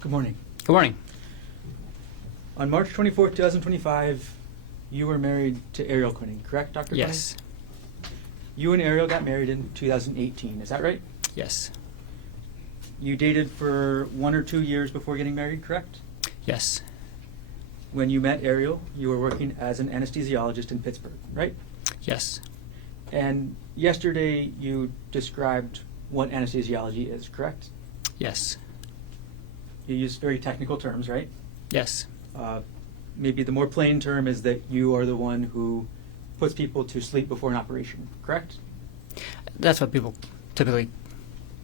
Good morning. Good morning. On March 24, 2025, you were married to Arielle Konig, correct, Dr. Yes. Konig? You and Arielle got married in 2018, is that right? Yes. You dated for 1 or 2 years before getting married, correct? Yes. When you met Arielle, you were working as an anesthesiologist in Pittsburgh, right? Yes. And yesterday you described what anesthesiology is, correct? Yes. You used very technical terms, right? Yes. Maybe the more plain term is that you are the one who puts people to sleep before an operation, correct? That's what people typically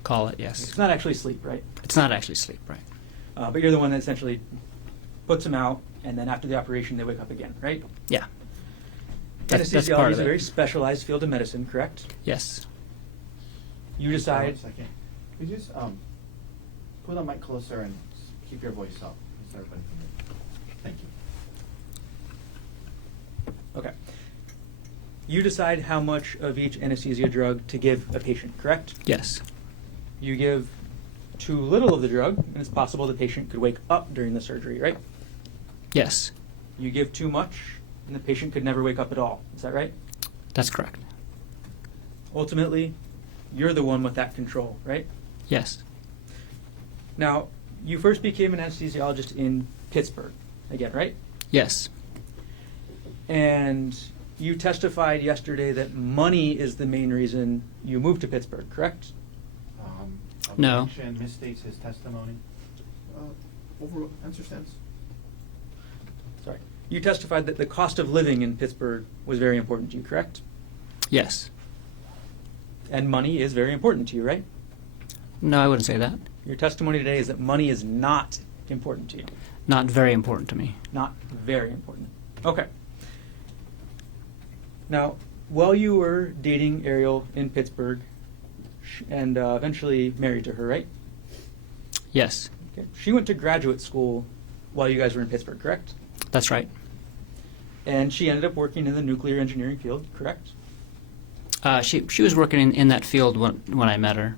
call it, yes. It's not actually sleep, right? It's not actually sleep, right? But you're the one that essentially puts them out, and then after the operation they wake up again, right? Yeah. That's part Anesthesiology of is a it. very specialized field of medicine, correct? Yes. You decide. 1 second. Could you just put the mic closer and keep your voice up? So everybody can hear. Thank you. Okay. You decide how much of each anesthesia drug to give a patient, correct? Yes. You give too little of the drug, and it's possible the patient could wake up during the surgery, right? Yes. You give too much, and the patient could never wake up at all. Is that right? That's correct. Ultimately, you're the one with that control, right? Yes. Now, you first became an anesthesiologist in Pittsburgh, again, right? Yes. And you testified yesterday that money is the main reason you moved to Pittsburgh, correct? No. Objection misstates his testimony. Overall, answer stands. Sorry. You testified that the cost of living in Pittsburgh was very important to you, correct? Yes. And money is very important to you, right? No, I wouldn't say that. Your testimony today is that money is not important to you. Not very important to me. Not very important. Okay. Now, while you were dating Arielle in Pittsburgh and eventually married to her, right? Yes. Okay. She went to graduate school while you guys were in Pittsburgh, correct? That's right. And she ended up working in the nuclear engineering field, correct? She was working in that field when I met her.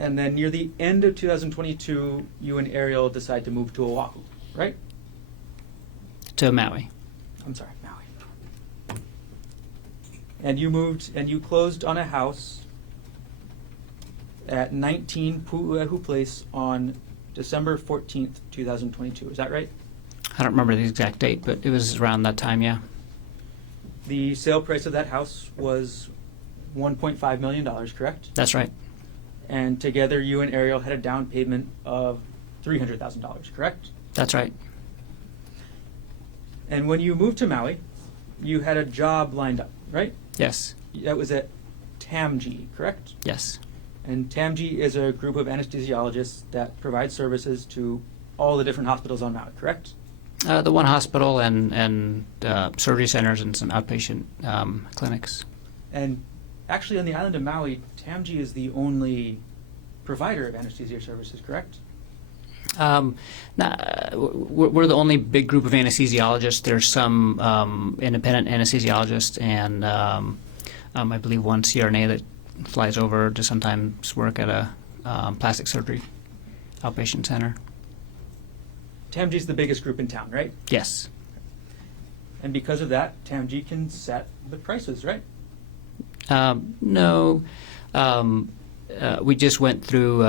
And then near the end of 2022, you and Arielle decide to move to Oahu, right? To Maui. I'm sorry, Maui. And you moved and you closed on a house at 19 Pu'uehu Place on December 14th, 2022. Is that right? I don't remember the exact date, but it was around that time, yeah. The sale price of that house was $1.5 million, correct? That's right. And together you and Arielle had a down payment of $300,000, correct? That's right. And when you moved to Maui, you had a job lined up, right? Yes. That was at TAMG, correct? Yes. And TAMG is a group of anesthesiologists that provide services to all the different hospitals on Maui, correct? The one hospital and surgery centers and some outpatient clinics. And actually on the island of Maui, TAMG is the only provider of anesthesia services, correct? We're the only big group of anesthesiologists. There's some independent anesthesiologists and I believe one CRNA that flies over to sometimes work at a plastic surgery outpatient center. TAMG is the biggest group in town, right? Yes. And because of that, TAMG can set the prices, right? No. We just went through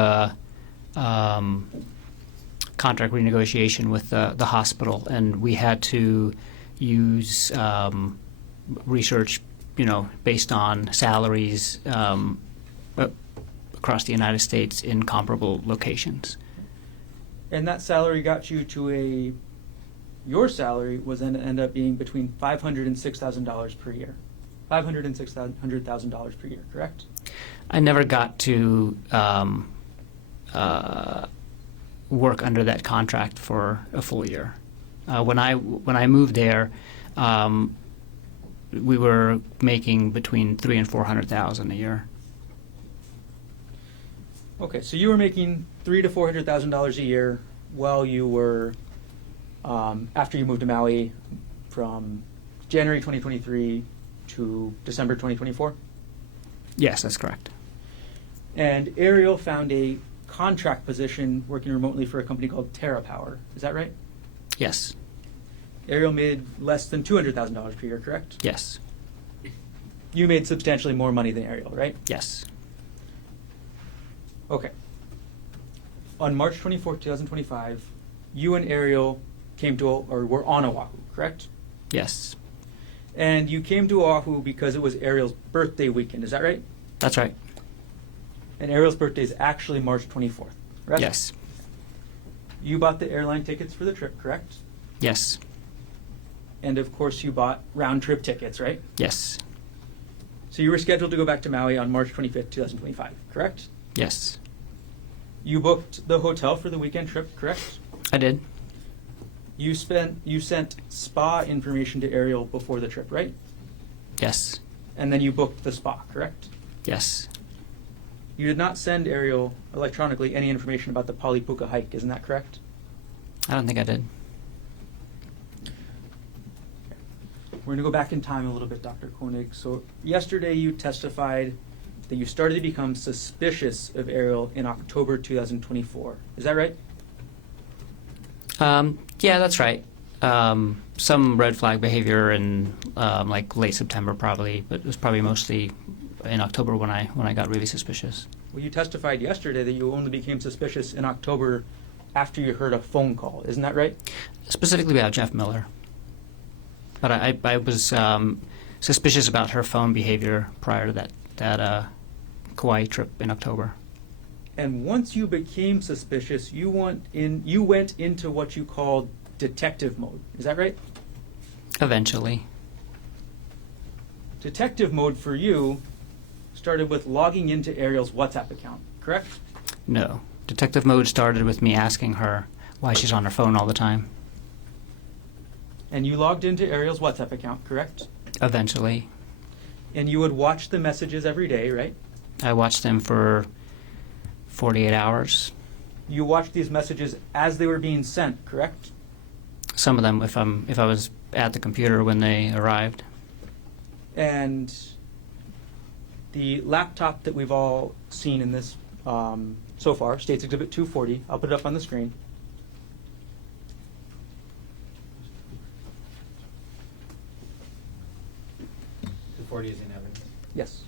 contract renegotiation with the hospital, and we had to use research, based on salaries across the United States in comparable locations. And that salary got you to your salary was then end up being between $500,000 and $6,000 per year. $500,000 and $600,000 per year, correct? I never got to work under that contract for a full year. When I moved there, we were making between $300,000 and $400,000 a year. Okay, so you were making $300,000 to $400,000 a year while you were after you moved to Maui from January 2023 to December 2024. Yes, that's correct. And Arielle found a contract position working remotely for a company called TerraPower. Is that right? Yes. Arielle made less than $200,000 per year, correct? Yes. You made substantially more money than Arielle, right? Yes. Okay. On March 24th, 2025, you and Arielle came to, or were on Oahu, correct? Yes. And you came to Oahu because it was Arielle's birthday weekend, is that right? That's right. And Arielle's birthday is actually March 24th, correct? Yes. You bought the airline tickets for the trip, correct? Yes. And of course you bought round trip tickets, right? Yes. So you were scheduled to go back to Maui on March 25th, 2025, correct? Yes. You booked the hotel for the weekend trip, correct? I did. You sent spa information to Arielle before the trip, right? Yes. And then you booked the spa, correct? Yes. You did not send Arielle electronically any information about the Palipuka hike, isn't that correct? I don't think I did. We're going to go back in time a little bit, Dr. Konig. So yesterday you testified that you started to become suspicious of Arielle in October 2024. Is that right? Yeah, that's right. Some red flag behavior in like late September probably, but it was probably mostly in October when I got really suspicious. Well, you testified yesterday that you only became suspicious in October after you heard a phone call. Isn't that right? Specifically about Jeff Miller. But I was suspicious about her phone behavior prior to that Kauai trip in October. And once you became suspicious, you went into what you called detective mode. Is that right? Eventually. Detective mode for you started with logging into Arielle's WhatsApp account, correct? No. Detective mode started with me asking her why she's on her phone all the time. And you logged into Arielle's WhatsApp account, correct? Eventually. And you would watch the messages every day, right? I watched them for 48 hours. You watched these messages as they were being sent, correct? Some of them if I was at the computer when they arrived. And the laptop that we've all seen in this so far, States Exhibit 240, I'll put it up on the screen. The 40 is in evidence. Yes.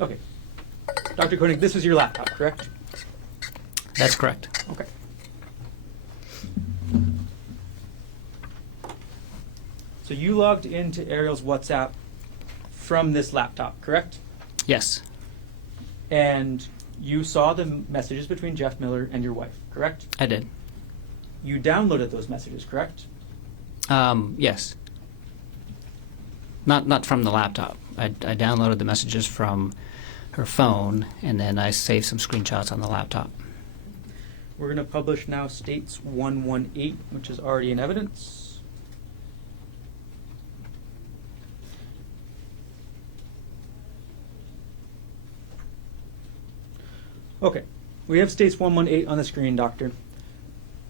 Okay. Dr. Koenig, this is your laptop, correct? That's correct. Okay. So you logged into Arielle's WhatsApp from this laptop, correct? Yes. And you saw the messages between Jeff Miller and your wife, correct? I did. You downloaded those messages, correct? Yes. Not from the laptop. I downloaded the messages from her phone, and then I saved some screenshots on the laptop. We're going to publish now States 118, which is already in evidence. Okay, we have States 118 on the screen, Doctor.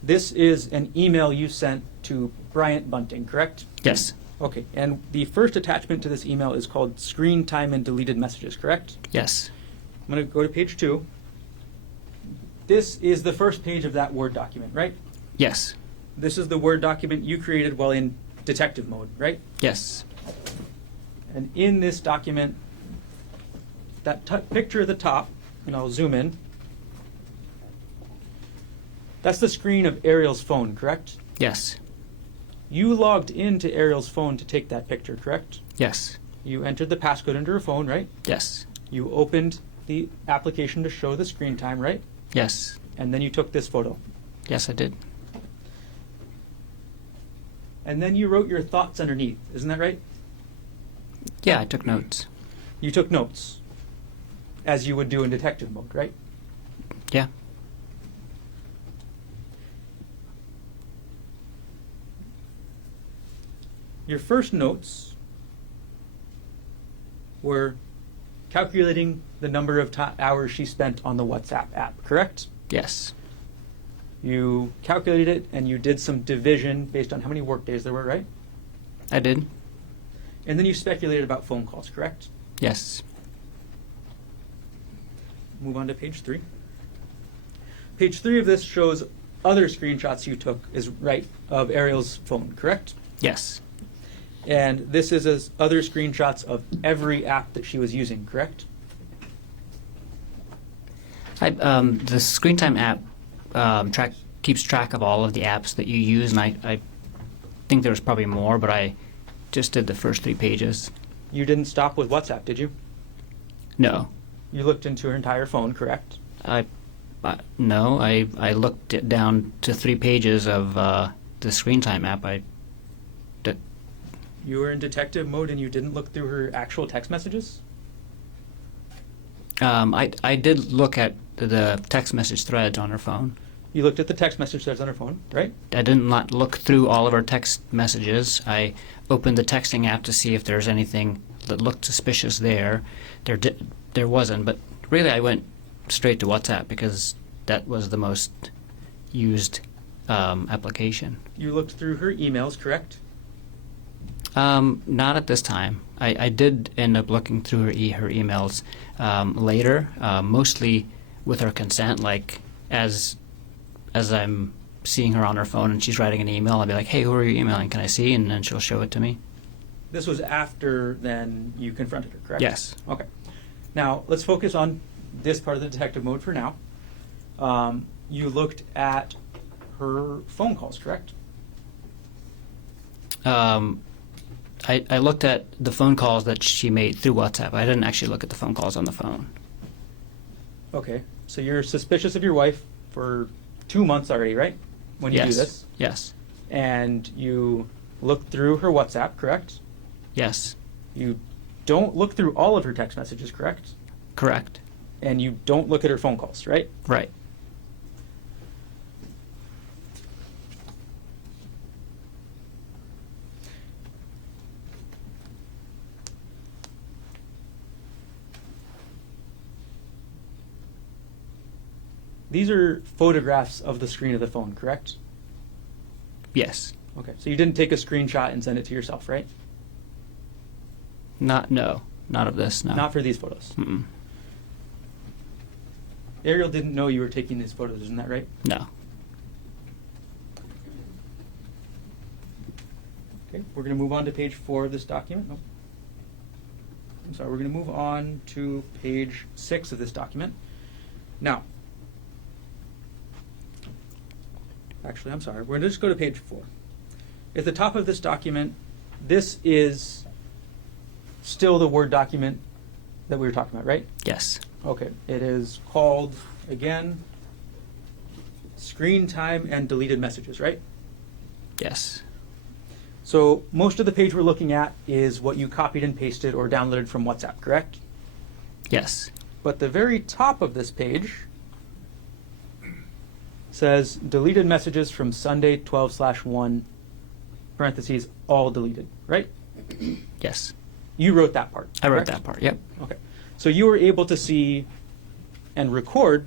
This is an email you sent to Bryant Bunting, correct? Yes. Okay, and the first attachment to this email is called Screen Time and Deleted Messages, correct? Yes. I'm going to go to page 2. This is the first page of that Word document, right? Yes. This is the Word document you created while in detective mode, right? Yes. And in this document, that picture at the top, and I'll zoom in, that's the screen of Arielle's phone, correct? Yes. You logged into Arielle's phone to take that picture, correct? Yes. You entered the passcode into her phone, right? Yes. You opened the application to show the screen time, right? Yes. And then you took this photo. Yes, I did. And then you wrote your thoughts underneath, isn't that right? Yeah, I took notes. You took notes, as you would do in detective mode, right? Yeah. Your first notes were calculating the number of hours she spent on the WhatsApp app, correct? Yes. You calculated it and you did some division based on how many work days there were, right? I did. And then you speculated about phone calls, correct? Yes. Move on to page 3. Page 3 of this shows other screenshots you took of Arielle's phone, correct? Yes. And this is as other screenshots of every app that she was using, correct? The Screen Time app keeps track of all of the apps that you use, and I think there was probably more, but I just did the first 3 pages. You didn't stop with WhatsApp, did you? No. You looked into her entire phone, correct? No, I looked it down to 3 pages of the Screen Time app. You were in detective mode and you didn't look through her actual text messages? I did look at the text message threads on her phone. You looked at the text message threads on her phone, right? I did not look through all of her text messages. I opened the texting app to see if there's anything that looked suspicious there. There wasn't, but really I went straight to WhatsApp because that was the most used application. You looked through her emails, correct? Not at this time. I did end up looking through her emails later, mostly with her consent. Like as I'm seeing her on her phone and she's writing an email, I'll be like, "Hey, who are you emailing? Can I see?" And then she'll show it to me. This was after then you confronted her, correct? Yes. Okay. Now let's focus on this part of the detective mode for now. You looked at her phone calls, correct? I looked at the phone calls that she made through WhatsApp. I didn't actually look at the phone calls on the phone. Okay. So you're suspicious of your wife for 2 months already, right? When you do this. Yes. And you look through her WhatsApp, correct? Yes. You don't look through all of her text messages, correct? Correct. And you don't look at her phone calls, right? Right. These are photographs of the screen of the phone, correct? Yes. Okay. So you didn't take a screenshot and send it to yourself, right? Not of this. No. Not for these photos. Mm-mm. Arielle didn't know you were taking these photos, isn't that right? No. Okay, we're going to move on to page 4 of this document. Nope. I'm sorry, we're going to move on to page 6 of this document. Now, actually, I'm sorry, we're going to just go to page 4. At the top of this document, this is still the Word document that we were talking about, right? Yes. Okay, it is called, again, Screen Time and Deleted Messages, right? Yes. So most of the page we're looking at is what you copied and pasted or downloaded from WhatsApp, correct? Yes. But the very top of this page says deleted messages from Sunday 12/1, parentheses, all deleted, right? Yes. You wrote that part. I wrote correct? that part. Yep. Okay. So you were able to see and record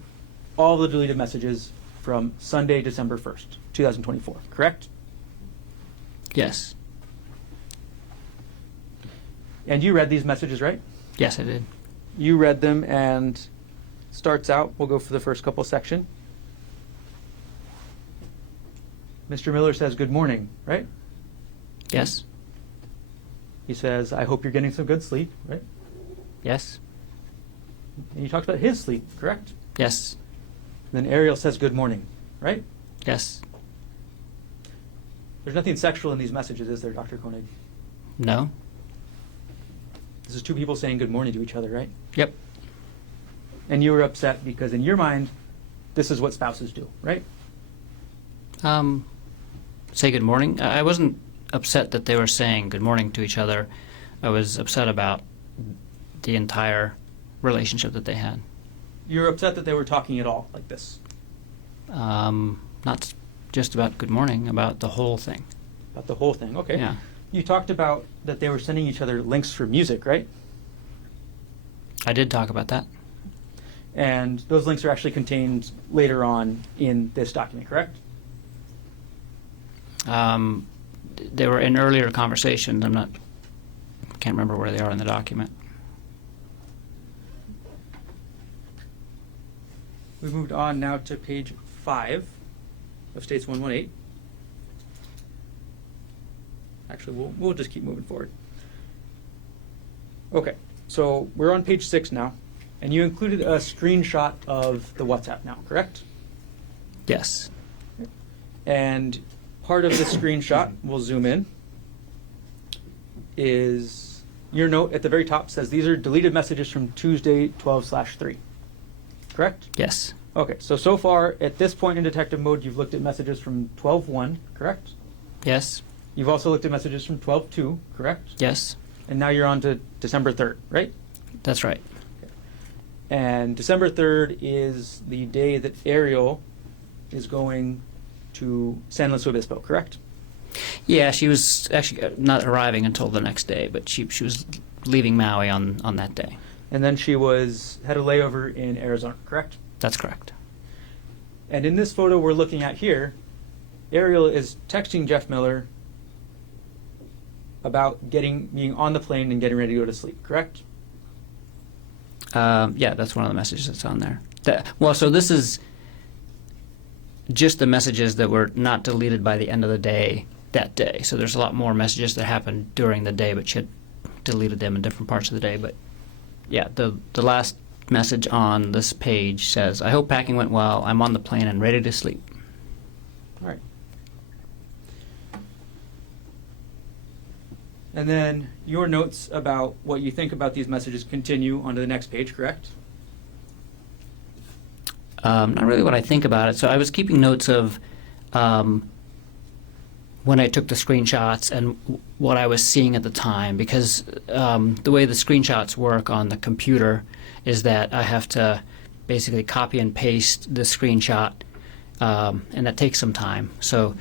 all the deleted messages from Sunday, December 1st, 2024, correct? Yes. And you read these messages, right? Yes, I did. You read them and starts out, we'll go for the first couple section. Mr. Miller says good morning, right? Yes. He says, I hope you're getting some good sleep, right? Yes. And he talks about his sleep, correct? Yes. Then Arielle says good morning, right? Yes. There's nothing sexual in these messages, is there, Dr. Konig? No. This is two people saying good morning to each other, right? Yep. And you were upset because in your mind, this is what spouses do, right? Say good morning. I wasn't upset that they were saying good morning to each other. I was upset about the entire relationship that they had. You were upset that they were talking at all like this. Not just about good morning, about the whole thing. About the whole thing, okay. Yeah. You talked about that they were sending each other links for music, right? I did talk about that. And those links are actually contained later on in this document, correct? They were in earlier conversations. Can't remember where they are in the document. We've moved on now to page 5 of States 118. Actually, we'll just keep moving forward. Okay, so we're on page 6 now, and you included a screenshot of the WhatsApp now, correct? Yes. And part of the screenshot, we'll zoom in, is your note at the very top says these are deleted messages from Tuesday 12/3. Correct? Yes. Okay, so far at this point in detective mode, you've looked at messages from 12/1, correct? Yes. You've also looked at messages from 12/2, correct? Yes. And now you're on to December 3rd, right? That's right. And December 3rd is the day that Arielle is going to San Luis Obispo, correct? Yeah, she was actually not arriving until the next day, but she was leaving Maui on that day. And then she had a layover in Arizona, correct? That's correct. And in this photo we're looking at here, Arielle is texting Jeff Miller about being on the plane and getting ready to go to sleep, correct? Yeah, that's one of the messages that's on there. So this is just the messages that were not deleted by the end of the day that day. So there's a lot more messages that happened during the day, but she had deleted them in different parts of the day. But yeah, the last message on this page says, "I hope packing went well. I'm on the plane and ready to sleep." All right. And then your notes about what you think about these messages continue onto the next page, correct? Not really what I think about it. So I was keeping notes of when I took the screenshots and what I was seeing at the time, because the way the screenshots work on the computer is that I have to basically copy and paste the screenshot, and that takes some time. So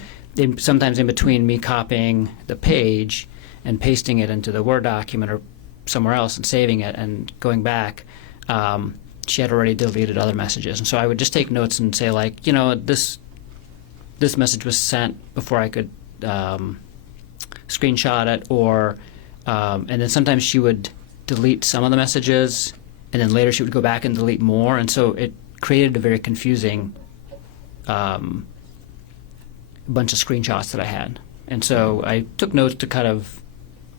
sometimes in between me copying the page and pasting it into the Word document or somewhere else and saving it and going back, she had already deleted other messages. And so I would just take notes and say, like, this message was sent before I could screenshot it, or and then sometimes she would delete some of the messages, and then later she would go back and delete more, and so it created a very confusing bunch of screenshots that I had. And so I took notes to kind of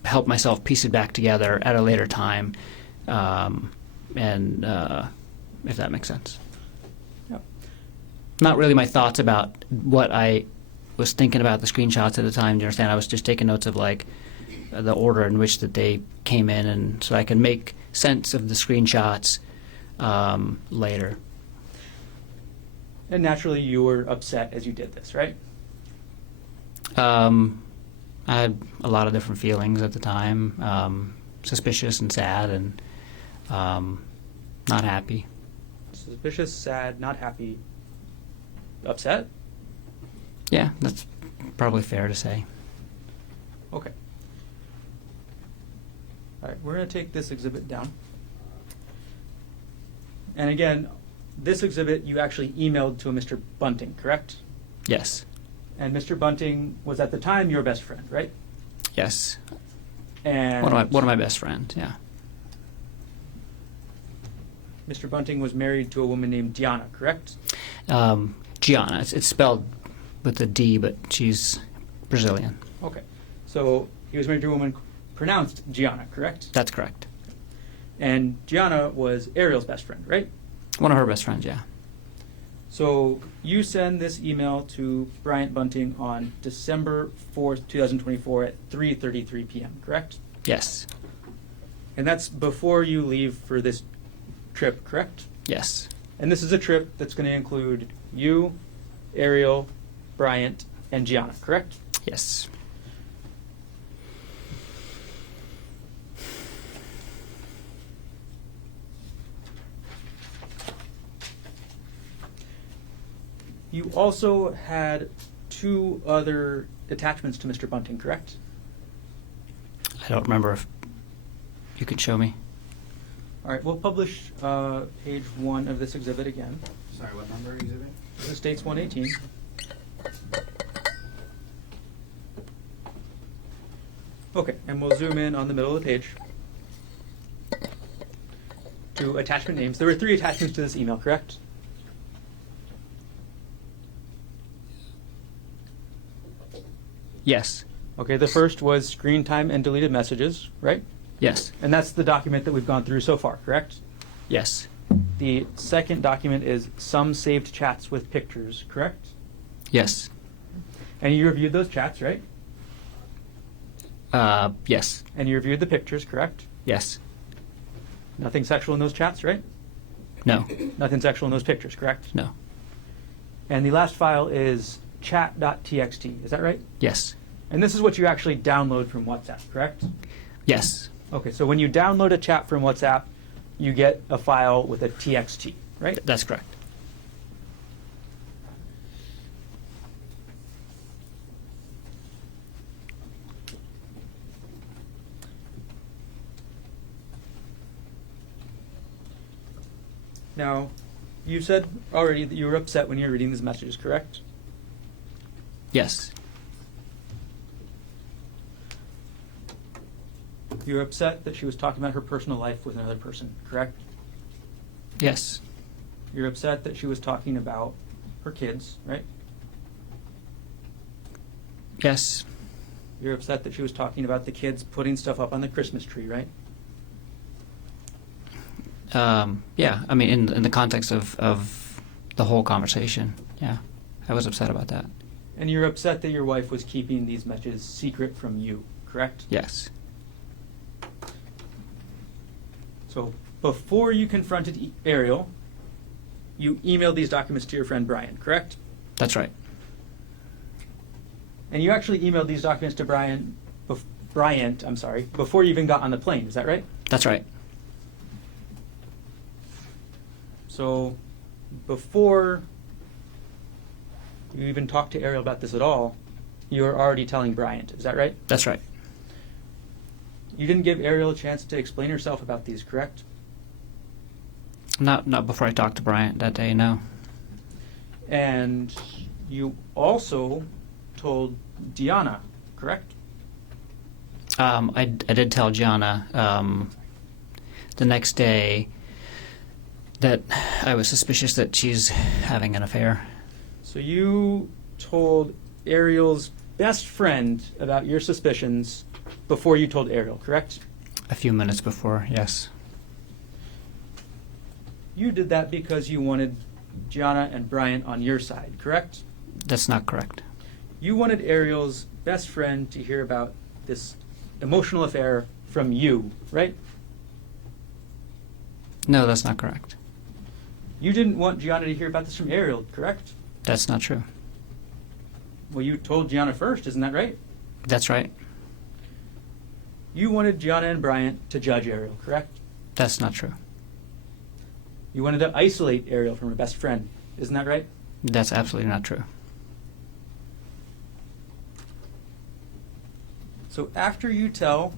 help myself piece it back together at a later time, and if that makes sense. Yep. Not really my thoughts about what I was thinking about the screenshots at the time. Do you understand? I was just taking notes of like the order in which that they came in, and so I can make sense of the screenshots later. And naturally you were upset as you did this, right? I had a lot of different feelings at the time, suspicious and sad, and not happy. Suspicious, sad, not happy, upset? Yeah, that's probably fair to say. Okay. All right, we're going to take this exhibit down. And again, this exhibit you actually emailed to a Mr. Bunting, correct? Yes. And Mr. Bunting was at the time your best friend, right? Yes. And One of my best friends, yeah. Mr. Bunting was married to a woman named Gianna, correct? Gianna. It's spelled with a D, but she's Brazilian. Okay. So he was married to a woman pronounced Gianna, correct? That's correct. And Gianna was Arielle's best friend, right? One of her best friends, yeah. So you send this email to Bryant Bunting on December 4th, 2024 at 3:33 p.m., correct? Yes. And that's before you leave for this trip, correct? Yes. And this is a trip that's going to include you, Arielle, Bryant, and Gianna, correct? Yes. You also had 2 other attachments to Mr. Bunting, correct? I don't remember if you could show me. All right, we'll publish page 1 of this exhibit again. Sorry, what number exhibit? This is States 118. Okay, and we'll zoom in on the middle of the page to attachment names. There were 3 attachments to this email, correct? Yes. Okay, the first was screen time and deleted messages, right? Yes. And that's the document that we've gone through so far, correct? Yes. The second document is some saved chats with pictures, correct? Yes. And you reviewed those chats, right? Yes. And you reviewed the pictures, correct? Yes. Nothing sexual in those chats, right? No. Nothing sexual in those pictures, correct? No. And the last file is chat.txt, is that right? Yes. And this is what you actually download from WhatsApp, correct? Yes. Okay, so when you download a chat from WhatsApp, you get a file with a txt, right? That's correct. Now, you said already that you were upset when you were reading these messages, correct? Yes. You were upset that she was talking about her personal life with another person, correct? Yes. You're upset that she was talking about her kids, right? Yes. You're upset that she was talking about the kids putting stuff up on the Christmas tree, right? Yeah. I mean, in the context of the whole conversation, yeah, I was upset about that. And you're upset that your wife was keeping these messages secret from you, correct? Yes. So before you confronted Arielle, you emailed these documents to your friend Brian, correct? That's right. And you actually emailed these documents to Bryant, before you even got on the plane, is that right? That's right. So before you even talked to Arielle about this at all, you were already telling Bryant, is that right? That's right. You didn't give Arielle a chance to explain herself about these, correct? Not before I talked to Bryant that day, no. And you also told Deanna, correct? I did tell Gianna the next day that I was suspicious that she's having an affair. So you told Arielle's best friend about your suspicions before you told Arielle, correct? A few minutes before, yes. You did that because you wanted Gianna and Bryant on your side, correct? That's not correct. You wanted Arielle's best friend to hear about this emotional affair from you, right? No, that's not correct. You didn't want Gianna to hear about this from Arielle, correct? That's not true. Well, you told Gianna first, isn't that right? That's right. You wanted Gianna and Bryant to judge Arielle, correct? That's not true. You wanted to isolate Arielle from her best friend, isn't that right? That's absolutely not true. So after you tell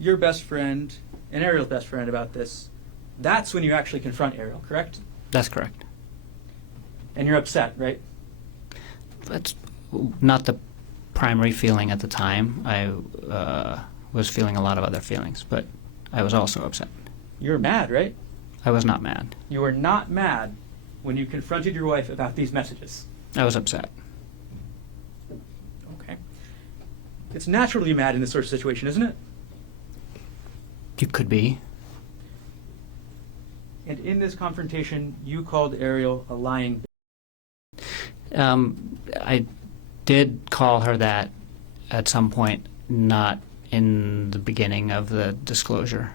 your best friend and Arielle's best friend about this, that's when you actually confront Arielle, correct? That's correct. And you're upset, right? That's not the primary feeling at the time. I was feeling a lot of other feelings, but I was also upset. You were mad, right? I was not mad. You were not mad when you confronted your wife about these messages. I was upset. Okay. It's natural to be mad in this sort of situation, isn't it? You could be. And in this confrontation, you called Arielle a lying bitch. I did call her that at some point, not in the beginning of the disclosure.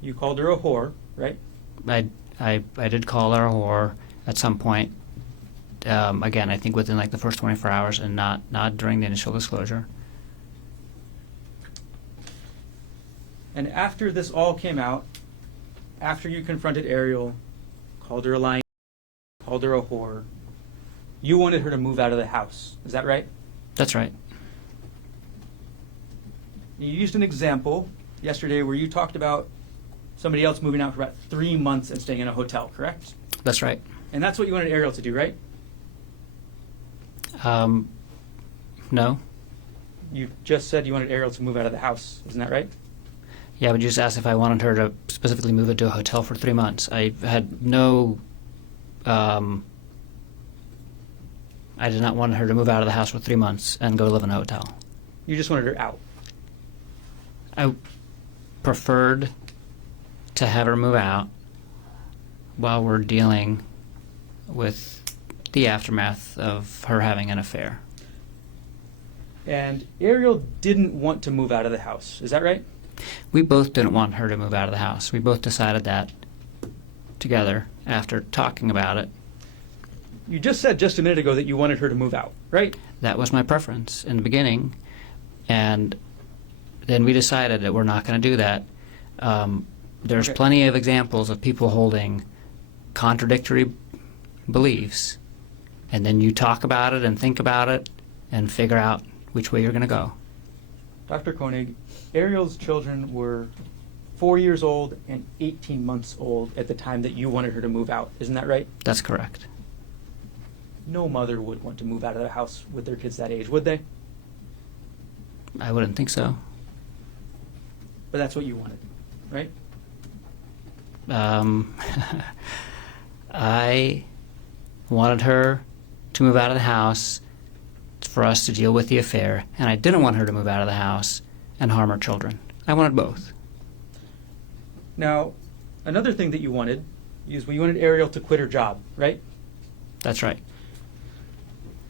You called her a whore, right? I did call her a whore at some point. Again, I think within like the first 24 hours, and not during the initial disclosure. And after this all came out, after you confronted Arielle, called her a lying, called her a whore, you wanted her to move out of the house. Is that right? That's right. You used an example yesterday where you talked about somebody else moving out for about 3 months and staying in a hotel, correct? That's right. And that's what you wanted Arielle to do, right? No. You just said you wanted Arielle to move out of the house. Isn't that right? Yeah, but you just asked if I wanted her to specifically move into a hotel for 3 months. I had no I did not want her to move out of the house for 3 months and go live in a hotel. You just wanted her out. I preferred to have her move out while we're dealing with the aftermath of her having an affair. And Arielle didn't want to move out of the house. Is that right? We both didn't want her to move out of the house. We both decided that together after talking about it. You just said just a minute ago that you wanted her to move out, right? That was my preference in the beginning, and then we decided that we're not going to do that. There's Okay. plenty of examples of people holding contradictory beliefs, and then you talk about it and think about it and figure out which way you're going to go. Dr. Konig, Arielle's children were 4 years old and 18 months old at the time that you wanted her to move out. Isn't that right? That's correct. No mother would want to move out of the house with their kids that age, would they? I wouldn't think so. But that's what you wanted, right? I wanted her to move out of the house for us to deal with the affair, and I didn't want her to move out of the house and harm her children. I wanted both. Now, another thing that you wanted is you wanted Arielle to quit her job, right? That's right.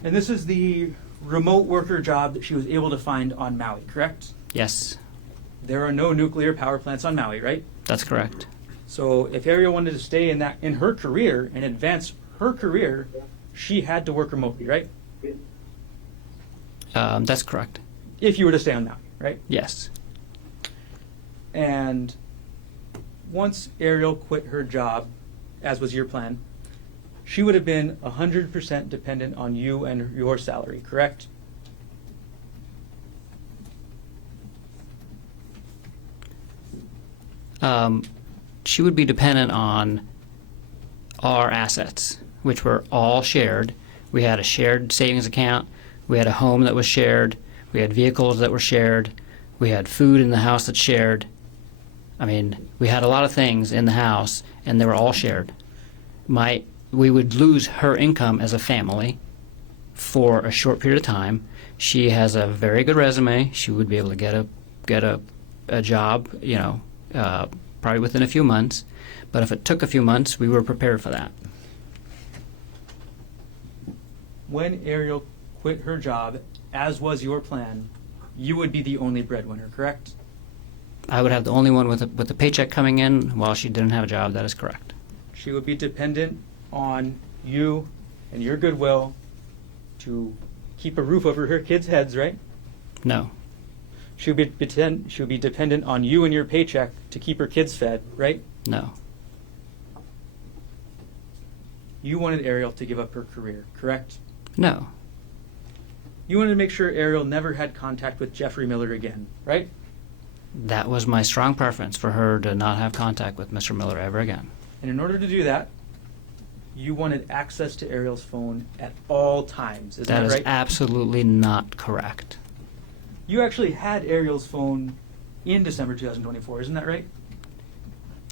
And this is the remote worker job that she was able to find on Maui, correct? Yes, There are no nuclear power plants on Maui, right? that's correct. So if Arielle wanted to stay in her career and advance her career, she had to work remotely, right? That's correct. If you were to stay on Maui, right? Yes. And once Arielle quit her job, as was your plan, she would have been 100% dependent on you and your salary, correct? She would be dependent on our assets, which were all shared. We had a shared savings account. We had a home that was shared. We had vehicles that were shared. We had food in the house that's shared. I mean, we had a lot of things in the house, and they were all shared. We would lose her income as a family for a short period of time. She has a very good resume. She would be able to get a job, probably within a few months. But if it took a few months, we were prepared for that. When Arielle quit her job, as was your plan, you would be the only breadwinner, correct? I would have the only one with a paycheck coming in while she didn't have a job. That is correct. She would be dependent on you and your goodwill to keep a roof over her kids' heads, right? No. She would be dependent on you and your paycheck to keep her kids fed, right? No. You wanted Arielle to give up her career, correct? No. You wanted to make sure Arielle never had contact with Jeffrey Miller again, right? That was my strong preference, for her to not have contact with Mr. Miller ever again. And in order to do that, you wanted access to Arielle's phone at all times. Is that That is right? absolutely not correct. You actually had Arielle's phone in December 2024, isn't that right?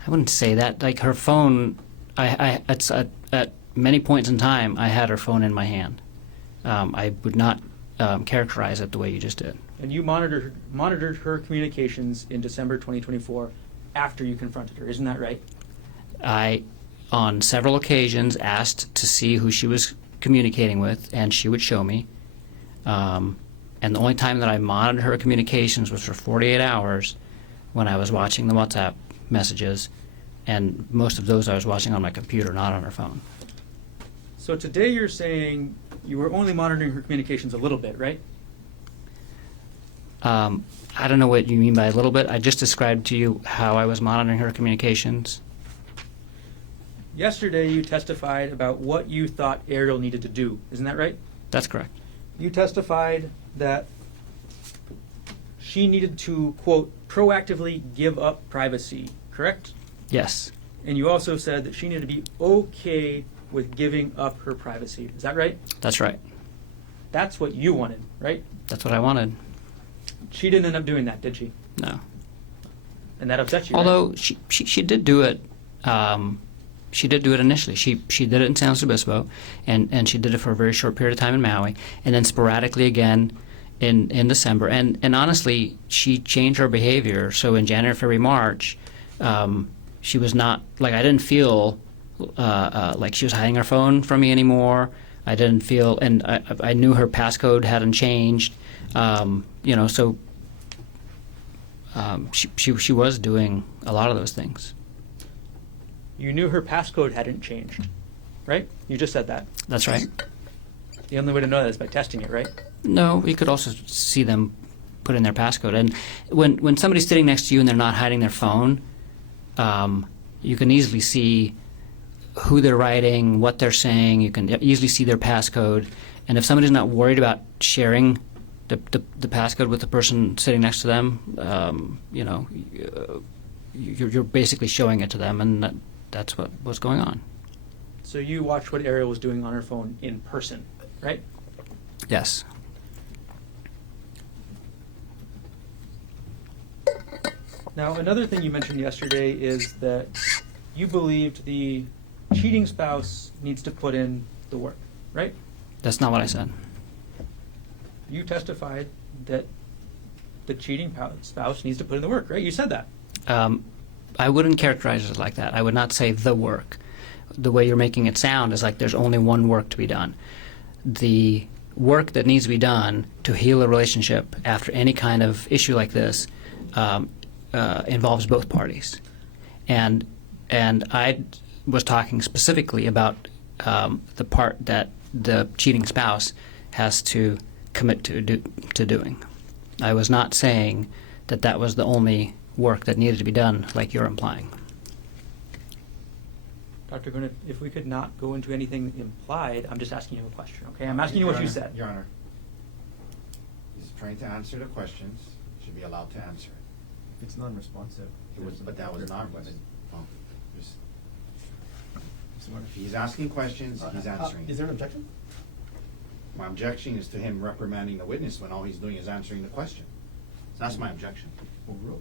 I wouldn't say that. Like, her phone, at many points in time, I had her phone in my hand. I would not characterize it the way you just did. And you monitored her communications in December 2024 after you confronted her, isn't that right? I, on several occasions, asked to see who she was communicating with, and she would show me. And the only time that I monitored her communications was for 48 hours when I was watching the WhatsApp messages, and most of those I was watching on my computer, not on her phone. So today you're saying you were only monitoring her communications a little bit, right? I don't know what you mean by a little bit. I just described to you how I was monitoring her communications. Yesterday you testified about what you thought Arielle needed to do, isn't that right? That's correct. You testified that she needed to, quote, proactively give up privacy, correct? Yes. And you also said that she needed to be okay with giving up her privacy. Is that right? That's right. That's what you wanted, right? That's what I wanted. She didn't end up doing that, did she? No. And that upset you, right? Although she did do it. She did do it initially. She did it in San Luis Obispo, and she did it for a very short period of time in Maui, and then sporadically again in December. And honestly, she changed her behavior. So in January, February, March, she was not, like, I didn't feel like she was hiding her phone from me anymore. I didn't feel, and I knew her passcode hadn't changed. So she was doing a lot of those things. You knew her passcode hadn't changed, right? You just said that. That's right. The only way to know that is by testing it, right? No, you could also see them put in their passcode. And when somebody's sitting next to you and they're not hiding their phone, you can easily see who they're writing, what they're saying. You can easily see their passcode. And if somebody's not worried about sharing the passcode with the person sitting next to them, you're basically showing it to them, and that's what was going on. So you watched what Arielle was doing on her phone in person, right? Yes. Now, another thing you mentioned yesterday is that you believed the cheating spouse needs to put in the work, right? That's not what I said. You testified that the cheating spouse needs to put in the work, right? You said that. I wouldn't characterize it like that. I would not say the work. The way you're making it sound is like there's only one work to be done. The work that needs to be done to heal a relationship after any kind of issue like this involves both parties. And I was talking specifically about the part that the cheating spouse has to commit to doing. I was not saying that was the only work that needed to be done, like you're implying. Dr. Konig, if we could not go into anything implied, I'm just asking you a question, okay? I'm asking you what you said. Your Honor, he's trying to answer the questions, should be allowed to answer it. If it's non-responsive. But that was not, Question. if he's asking questions, he's answering. Is there an objection? My objection is to him reprimanding the witness when all he's doing is answering the question. That's my objection. Overruled.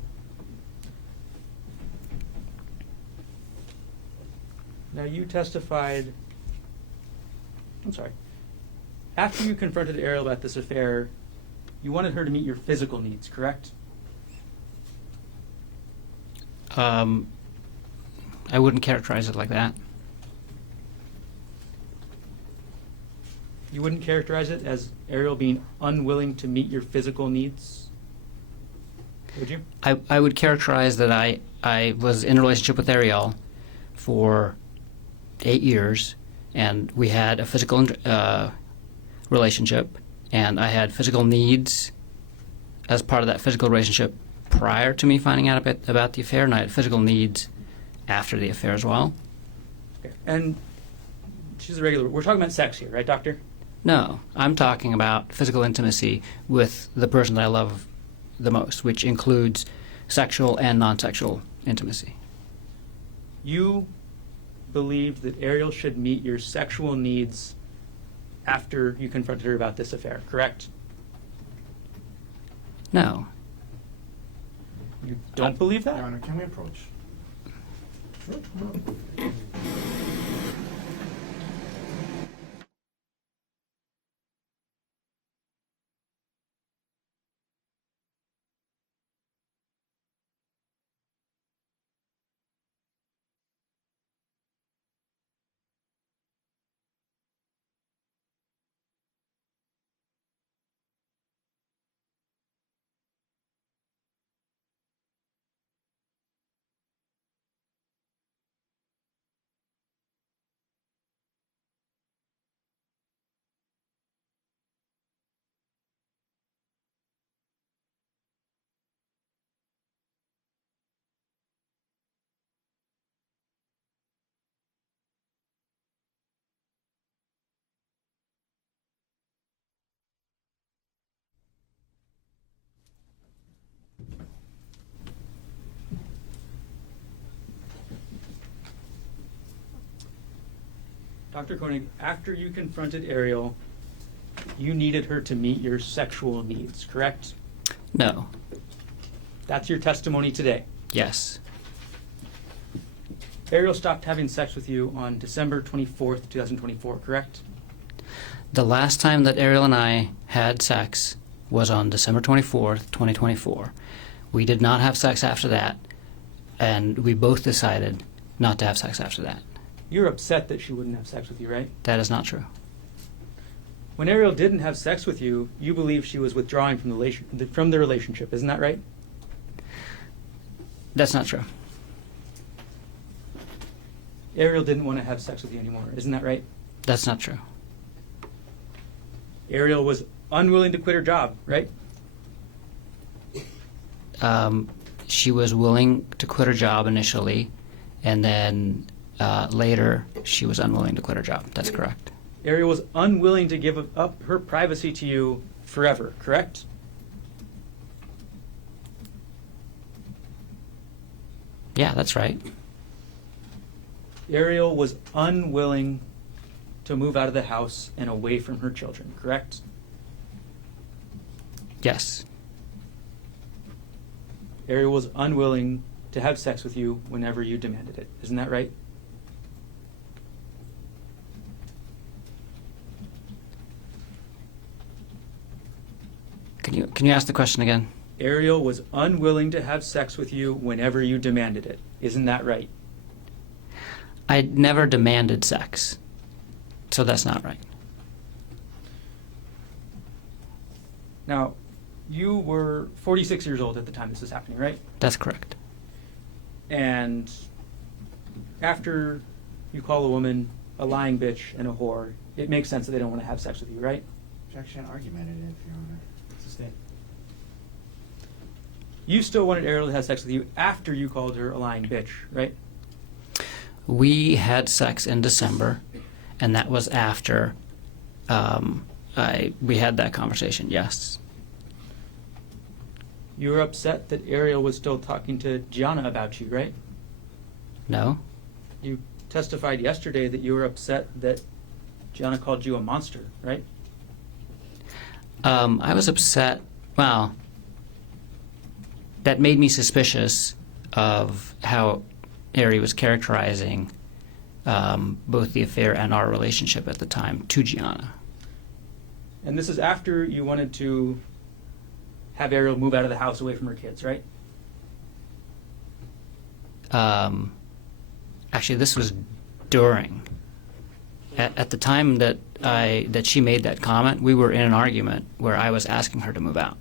Now, you testified, I'm sorry, after you confronted Arielle about this affair, you wanted her to meet your physical needs, correct? I wouldn't characterize it like that. You wouldn't characterize it as Arielle being unwilling to meet your physical needs, would you? I would characterize that I was in a relationship with Arielle for 8 years, and we had a physical relationship, and I had physical needs as part of that physical relationship prior to me finding out about the affair, and I had physical needs after the affair as well. Okay. And she's a regular, we're talking about sex here, right, doctor? No, I'm talking about physical intimacy with the person that I love the most, which includes sexual and non-sexual intimacy. You believed that Arielle should meet your sexual needs after you confronted her about this affair, correct? No. You don't believe that? Your Honor, can we approach? Sure. Dr. Konig, after you confronted Arielle, you needed her to meet your sexual needs, correct? No. That's your testimony today. Yes. Arielle stopped having sex with you on December 24th, 2024, correct? The last time that Arielle and I had sex was on December 24th, 2024. We did not have sex after that, and we both decided not to have sex after that. You're upset that she wouldn't have sex with you, right? That is not true. When Arielle didn't have sex with you, you believe she was withdrawing from the relationship, isn't that right? That's not true. Arielle didn't want to have sex with you anymore, isn't that right? That's not true. Arielle was unwilling to quit her job, right? She was willing to quit her job initially, and then later she was unwilling to quit her job. That's correct. Arielle was unwilling to give up her privacy to you forever, correct? Yeah, that's right. Arielle was unwilling to move out of the house and away from her children, correct? Yes. Arielle was unwilling to have sex with you whenever you demanded it, isn't that right? Can you ask the question again? Arielle was unwilling to have sex with you whenever you demanded it, isn't that right? I never demanded sex, so that's not right. Now, you were 46 years old at the time this was happening, right? That's correct. And after you call a woman a lying bitch and a whore, it makes sense that they don't want to have sex with you, right? Objection argumentative, Your Honor. Sustain. You still wanted Arielle to have sex with you after you called her a lying bitch, right? We had sex in December, and that was after we had that conversation, yes. You were upset that Arielle was still talking to Gianna about you, right? No? You testified yesterday that you were upset that Gianna called you a monster, right? I was upset. Well, that made me suspicious of how Ari was characterizing both the affair and our relationship at the time to Gianna. And this is after you wanted to have Arielle move out of the house away from her kids, right? Actually, this was during. At the time that she made that comment, we were in an argument where I was asking her to move out.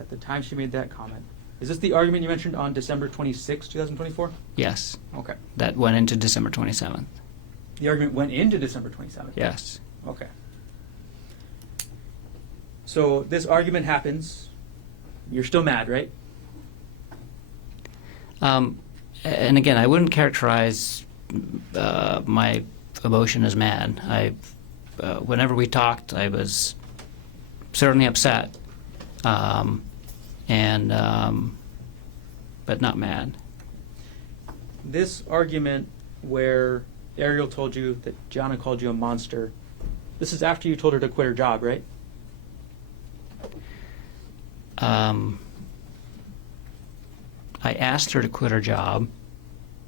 At the time she made that comment. Is this the argument you mentioned on December 26, 2024? Yes. Okay. That went into December 27th. The argument went into December 27th? Yes. Okay. So this argument happens. You're still mad, right? And again, I wouldn't characterize my emotion as mad. Whenever we talked, I was certainly upset, but not mad. This argument where Arielle told you that Gianna called you a monster, this is after you told her to quit her job, right? I asked her to quit her job.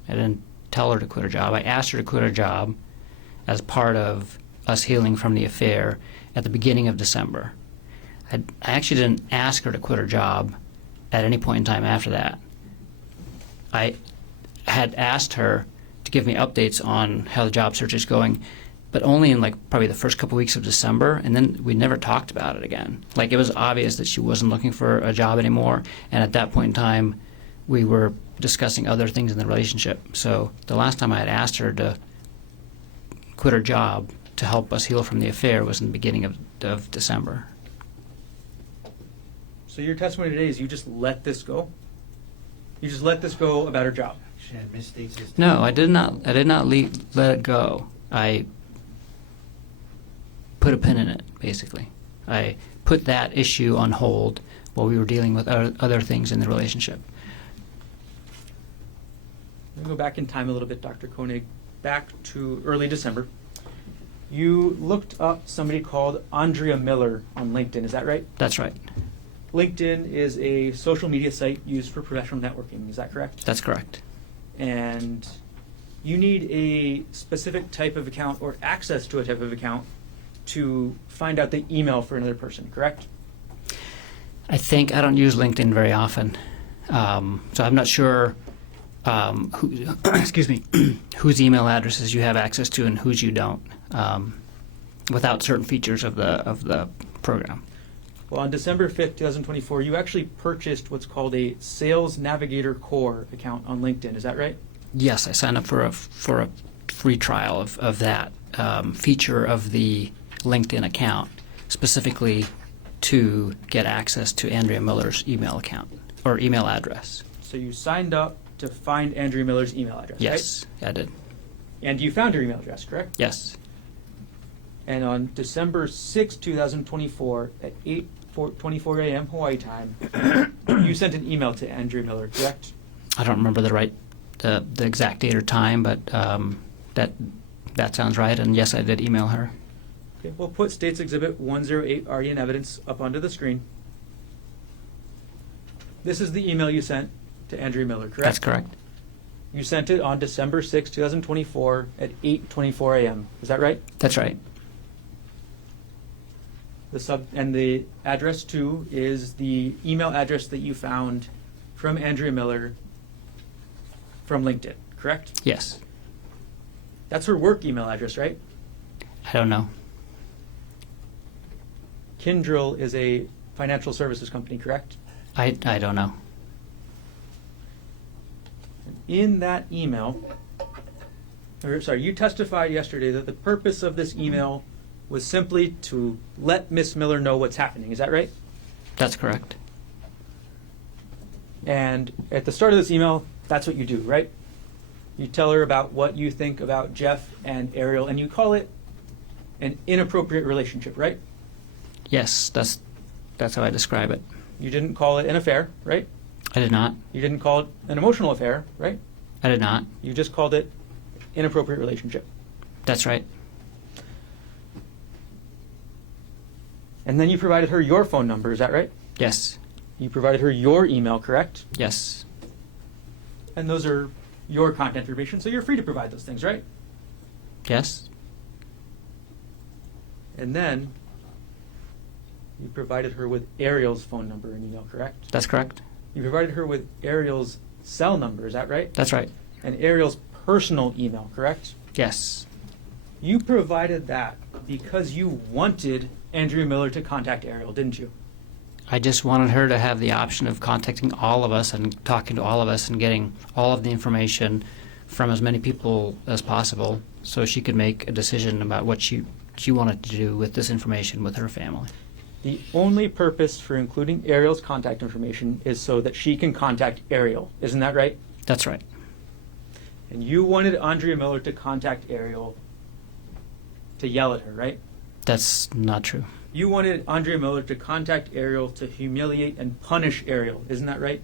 I didn't tell her to quit her job. I asked her to quit her job as part of us healing from the affair at the beginning of December. I actually didn't ask her to quit her job at any point in time after that. I had asked her to give me updates on how the job search is going, but only in probably the first couple weeks of December, and then we never talked about it again. It was obvious that she wasn't looking for a job anymore, and at that point in time, we were discussing other things in the relationship. So the last time I had asked her to quit her job to help us heal from the affair was in the beginning of December. So your testimony today is you just let this go? You just let this go about her job? She had misstates his No, I did not. I did not let it go. I put a pin in it, basically. I put that issue on hold while we were dealing with other things in the relationship. Let me go back in time a little bit, Dr. Konig. Back to early December. You looked up somebody called Andrea Miller on LinkedIn, is that right? That's right. LinkedIn is a social media site used for professional networking, is that correct? That's correct. and you need a specific type of account or access to a type of account to find out the email for another person, correct? I think I don't use LinkedIn very often, so I'm not sure who, excuse me, whose email addresses you have access to and whose you don't, without certain features of the program. Well, on December 5th, 2024, you actually purchased what's called a Sales Navigator Core account on LinkedIn. Is that right? Yes, I signed up for a free trial of that feature of the LinkedIn account, specifically to get access to Andrea Miller's email account or email address. So you signed up to find Andrea Miller's email address, Yes, right? I did. And you found her email address, correct? Yes, And on December 6th, 2024, at 8:24 a.m. Hawaii time, you sent an email to Andrea Miller, correct? I don't remember the exact date or time, but that sounds right. And yes, I did email her. Okay, we'll put States Exhibit 108 already in evidence up onto the screen. This is the email you sent to Andrea Miller, correct? That's correct. You sent it on December 6, 2024 at 8:24 a.m. Is that right? That's right. The address too is the email address that you found from Andrea Miller from LinkedIn, correct? Yes. That's her work email address, right? I don't know. Kyndryl is a financial services company, correct? I don't know. In that email, you testified yesterday that the purpose of this email was simply to let Miss Miller know what's happening. Is that right? That's correct. And at the start of this email, that's what you do, right? You tell her about what you think about Jeff and Arielle, and you call it an inappropriate relationship, right? Yes, that's how I describe it. You didn't call it an affair, right? I did not. You didn't call it an emotional affair, right? I did not. You just called it inappropriate relationship. That's right. And then you provided her your phone number, is that right? Yes. You provided her your email, correct? Yes. And those are your contact information, so you're free to provide those things, right? Yes. And then you provided her with Arielle's phone number and email, correct? That's correct. You provided her with Arielle's cell number, is that right? That's right. And Arielle's personal email, correct? Yes. You provided that because you wanted Andrea Miller to contact Arielle, didn't you? I just wanted her to have the option of contacting all of us and talking to all of us and getting all of the information from as many people as possible so she could make a decision about what she wanted to do with this information with her family. The only purpose for including Arielle's contact information is so that she can contact Arielle. Isn't that right? That's right. And you wanted Andrea Miller to contact Arielle to yell at her, right? That's not true. You wanted Andrea Miller to contact Arielle to humiliate and punish Arielle. Isn't that right?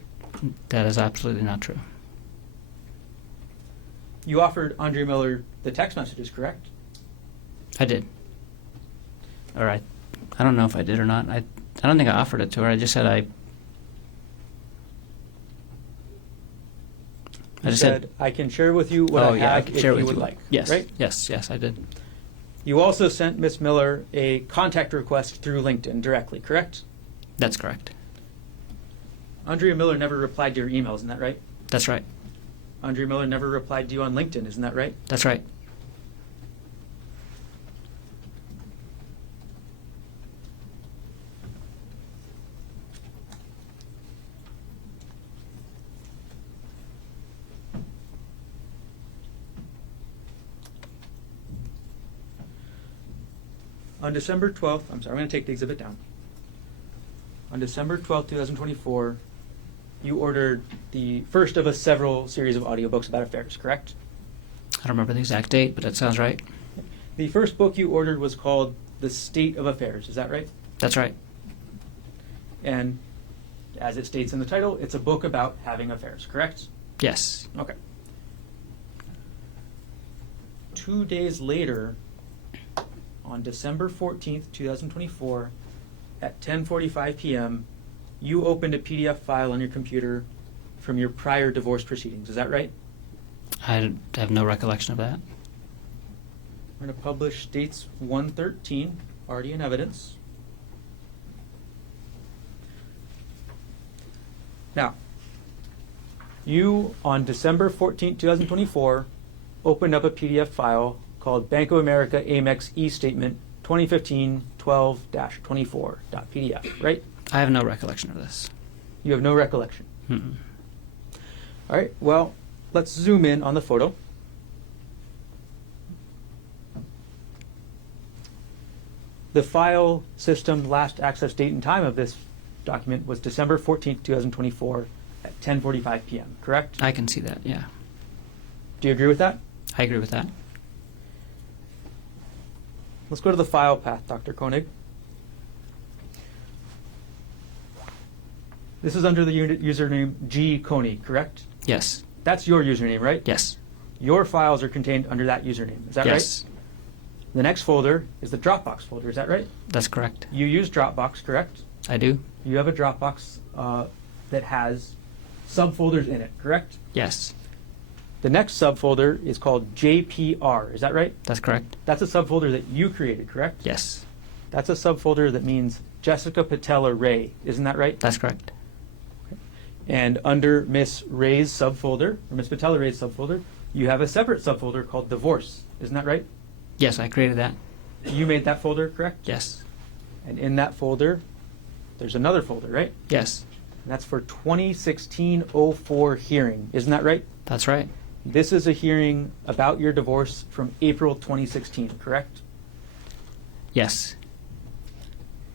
That is absolutely not true. You offered Andrea Miller the text messages, correct? I did. All right. I don't know if I did or not. I don't think I offered it to her. I just said I You just said, I can share with you what I have can if share you with would you. like. Yes. Right? Yes, I did. You also sent Miss Miller a contact request through LinkedIn directly, correct? That's correct. Andrea Miller never replied to your email, isn't that right? That's right. Andrea Miller never replied to you on LinkedIn, isn't that right? That's right. On December 12th, I'm sorry, I'm going to take the exhibit down. On December 12th, 2024, you ordered the first of a several series of audiobooks about affairs, correct? I don't remember the exact date, but that sounds right. The first book you ordered was called The State of Affairs, is that right? That's right. And as it states in the title, it's a book about having affairs, correct? Yes. Okay. 2 days later, on December 14th, 2024, at 10:45 p.m., you opened a PDF file on your computer from your prior divorce proceedings. Is that right? I have no recollection of that. We're going to publish dates 113, already in evidence. Now, you, on December 14, 2024, opened up a PDF file called Bank of America Amex E-Statement 2015-12-24.pdf, right? I have no recollection of this. You have no recollection. Mm-mm. All right, well, let's zoom in on the photo. The file system last access date and time of this document was December 14th, 2024 at 10:45 p.m., correct? I can see that, yeah. Do you agree with that? I agree with that. Let's go to the file path, Dr. Konig. This is under the username G. Konig, correct? Yes. That's your username, right? Yes. Your files are contained under that username. Is that Yes. right? The next folder is the Dropbox folder. Is that right? That's correct. You use Dropbox, correct? I do? You have a Dropbox that has subfolders in it, correct? Yes. The next subfolder is called JPR. Is that right? That's correct. That's a subfolder that you created, correct? Yes. That's a subfolder that means Jessica Patella Ray. Isn't that right? That's correct. And under Miss Ray's subfolder, or Miss Patella Ray's subfolder, you have a separate subfolder called Divorce. Isn't that right? Yes, I created that. You made that folder, correct? Yes. And in that folder, there's another folder, right? Yes. And that's for 2016-04 hearing. Isn't that right? That's right. This is a hearing about your divorce from April 2016, correct? Yes.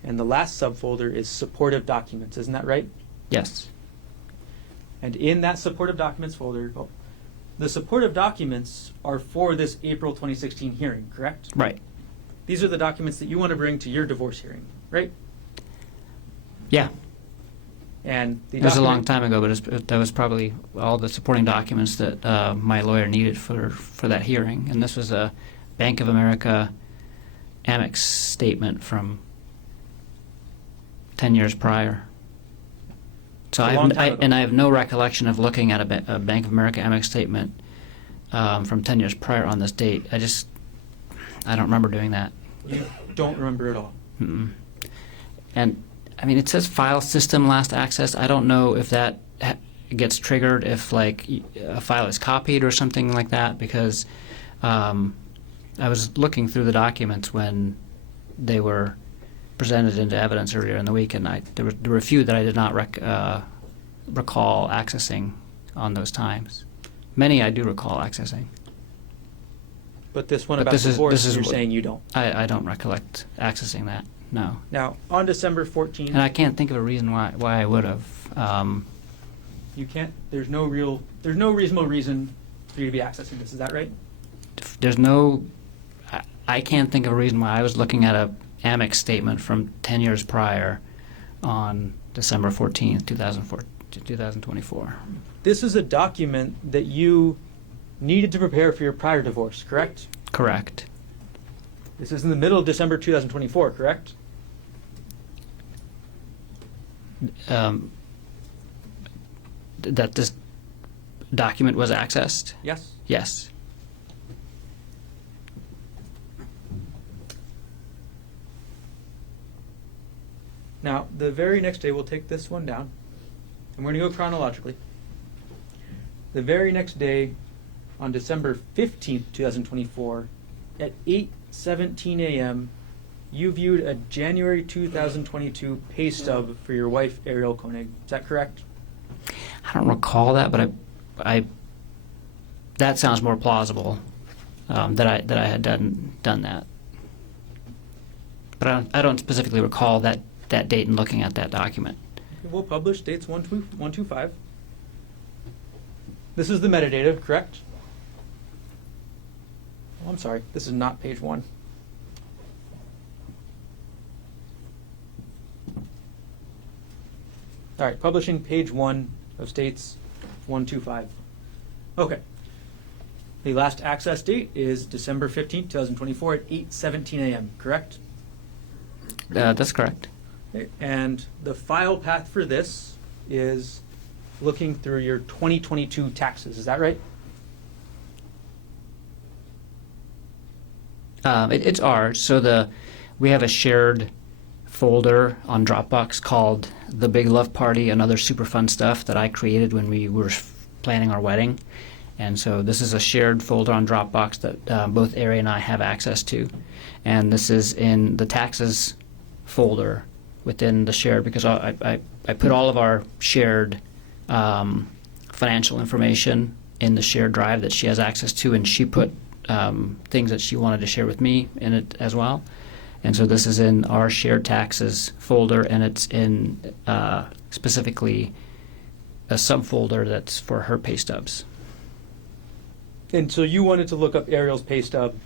And the last subfolder is supportive documents. Isn't that right? Yes. And in that supportive documents folder, the supportive documents are for this April 2016 hearing, correct? Right. These are the documents that you want to bring to your divorce hearing, right? Yeah. And the It was a long document- time ago, but that was probably all the supporting documents that my lawyer needed for that hearing. And this was a Bank of America Amex statement from 10 years prior. So A long time ago. I have no recollection of looking at a Bank of America Amex statement from 10 years prior on this date. I don't remember doing that. You don't remember at all. Mm-mm. And I mean, it says file system last access. I don't know if that gets triggered if like a file is copied or something like that, because I was looking through the documents when they were presented into evidence earlier in the week, and there were a few that I did not recall accessing on those times. Many I do recall accessing. But this one But about this is- divorce, this is you're what- saying you don't. I don't recollect accessing that. No. Now, on December 14th, And I can't think of a reason why I would have. you can't. There's no reasonable reason for you to be accessing this. Is that right? There's no. I can't think of a reason why I was looking at a Amex statement from 10 years prior on December 14th, 2024. This is a document that you needed to prepare for your prior divorce, correct? Correct. This is in the middle of December 2024, correct? That this document was accessed? Yes. Yes. Now, the very next day, we'll take this one down, and we're going to go chronologically. The very next day, on December 15th, 2024, at 8:17 a.m., you viewed a January 2022 pay stub for your wife, Arielle Konig. Is that correct? I don't recall that, but I that sounds more plausible that I had done that. But I don't specifically recall that date and looking at that document. We'll publish dates 125. This is the metadata, correct? Oh, I'm sorry. This is not page 1. All right, publishing page 1 of states 125. Okay. The last access date is December 15th, 2024 at 8:17 a.m., correct? That's correct. Okay, and the file path for this is looking through your 2022 taxes. Is that right? It's ours. So we have a shared folder on Dropbox called The Big Love Party and Other Super Fun Stuff that I created when we were planning our wedding. And so this is a shared folder on Dropbox that both Ari and I have access to. And this is in the taxes folder within the shared, because I put all of our shared financial information in the shared drive that she has access to, and she put things that she wanted to share with me in it as well. And so this is in our shared taxes folder, and it's in specifically a subfolder that's for her pay stubs. And so you wanted to look up Arielle's pay stub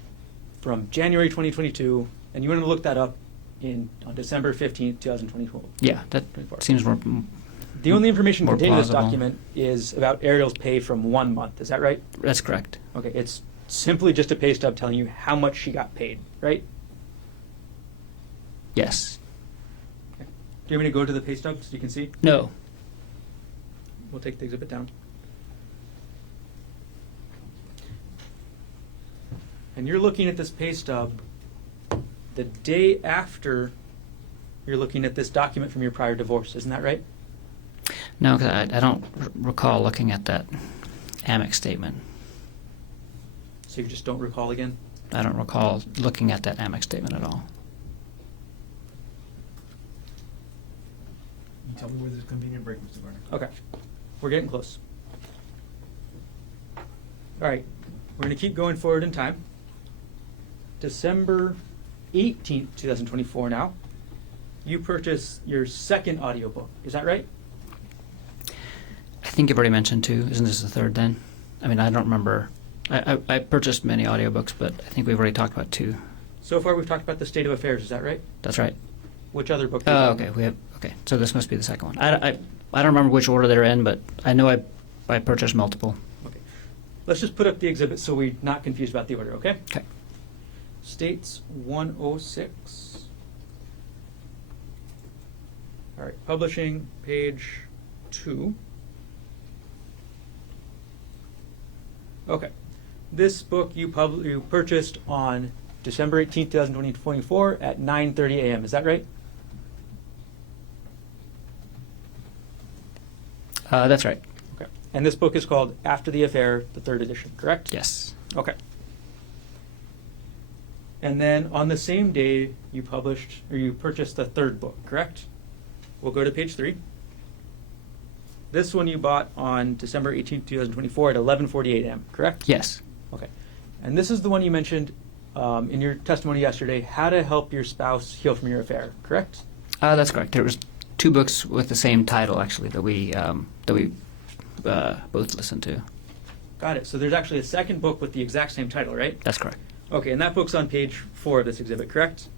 from January 2022, and you wanted to look that up on December 15th, 2024. Yeah, that 24. seems more. The only information more contained in this plausible. document is about Arielle's pay from 1 month. Is that right? That's correct. Okay, it's simply just a pay stub telling you how much she got paid, right? Yes. Okay. Do you want me to go to the pay stub so you can see? No. We'll take the exhibit down. And you're looking at this pay stub the day after you're looking at this document from your prior divorce. Isn't that right? No, 'cause I don't recall looking at that Amex statement. So you just don't recall again? I don't recall looking at that Amex statement at all. You tell me where there's a convenient break, Mr. Garner. Okay. We're getting close. All right. We're going to keep going forward in time. December 18th, 2024 now. You purchase your second audiobook. Is that right? I think you've already mentioned two. Isn't this the third then? I mean, I don't remember. I purchased many audiobooks, but I think we've already talked about two. So far we've talked about the state of affairs. Is that right? That's right. Which other book? Oh, okay. Okay. So this must be the second one. I don't remember which order they're in, but I know I purchased multiple. Okay. Let's just put up the exhibit so we're not confused about the order, okay? Okay. States 106. All right, publishing, page 2. Okay. This book you purchased on December 18th, 2024 at 9:30 a.m. Is that right? That's right. Okay. And this book is called After the Affair, the third edition, correct? Yes. Okay. And then on the same day, you purchased the third book, correct? We'll go to page 3. This one you bought on December 18th, 2024 at 11:48 a.m., correct? Yes. Okay. And this is the one you mentioned in your testimony yesterday, How to Help Your Spouse Heal from Your Affair, correct? That's correct. There was two books with the same title actually that we both listened to. Got it. So there's actually a second book with the exact same title, right? That's correct. Okay, and that book's on page 4 of this exhibit, correct?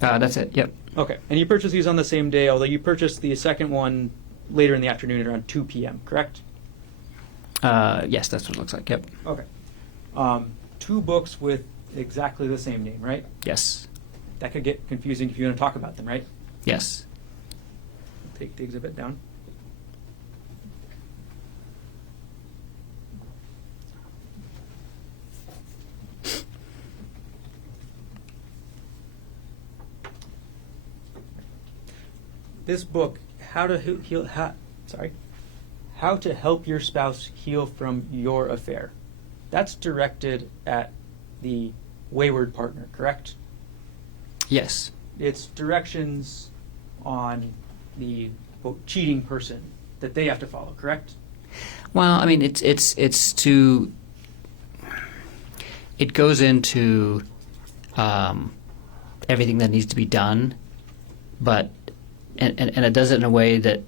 That's it. Yep. Okay, and you purchased these on the same day, although you purchased the second one later in the afternoon at around 2 p.m., correct? Yes, that's what it looks like. Yep. Okay. Two books with exactly the same name, right? Yes. That could get confusing if you want to talk about them, right? Yes. Take the exhibit down. This book, How to Help Your Spouse Heal from Your Affair. That's directed at the wayward partner, correct? Yes. It's directions on the quote, cheating person that they have to follow, correct? Well, I mean, it goes into everything that needs to be done, but and it does it in a way that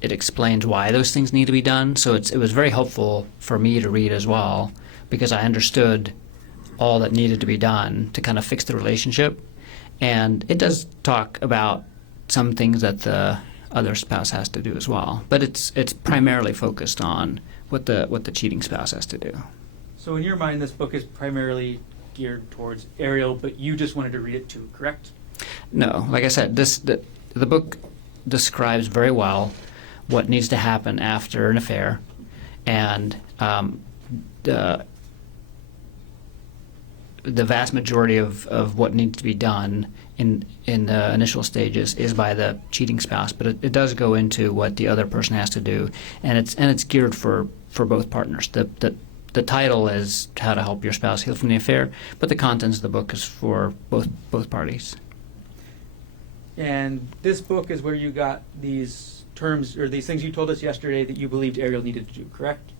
it explains why those things need to be done. So it was very helpful for me to read as well, because I understood all that needed to be done to kind of fix the relationship. And it does talk about some things that the other spouse has to do as well, but it's primarily focused on what the cheating spouse has to do. So in your mind, this book is primarily geared towards Arielle, but you just wanted to read it too, correct? No, like I said, the book describes very well what needs to happen after an affair, and the vast majority of what needs to be done in the initial stages is by the cheating spouse, but it does go into what the other person has to do, and it's geared for both partners. The title is How to Help Your Spouse Heal from the Affair, but the contents of the book is for both parties. And this book is where you got these terms or these things you told us yesterday that you believed Arielle needed to do, correct?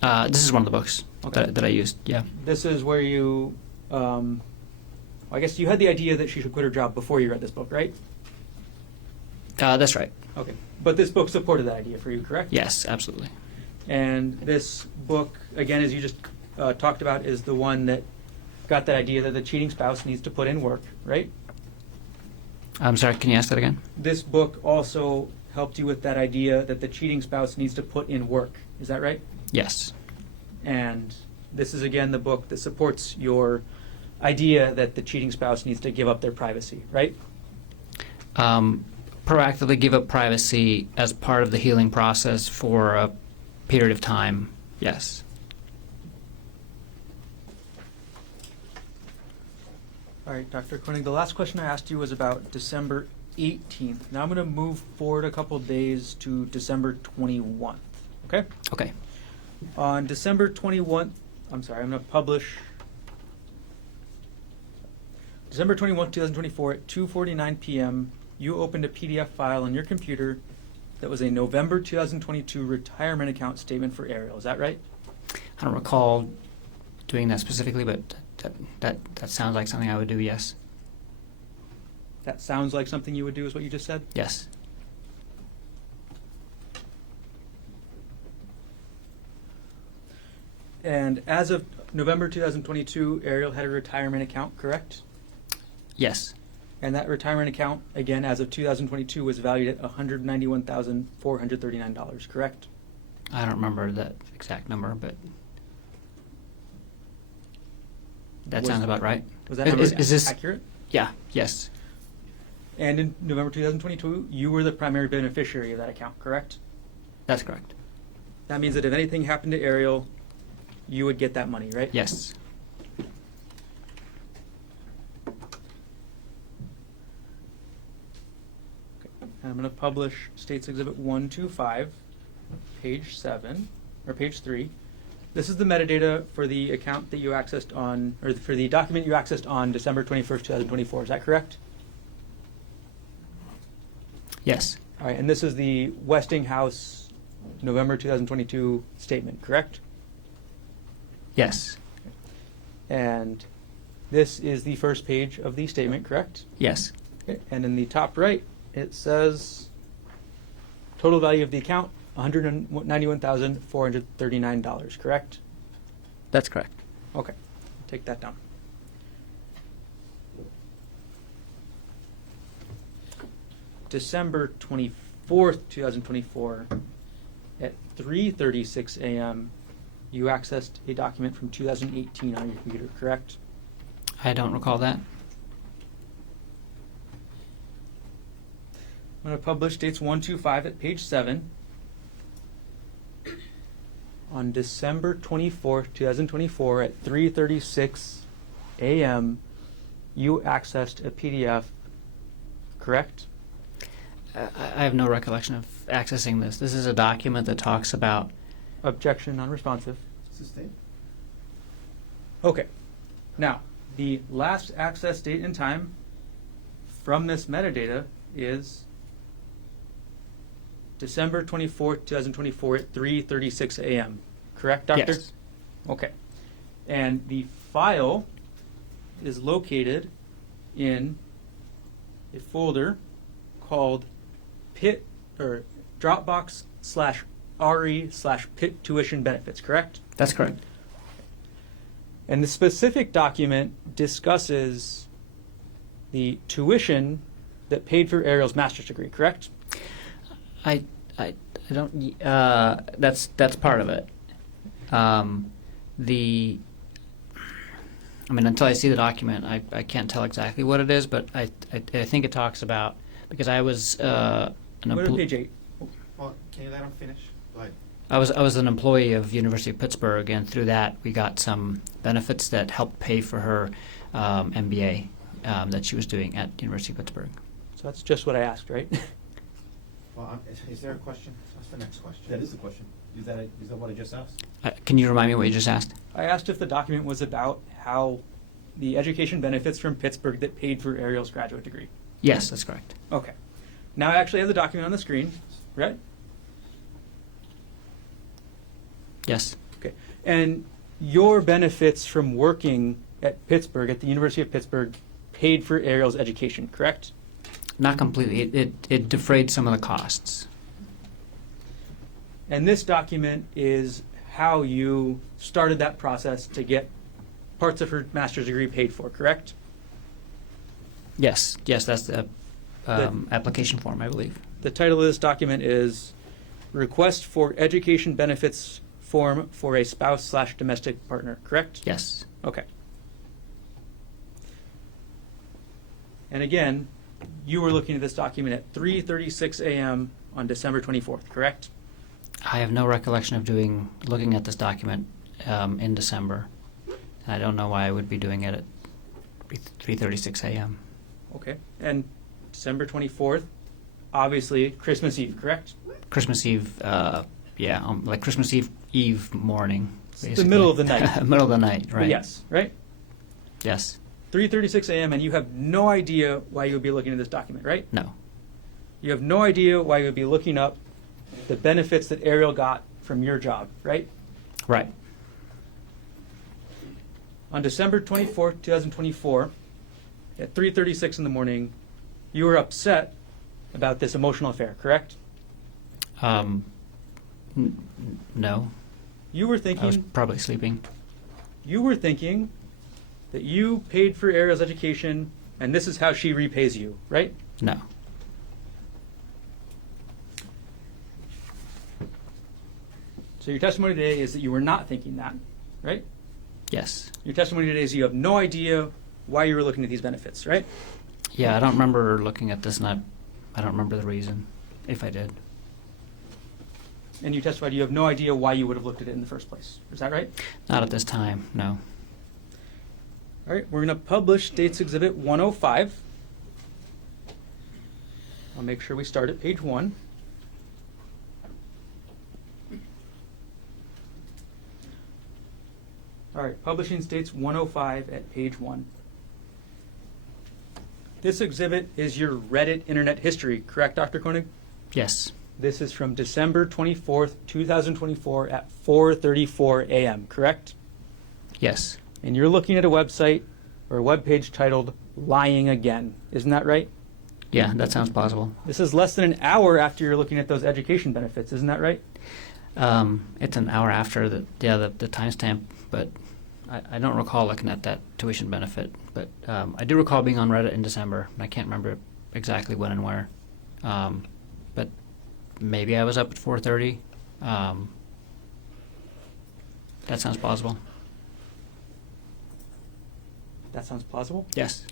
This is one of the books Okay. that I used. Yeah. This is where you, I guess you had the idea that she should quit her job before you read this book, right? That's right. Okay. But this book supported that idea for you, correct? Yes, absolutely. And this book, again, as you just talked about, is the one that got that idea that the cheating spouse needs to put in work, right? I'm sorry, can you ask that again? This book also helped you with that idea that the cheating spouse needs to put in work. Is that right? Yes. And this is, again, the book that supports your idea that the cheating spouse needs to give up their privacy, right? Proactively give up privacy as part of the healing process for a period of time, yes. All right, Dr. Konig, the last question I asked you was about December 18th. Now I'm going to move forward a couple days to December 21st, okay? Okay. On December 21st, I'm sorry, I'm going to publish December 21st, 2024 at 2:49 p.m. You opened a PDF file on your computer that was a November 2022 retirement account statement for Arielle. Is that right? I don't recall doing that specifically, but that sounds like something I would do, yes. That sounds like something you would do, is what you just said? Yes. And as of November 2022, Arielle had a retirement account, correct? Yes. And that retirement account, again, as of 2022, was valued at $191,439, correct? I don't remember that exact number, but that Was- sounds about right. Was that number Is this accurate? Yeah, yes. And in November 2022, you were the primary beneficiary of that account, correct? That's correct. That means that if anything happened to Arielle, you would get that money, right? Yes. And I'm going to publish States Exhibit 125, page 7, or page 3. This is the metadata for the account that you accessed on, or for the document you accessed on December 21st, 2024. Is that correct? Yes. All right, and this is the Westinghouse November 2022 statement, correct? Yes. And this is the first page of the statement, correct? Yes. Okay. And in the top right, it says total value of the account, $191,439, correct? That's correct. Okay, take that down. December 24th, 2024, at 3:36 a.m., you accessed a document from 2018 on your computer, correct? I don't recall that. I'm going to publish dates 125 at page 7. On December 24th, 2024, at 3:36 a.m., you accessed a PDF, correct? I have no recollection of accessing this. This is a document that talks about. Objection, non-responsive. Sustained? Okay. Now, the last access date and time from this metadata is December 24th, 2024 at 3:36 a.m. Correct, Doctor? Yes. Okay. And the file is located in a folder called Pit or Dropbox/RE/Pit Tuition Benefits, correct? That's correct. And the specific document discusses the tuition that paid for Arielle's master's degree, correct? I don't. That's part of it. Until I see the document, I can't tell exactly what it is, but I think it talks about, because I was Go to page 8. Well, can you let him finish? Go ahead. I was an employee of University of Pittsburgh, and through that we got some benefits that helped pay for her MBA that she was doing at University of Pittsburgh. So that's just what I asked, right? Well, is there a question? What's the next question? That is the question. Is that what I just asked? Can you remind me what you just asked? I asked if the document was about how the education benefits from Pittsburgh that paid for Arielle's graduate degree. Yes, that's correct. Okay. Now I actually have the document on the screen, right? Yes. Okay. And your benefits from working at Pittsburgh, at the University of Pittsburgh, paid for Arielle's education, correct? Not completely. It defrayed some of the costs. And this document is how you started that process to get parts of her master's degree paid for, correct? Yes, that's the application form, I believe. The title of this document is Request for Education Benefits Form for a Spouse/Domestic Partner, correct? Yes. Okay. And again, you were looking at this document at 3:36 a.m. on December 24th, correct? I have no recollection of looking at this document in December. And I don't know why I would be doing it at 3:36 a.m. Okay. And December 24th, obviously Christmas Eve, correct? Christmas Eve, like Christmas Eve morning. It's the middle of the night. Middle of the night, right? But yes, right? Yes. 3:36 a.m. and you have no idea why you would be looking at this document, right? No. You have no idea why you would be looking up the benefits that Arielle got from your job, right? Right. On December 24th, 2024, at 3:36 in the morning, you were upset about this emotional affair, correct? No. You were I was thinking probably sleeping. that you paid for Arielle's education and this is how she repays you, right? No. So your testimony today is that you were not thinking that, right? Yes. Your testimony today is you have no idea why you were looking at these benefits, right? Yeah, I don't remember looking at this, and I don't remember the reason, if I did. And you testified you have no idea why you would have looked at it in the first place. Is that right? Not at this time, no. All right, we're going to publish States Exhibit 105. I'll make sure we start at page 1. All right, publishing States 105 at page 1. This exhibit is your Reddit internet history, correct, Dr. Konig? Yes. This is from December 24th, 2024 at 4:34 a.m., correct? Yes. And you're looking at a website or a webpage titled Lying Again. Isn't that right? Yeah, that sounds plausible. This is less than an hour after you're looking at those education benefits. Isn't that right? It's an hour after the timestamp, but I don't recall looking at that tuition benefit. But I do recall being on Reddit in December, and I can't remember exactly when and where. But maybe I was up at 4:30. That sounds plausible. That sounds plausible. Yes.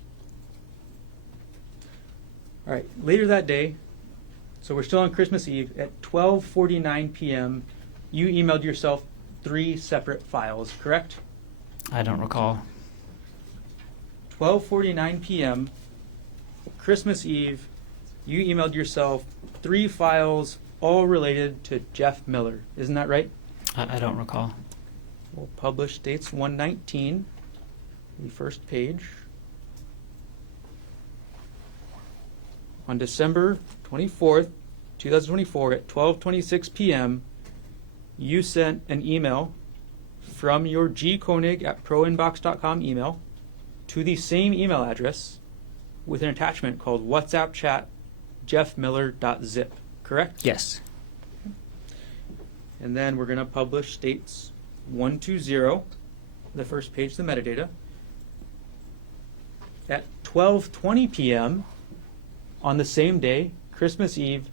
All right. Later that day, so we're still on Christmas Eve, at 12:49 p.m., you emailed yourself 3 separate files, correct? I don't recall. 12:49 p.m., Christmas Eve, you emailed yourself 3 files, all related to Jeff Miller. Isn't that right? I don't recall. We'll publish dates 119, the first page. On December 24th, 2024 at 12:26 p.m., you sent an email from your gkonig@proinbox.com email to the same email address with an attachment called WhatsApp chat jeffmiller.zip, correct? Yes. And then we're going to publish states 120, the first page, the metadata. At 12:20 p.m. on the same day, Christmas Eve,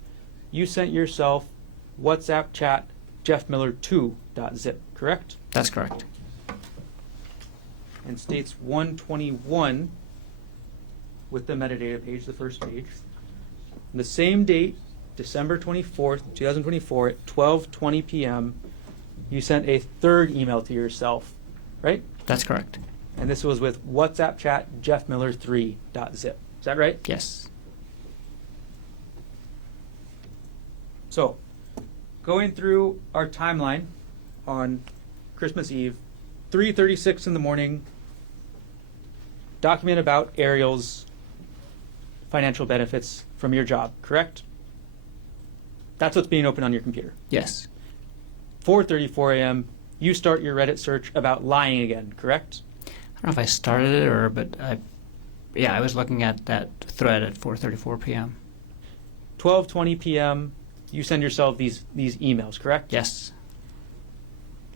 you sent yourself WhatsApp chat jeffmiller2.zip, correct? That's correct. And states 121 with the metadata page, the first page. On the same date, December 24th, 2024 at 12:20 p.m., you sent a third email to yourself, right? That's correct. And this was with WhatsApp chat jeffmiller3.zip. Is that right? Yes. So, going through our timeline on Christmas Eve, 3:36 in the morning, document about Arielle's financial benefits from your job, correct? That's what's being opened on your computer. Yes. 4:34 a.m., you start your Reddit search about lying again, correct? I don't know if I started it but I was looking at that thread at 4:34 p.m. 12:20 p.m., you send yourself these emails, correct? Yes.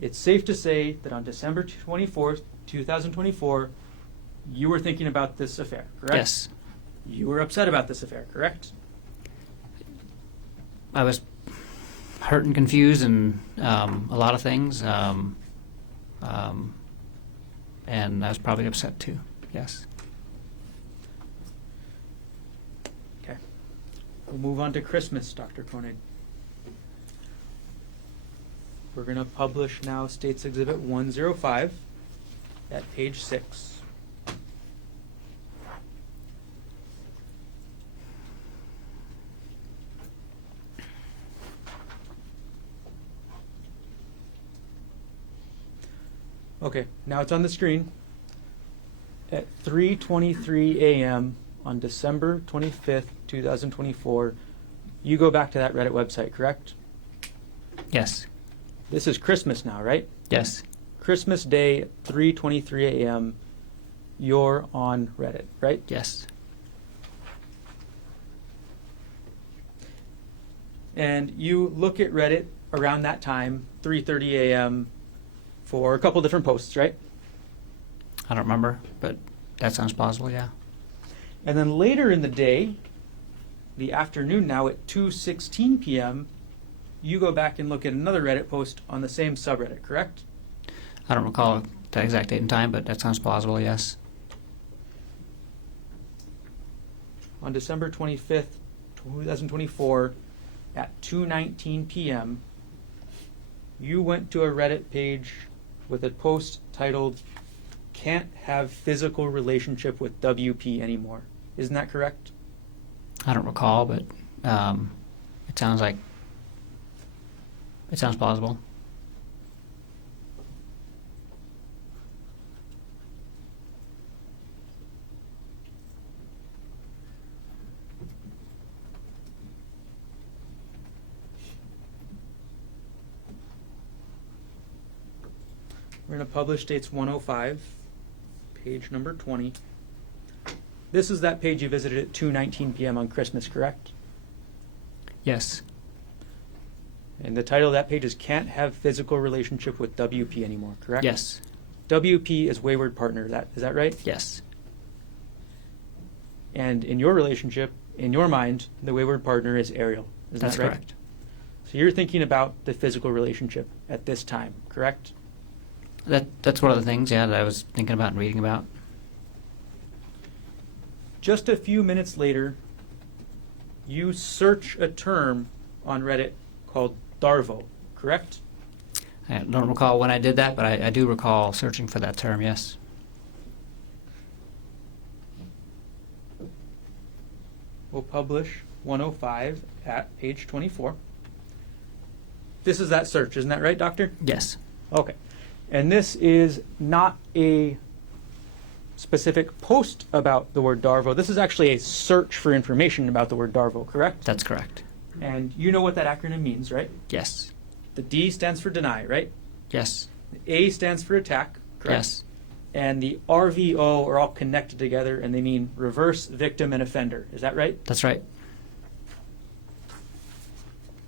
It's safe to say that on December 24th, 2024, you were thinking about this affair, correct? Yes. You were upset about this affair, correct? I was hurt and confused and a lot of things. And I was probably upset too. Yes. Okay. We'll move on to Christmas, Dr. Konig. We're going to publish now States Exhibit 105 at page 6. Okay, now it's on the screen. At 3:23 a.m. on December 25th, 2024, you go back to that Reddit website, correct? Yes. This is Christmas now, right? Yes. Christmas Day at 3:23 a.m. You're on Reddit, right? Yes. And you look at Reddit around that time, 3:30 a.m., for a couple different posts, right? I don't remember, but that sounds plausible, yeah. And then later in the day, the afternoon now at 2:16 p.m., you go back and look at another Reddit post on the same subreddit, correct? I don't recall the exact date and time, but that sounds plausible, yes. On December 25th, 2024, at 2:19 p.m., you went to a Reddit page with a post titled, "Can't have physical relationship with WP anymore." Isn't that correct? I don't recall, but it sounds plausible. We're going to publish States 105, page number 20. This is that page you visited at 2:19 p.m. on Christmas, correct? Yes. And the title of that page is "Can't have physical relationship with WP anymore," correct? Yes. WP is wayward partner. Is that right? Yes. And in your relationship, in your mind, the wayward partner is Arielle. Is That's that right? correct. So you're thinking about the physical relationship at this time, correct? That's one of the things, yeah, that I was thinking about and reading about. Just a few minutes later, you search a term on Reddit called Darvo, correct? I don't recall when I did that, but I do recall searching for that term, yes. We'll publish 105 at page 24. This is that search, isn't that right, Doctor? Yes. Okay. And this is not a specific post about the word Darvo. This is actually a search for information about the word Darvo, correct? That's correct. And you know what that acronym means, right? Yes. The D stands for deny, right? Yes. The A stands for attack, correct? Yes. And the RVO are all connected together, and they mean reverse, victim, and offender. Is that right? That's right.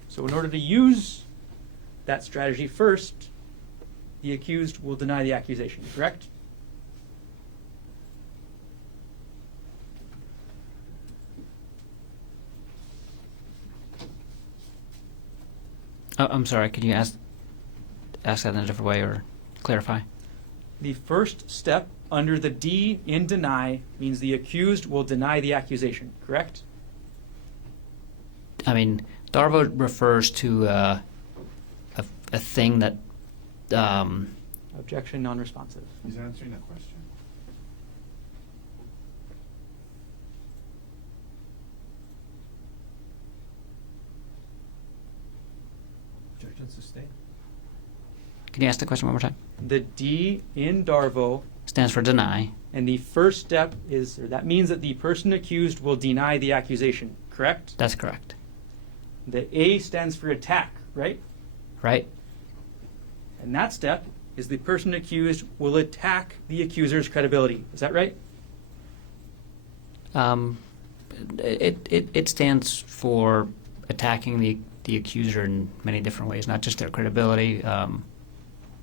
So in order to use that strategy first, the accused will deny the accusation, correct? Oh, I'm sorry, could you ask that in a different way or clarify? The first step under the D in deny means the accused will deny the accusation, correct? I mean, DARVO refers to a thing that. Objection, non-responsive. He's answering that question. Objection sustained. Can you ask the question one more time? The D in DARVO, Stands for deny. and the first step is, or that means that the person accused will deny the accusation, correct? That's correct. The A stands for attack, right? Right? And that step is the person accused will attack the accuser's credibility. Is that right? It stands for attacking the accuser in many different ways, not just their credibility.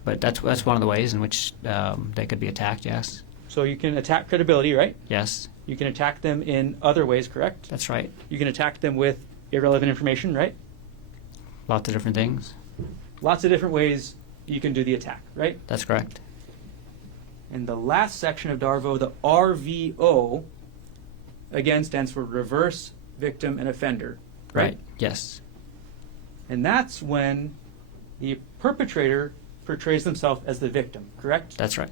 But that's one of the ways in which they could be attacked. Yes. So you can attack credibility, right? Yes. You can attack them in other ways, correct? That's right. You can attack them with irrelevant information, right? Lots of different things. Lots of different ways you can do the attack, right? That's correct. And the last section of DARVO, the RVO, again stands for reverse victim and offender, right? Yes. And that's when the perpetrator portrays themselves as the victim, correct? That's right.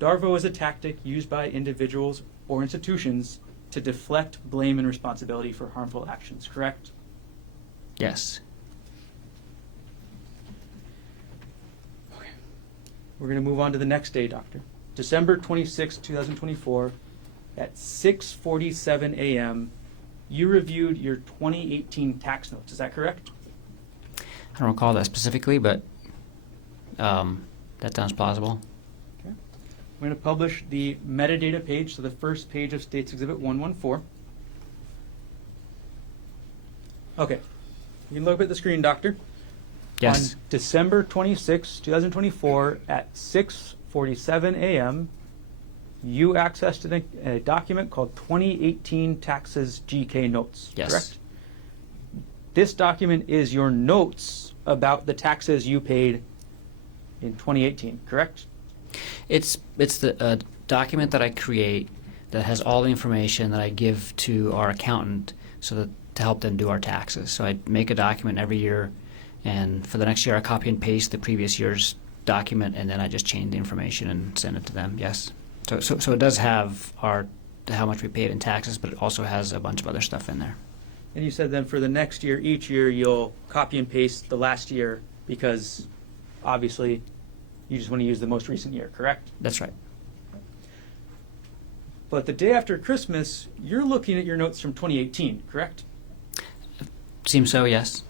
DARVO is a tactic used by individuals or institutions to deflect blame and responsibility for harmful actions, correct? Yes. Okay. We're going to move on to the next day, Doctor. December 26, 2024, at 6:47 a.m., you reviewed your 2018 tax notes. Is that correct? I don't recall that specifically, but that sounds plausible. Okay. I'm going to publish the metadata page, so the first page of States Exhibit 114. Okay. You can look at the screen, Doctor. Yes. On December 26, 2024, at 6:47 a.m., you accessed a document called 2018 Taxes GK Notes, Yes. correct? This document is your notes about the taxes you paid in 2018, correct? It's the document that I create that has all the information that I give to our accountant so that to help them do our taxes. So I make a document every year, and for the next year I copy and paste the previous year's document, and then I just change the information and send it to them. Yes. So it does have how much we paid in taxes, but it also has a bunch of other stuff in there. And you said then for the next year, each year you'll copy and paste the last year because obviously you just want to use the most recent year, correct? That's right. But the day after Christmas, you're looking at your notes from 2018, correct? Seems so, yes.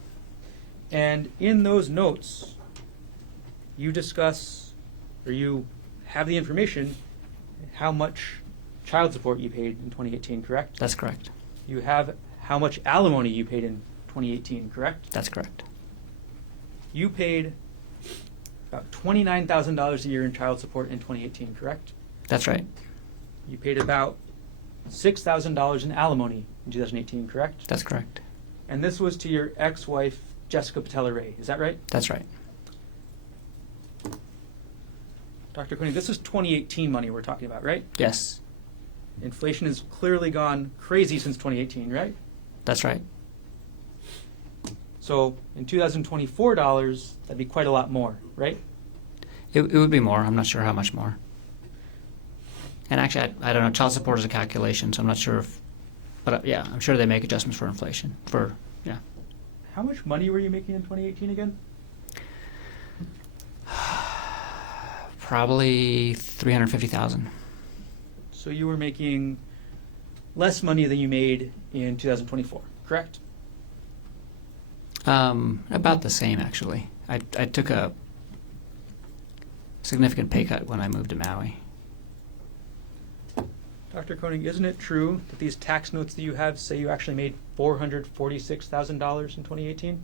And in those notes, you discuss, or you have the information, how much child support you paid in 2018, correct? That's correct. You have how much alimony you paid in 2018, correct? That's correct. You paid about $29,000 a year in child support in 2018, correct? That's right. You paid about $6,000 in alimony in 2018, correct? That's correct. And this was to your ex-wife, Jessica Patella-Ray. Is that right? That's right. Dr. Konig, this is 2018 money we're talking about, right? Yes. Inflation has clearly gone crazy since 2018, right? That's right. So in 2024 dollars, that'd be quite a lot more, right? It would be more. I'm not sure how much more. And actually, I don't know. Child support is a calculation, so I'm not sure if. But yeah, I'm sure they make adjustments for inflation. Yeah. How much money were you making in 2018 again? Probably 350,000. So you were making less money than you made in 2024, correct? About the same, actually. I took a significant pay cut when I moved to Maui. Dr. Konig, isn't it true that these tax notes that you have say you actually made $446,000 in 2018?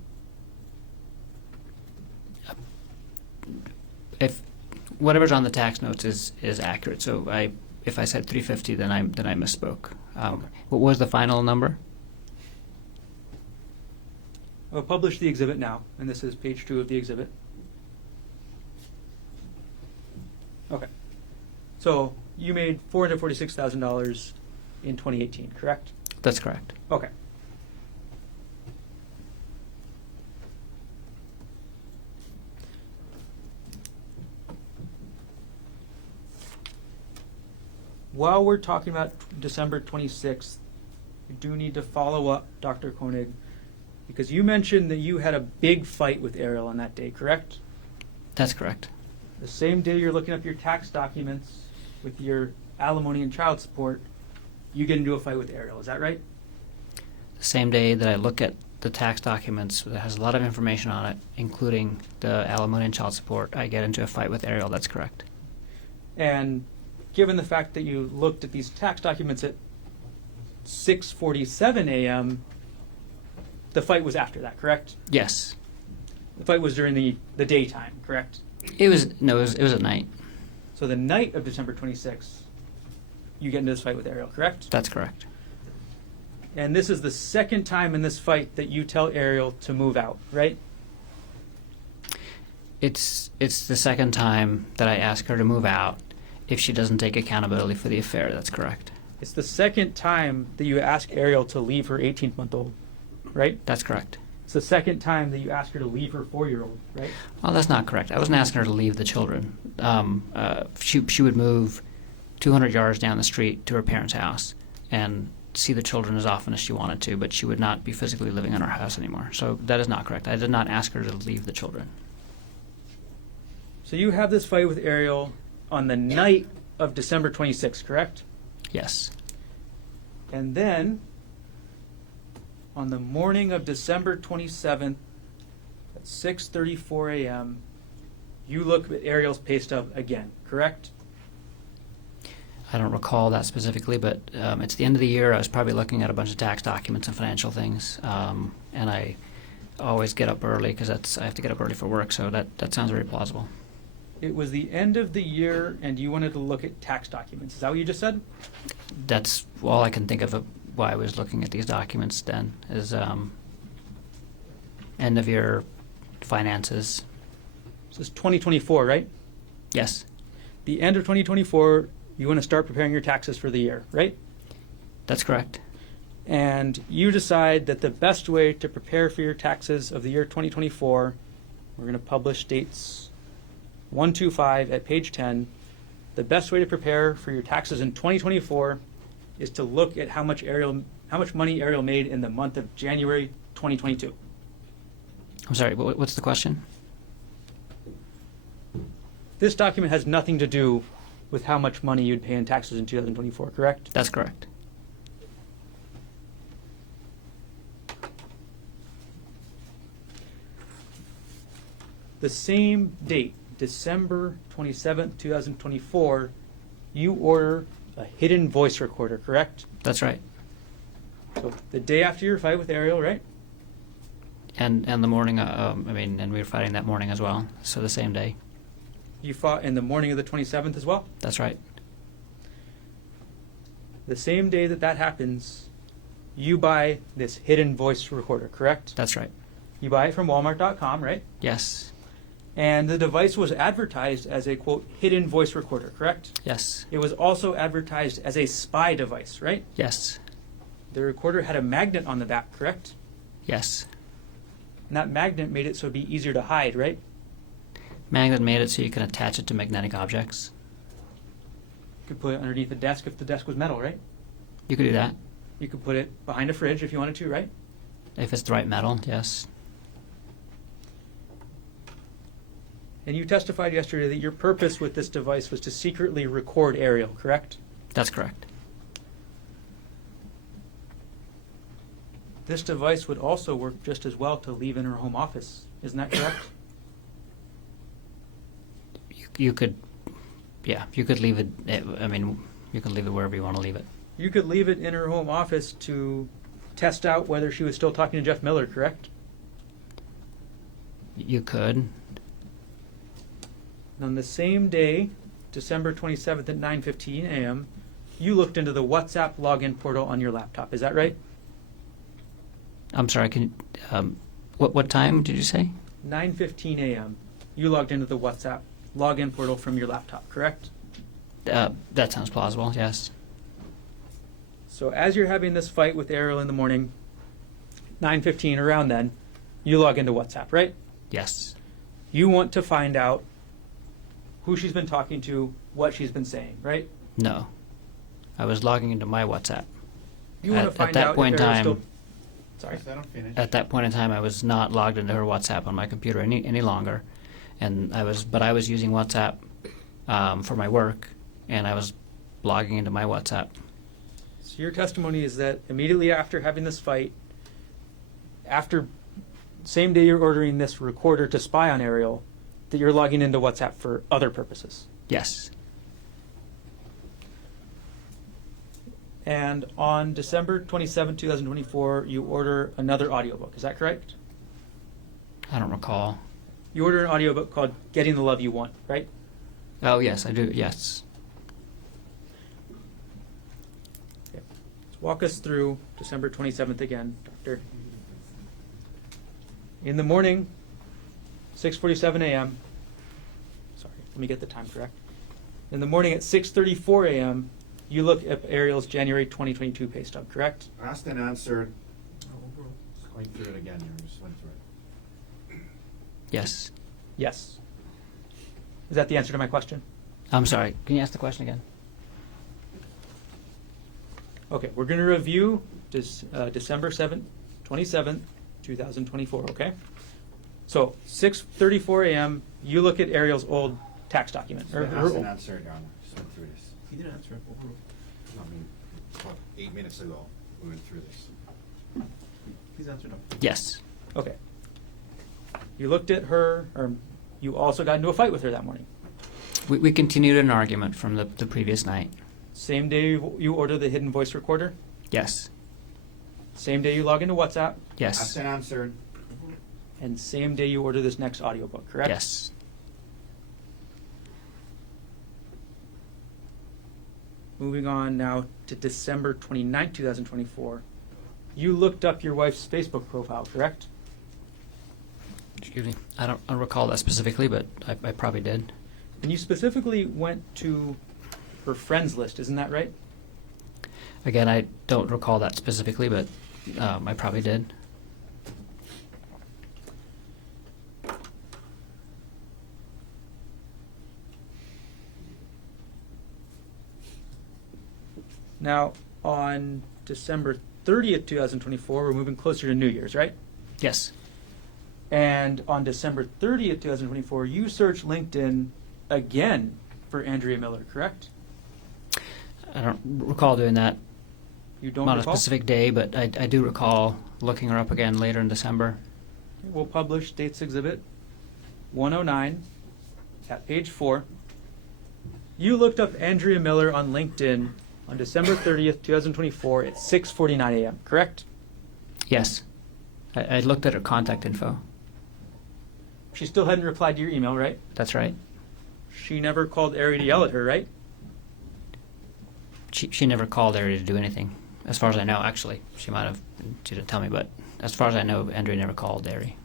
If whatever's on the tax notes is accurate, so if I said 350, then I misspoke. What was the final number? I'll publish the exhibit now, and this is page 2 of the exhibit. Okay. So you made $446,000 in 2018, correct? That's correct. Okay. While we're talking about December 26th, we do need to follow up, Dr. Konig, because you mentioned that you had a big fight with Arielle on that day, correct? That's correct. The same day you're looking up your tax documents with your alimony and child support, you get into a fight with Arielle, is that right? The same day that I look at the tax documents that has a lot of information on it, including the alimony and child support, I get into a fight with Arielle. That's correct. And given the fact that you looked at these tax documents at 6:47 a.m., the fight was after that, correct? Yes. The fight was during the daytime, correct? It was at night. So the night of December 26th, you get into this fight with Arielle, correct? That's correct. And this is the second time in this fight that you tell Arielle to move out, right? It's the second time that I ask her to move out if she doesn't take accountability for the affair. That's correct. It's the second time that you ask Arielle to leave her 18-month-old, right? That's correct. It's the second time that you ask her to leave her 4-year-old, right? Oh, that's not correct. I wasn't asking her to leave the children. She would move 200 yards down the street to her parents' house and see the children as often as she wanted to, but she would not be physically living in our house anymore. So that is not correct. I did not ask her to leave the children. So you have this fight with Arielle on the night of December 26th, correct? Yes. And then, on the morning of December 27th at 6:34 a.m., you look at Arielle's pay stub again, correct? I don't recall that specifically, but it's the end of the year. I was probably looking at a bunch of tax documents and financial things, and I always get up early because I have to get up early for work, so that sounds very plausible. It was the end of the year, and you wanted to look at tax documents. Is that what you just said? That's all I can think of why I was looking at these documents then, is end of year finances. This is 2024, right? Yes, The end of 2024, you want to start preparing your taxes for the year, right? that's correct. And you decide that the best way to prepare for your taxes of the year 2024, we're going to publish dates 125 at page 10. The best way to prepare for your taxes in 2024 is to look at how much money Arielle made in the month of January 2022. I'm sorry, what's the question? This document has nothing to do with how much money you'd pay in taxes in 2024, correct? That's correct. The same date, December 27th, 2024, you order a hidden voice recorder, correct? That's right. So the day after your fight with Arielle, right? And the morning, and we were fighting that morning as well, so the same day. You fought in the morning of the 27th as well? That's right. The same day that happens, you buy this hidden voice recorder, correct? That's right. You buy it from Walmart.com, right? Yes. And the device was advertised as a, quote, hidden voice recorder, correct? Yes. It was also advertised as a spy device, right? Yes. The recorder had a magnet on the back, correct? Yes. And that magnet made it so it'd be easier to hide, right? Magnet made it so you can attach it to magnetic objects. You could put it underneath the desk if the desk was metal, right? You could do that. You could put it behind a fridge if you wanted to, right? If it's the right metal, yes. And you testified yesterday that your purpose with this device was to secretly record Arielle, correct? That's correct. This device would also work just as well to leave in her home office. Isn't that correct? You could leave it. You could leave it wherever you want to leave it. You could leave it in her home office to test out whether she was still talking to Jeff Miller, correct? You could. And on the same day, December 27th at 9:15 a.m., you looked into the WhatsApp login portal on your laptop. Is that right? I'm sorry. What time did you say? 9:15 a.m. You logged into the WhatsApp login portal from your laptop, correct? That sounds plausible. Yes. So as you're having this fight with Arielle in the morning, 9:15 around then, you log into WhatsApp, right? Yes. You want to find out who she's been talking to, what she's been saying, right? No. I was logging into my WhatsApp. You want to At find that out point if in Arielle's time, still... Sorry. Yes, I don't finish. At that point in time, I was not logged into her WhatsApp on my computer any longer, and I was using WhatsApp for my work, and I was logging into my WhatsApp. So your testimony is that immediately after having this fight, after same day you're ordering this recorder to spy on Arielle, that you're logging into WhatsApp for other purposes. Yes. And on December 27, 2024, you order another audiobook. Is that correct? I don't recall. You order an audiobook called Getting the Love You Want, right? Oh, yes, I do. Yes. Okay. Let's walk us through December 27th again, Doctor. In the morning, 6:47 a.m. Sorry, let me get the time correct. In the morning at 6:34 a.m., you look at Arielle's January 2022 pay stub, correct? Asked and answered. Oh, Just going through it again here. Just went through it. Yes. Yes. Is that the answer to my question? I'm sorry. Can you ask the question again? Okay, we're going to review December 27th, 2024, okay? So, 6:34 a.m., you look at Arielle's old tax document. So asked and answered, Your Honor. Just went through this. He didn't answer it. Overruled. I mean, about 8 minutes ago, we went through this. Please answer no. Yes. Okay. You looked at her, or you also got into a fight with her that morning. We continued an argument from the previous night. Same day you order the hidden voice recorder. Yes. Same day you log into WhatsApp. Asked Yes. and answered. And same day you order this next audiobook, correct? Yes. Moving on now to December 29th, 2024. You looked up your wife's Facebook profile, correct? Excuse me. I don't recall that specifically, but I probably did. And you specifically went to her friends list, isn't that right? Again, I don't recall that specifically, but I probably did. Now, on December 30th, 2024, we're moving closer to New Year's, right? Yes. And on December 30th, 2024, you search LinkedIn again for Andrea Miller, correct? I don't recall doing that. You don't Not recall? a specific day, but I do recall looking her up again later in December. We'll publish Dates Exhibit 109 at page 4. You looked up Andrea Miller on LinkedIn on December 30th, 2024 at 6:49 a.m., correct? Yes. I looked at her contact info. She still hadn't replied to your email, right? That's right. She never called Ari to yell at her, right? She never called Ari to do anything, as far as I know, actually. She might have, she didn't tell me, but as far as I know, Andrea never called Ari.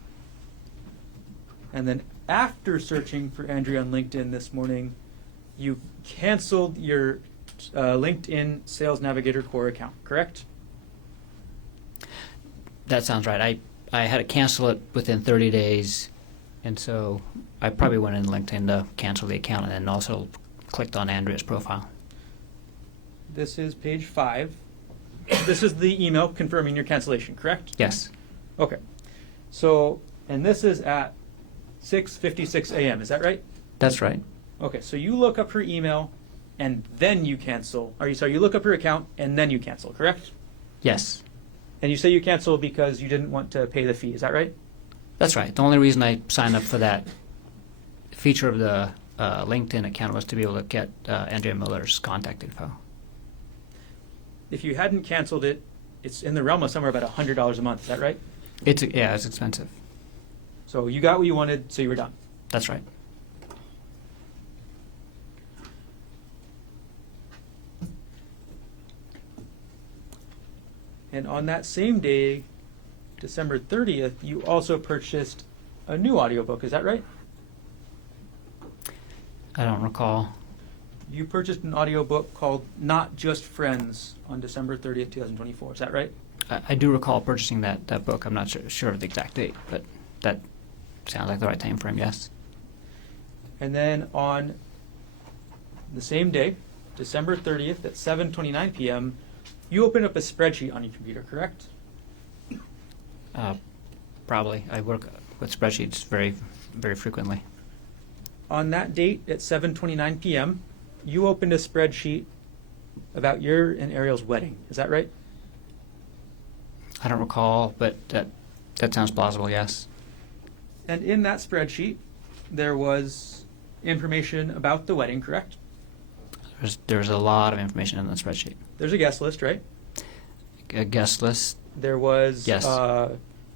And then after searching for Andrea on LinkedIn this morning, you canceled your LinkedIn Sales Navigator Core account, correct? That sounds right. I had to cancel it within 30 days, and so I probably went in LinkedIn to cancel the account and then also clicked on Andrea's profile. This is page 5. This is the email confirming your cancellation, correct? Yes. Okay. So, and this is at 6:56 a.m., is that right? That's right. Okay, so you look up her email and then you cancel. You look up her account and then you cancel, correct? Yes. And you say you cancel because you didn't want to pay the fee, is that right? That's right. The only reason I signed up for that feature of the LinkedIn account was to be able to get Andrea Miller's contact info. If you hadn't canceled it, it's in the realm of somewhere about $100 a month, is that right? It's expensive. So you got what you wanted, so you were done. That's right. And on that same day, December 30th, you also purchased a new audiobook, is that right? I don't recall. You purchased an audiobook called Not Just Friends on December 30th, 2024. Is that right? I do recall purchasing that book. I'm not sure of the exact date, but that sounds like the right time frame, yes. And then on the same day, December 30th at 7:29 p.m., you opened up a spreadsheet on your computer, correct? Probably. I work with spreadsheets very, very frequently. On that date at 7:29 p.m., you opened a spreadsheet about your and Arielle's wedding. Is that right? I don't recall, but that sounds plausible, yes. And in that spreadsheet, there was information about the wedding, correct? There's a lot of information in the spreadsheet. There's a guest list, right? A guest list, There was Yes.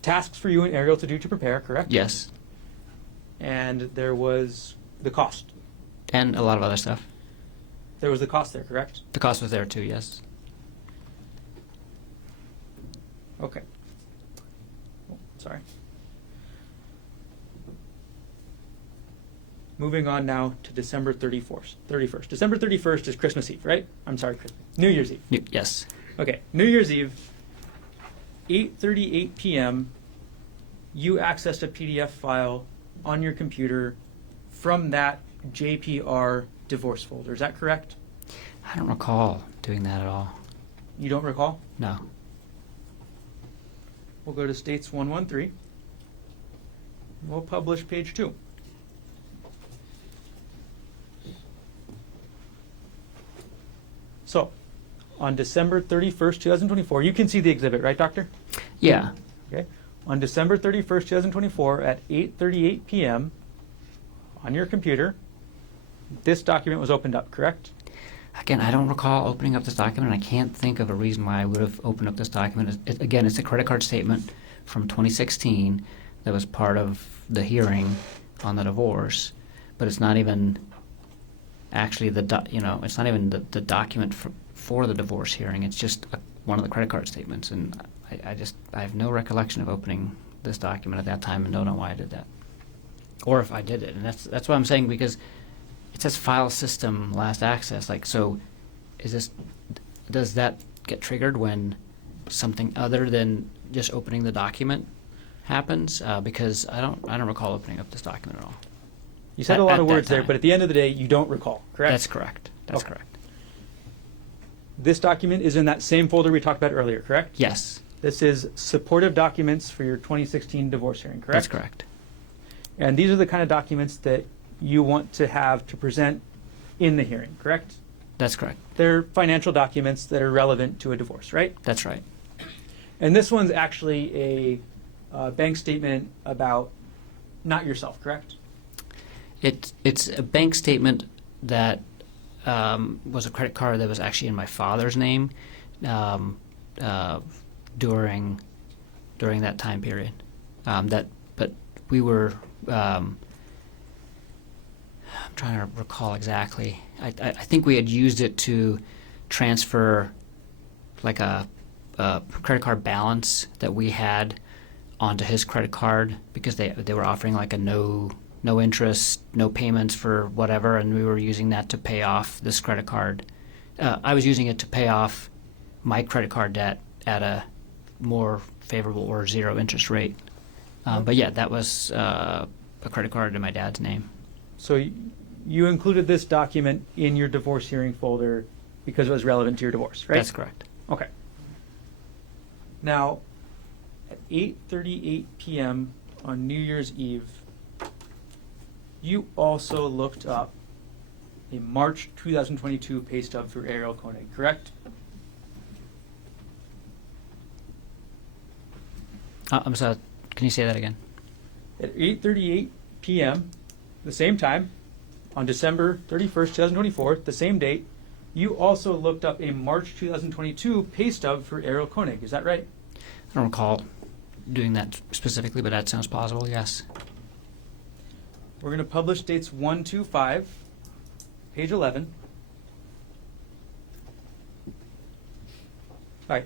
Tasks for you and Arielle to do to prepare, correct? yes, And there was the cost. and a lot of other stuff. There was the cost there, correct? The cost was there too, yes. Okay. Oh, sorry. Moving on now to December 31st. December 31st is Christmas Eve, right? I'm sorry, New Year's Eve. Yes. Okay, New Year's Eve, 8:38 p.m., you accessed a PDF file on your computer from that JPR divorce folder. Is that correct? I don't recall doing that at all. You don't recall? No. We'll go to States 113. We'll publish page 2. So, on December 31st, 2024, you can see the exhibit, right, Doctor? Yeah. Okay. On December 31st, 2024, at 8:38 p.m., on your computer, this document was opened up, correct? Again, I don't recall opening up this document. I can't think of a reason why I would have opened up this document. Again, it's a credit card statement from 2016 that was part of the hearing on the divorce, but it's not even actually it's not even the document for the divorce hearing. It's just one of the credit card statements, and I have no recollection of opening this document at that time and don't know why I did that, or if I did it. And that's what I'm saying, because it says file system last access. Like, so does that get triggered when something other than just opening the document happens? Because I don't recall opening up this document at all. You said a lot of words there, but at the end of the day, you don't recall, correct? That's correct. That's Okay. correct. This document is in that same folder we talked about earlier, correct? Yes, This is supportive documents for your 2016 divorce hearing, correct? that's correct. And these are the kind of documents that you want to have to present in the hearing, correct? That's correct. They're financial documents that are relevant to a divorce, right? That's right. And this one's actually a bank statement about not yourself, correct? It's a bank statement that was a credit card that was actually in my father's name during that time period. But we were. I'm trying to recall exactly. I think we had used it to transfer like a credit card balance that we had onto his credit card, because they were offering like a no interest, no payments for whatever, and we were using that to pay off this credit card. I was using it to pay off my credit card debt at a more favorable or zero interest rate. But yeah, that was a credit card in my dad's name. So you included this document in your divorce hearing folder because it was relevant to your divorce, right? That's correct. Okay. Now, at 8:38 p.m. on New Year's Eve, you also looked up a March 2022 pay stub for Arielle Konig, correct? I'm sorry. Can you say that again? At 8:38 p.m., the same time, on December 31st, 2024, the same date, you also looked up a March 2022 pay stub for Arielle Konig. Is that right? I don't recall doing that specifically, but that sounds plausible, yes. We're going to publish dates 1, 2, 5, page 11. All right.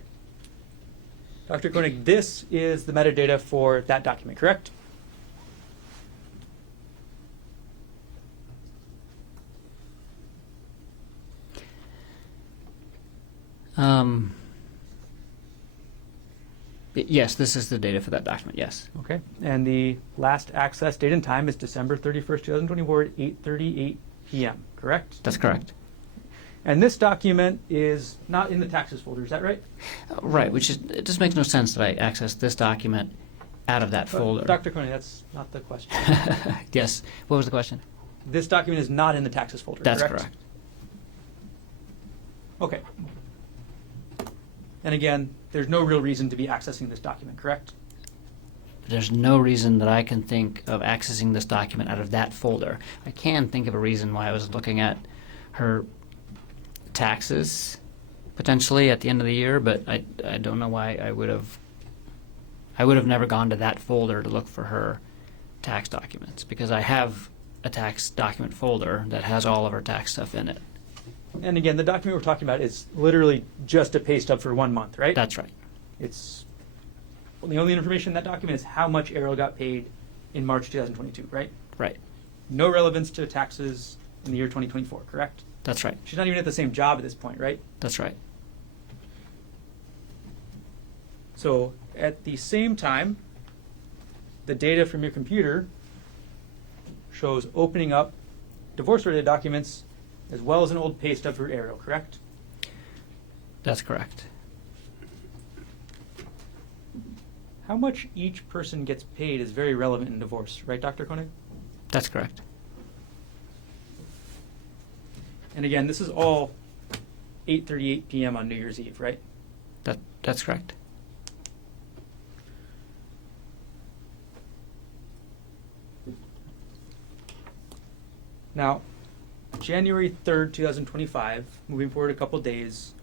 Dr. Koenig, this is the metadata for that document, correct? Yes, this is the data for that document, yes. Okay. And the last access date and time is December 31st, 2024 at 8:38 p.m., correct? That's correct. And this document is not in the taxes folder, is that right? Right, which is, it just makes no sense that I access this document out of that folder. Dr. Konig, that's not the question. Yes. What was the question? This document is not in the taxes folder, That's correct? correct. Okay. And again, there's no real reason to be accessing this document, correct? There's no reason that I can think of accessing this document out of that folder. I can think of a reason why I was looking at her taxes potentially at the end of the year, but I don't know why I would have never gone to that folder to look for her tax documents, because I have a tax document folder that has all of her tax stuff in it. And again, the document we're talking about is literally just a pay stub for 1 month, right? That's right. It's well, the only information in that document is how much Arielle got paid in March 2022, right? Right. No relevance to taxes in the year 2024, correct? That's right. She's not even at the same job at this point, right? That's right. So at the same time, the data from your computer shows opening up divorce-related documents as well as an old pay stub for Arielle, correct? That's correct. How much each person gets paid is very relevant in divorce, right, Dr. Konig? That's correct. And again, this is all 8:38 p.m. on New Year's Eve, right? That's correct. Now, January 3rd, 2025, moving forward a couple days,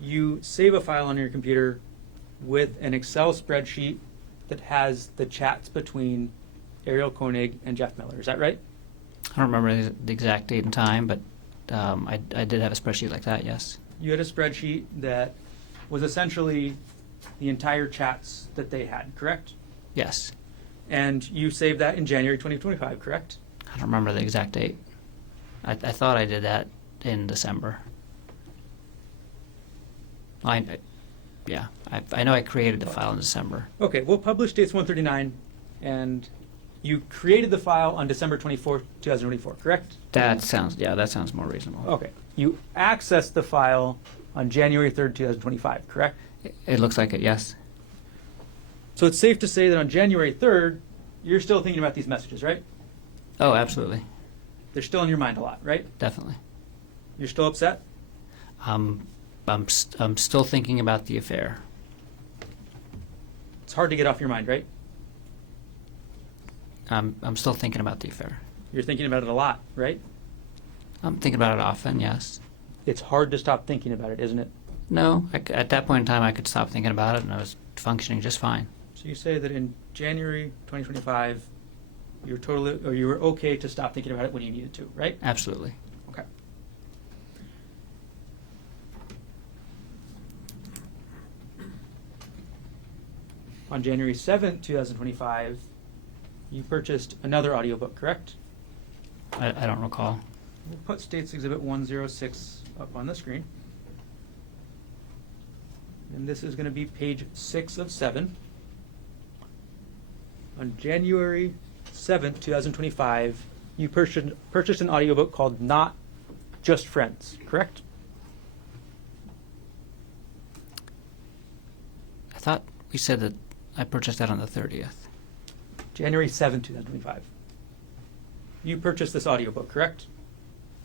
you save a file on your computer with an Excel spreadsheet that has the chats between Arielle Konig and Jeff Miller. Is that right? I don't remember the exact date and time, but I did have a spreadsheet like that, yes. You had a spreadsheet that was essentially the entire chats that they had, correct? Yes. And you saved that in January 2025, correct? I don't remember the exact date. I thought I did that in December. I know I created the file in December. Okay, we'll publish dates 139, and you created the file on December 24th, 2024, correct? That sounds more reasonable. Okay. You accessed the file on January 3rd, 2025, correct? It looks like it, yes. So it's safe to say that on January 3rd, you're still thinking about these messages, right? Oh, absolutely. They're still in your mind a lot, right? Definitely. You're still upset? I'm still thinking about the affair. It's hard to get off your mind, right? I'm still thinking about the affair. You're thinking about it a lot, right? I'm thinking about it often, yes. It's hard to stop thinking about it, isn't it? No, at that point in time, I could stop thinking about it, and I was functioning just fine. So you say that in January 2025, you were okay to stop thinking about it when you needed to, right? Absolutely. Okay. On January 7th, 2025, you purchased another audiobook, correct? I don't recall. We'll put States Exhibit 106 up on the screen. And this is going to be page 6 of 7. On January 7th, 2025, you purchased an audiobook called Not Just Friends, correct? I thought we said that I purchased that on the 30th. January 7th, 2025. You purchased this audiobook, correct?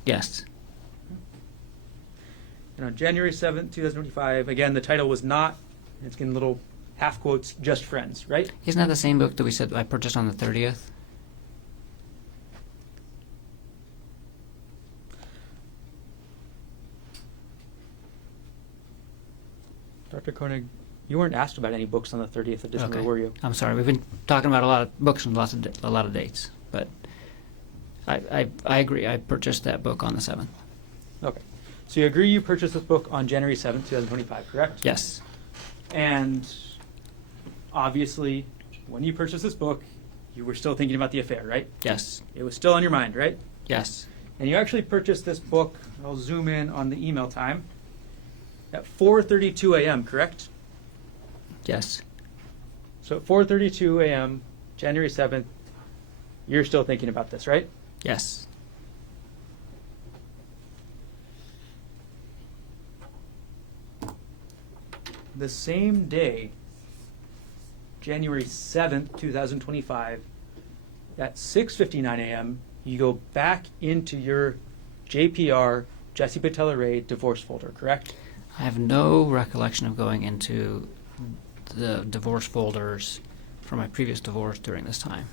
Yes. And on January 7th, 2025, again, the title was Not, and it's getting little half quotes, Just Friends, right? Isn't that the same book that we said I purchased on the 30th? Dr. Konig, you weren't asked about any books on the 30th of December, Okay. were you? I'm sorry. We've been talking about a lot of books and a lot of dates, but I agree. I purchased that book on the 7th. Okay. So you agree you purchased this book on January 7th, 2025, correct? Yes. And obviously, when you purchased this book, you were still thinking about the affair, right? Yes. It was still on your mind, right? Yes. And you actually purchased this book, I'll zoom in on the email time, at 4:32 a.m., correct? Yes. So at 4:32 a.m., January 7th, you're still thinking about this, right? Yes. The same day, January 7th, 2025, at 6:59 a.m., you go back into your JPR, Jesse Patella Ray divorce folder, correct? I have no recollection of going into the divorce folders from my previous divorce during this time.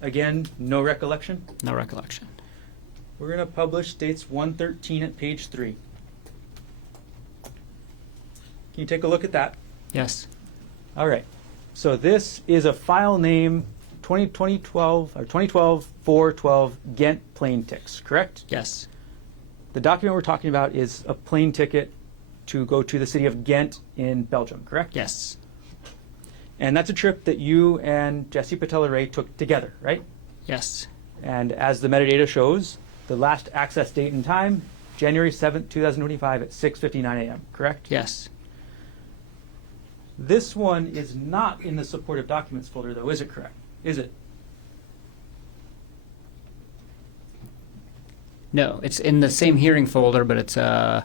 Again, no recollection? No recollection. We're going to publish dates 113 at page 3. Can you take a look at that? Yes. All right. So this is a file name 2012 or 2012-412 Ghent plane ticks, correct? Yes. The document we're talking about is a plane ticket to go to the city of Ghent in Belgium, correct? Yes. And that's a trip that you and Jesse Patella Ray took together, right? Yes. And as the metadata shows, the last access date and time, January 7th, 2025 at 6:59 a.m., correct? Yes. This one is not in the supportive documents folder, though, is it correct? Is it? No, it's in the same hearing folder, but it's a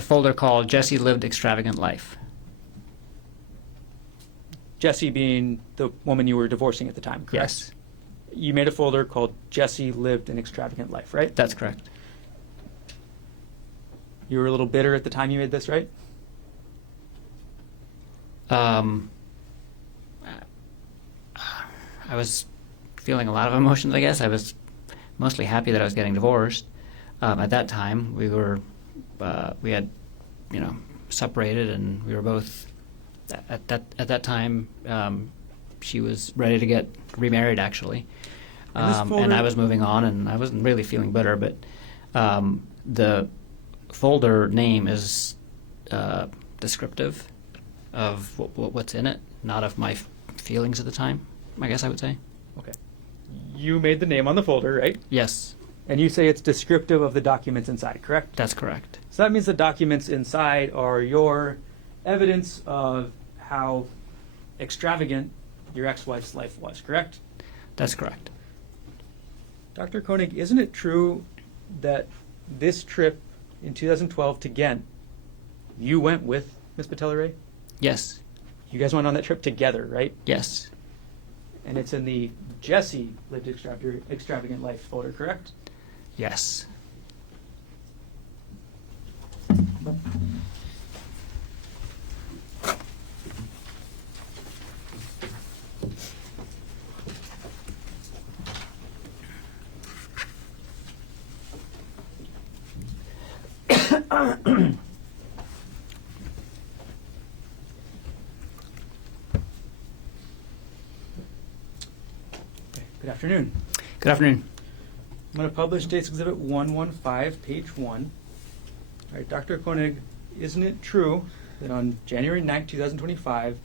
folder called Jesse Lived Extravagant Life. Jesse being the woman you were divorcing at the time, correct? Yes. You made a folder called Jesse Lived an Extravagant Life, right? That's correct. You were a little bitter at the time you made this, right? I was feeling a lot of emotions, I guess. I was mostly happy that I was getting divorced. At that time, we had, separated, and we were both, at that time, she was ready to get remarried, actually. And this folder- And I was moving on, and I wasn't really feeling bitter, but the folder name is descriptive of what's in it, not of my feelings at the time, I guess I would say. Okay. You made the name on the folder, right? Yes, And you say it's descriptive of the documents inside, correct? that's correct. So that means the documents inside are your evidence of how extravagant your ex-wife's life was, correct? That's correct. Dr. Konig, isn't it true that this trip in 2012 to Ghent, you went with Ms. Patella Ray? Yes, You guys went on that trip together, right? yes, And it's in the Jesse Lived Extravagant Life folder, correct? yes. Good afternoon. Good afternoon. I'm going to publish Dates Exhibit 115, page 1. All right, Dr. Konig, isn't it true that on January 9th, 2025,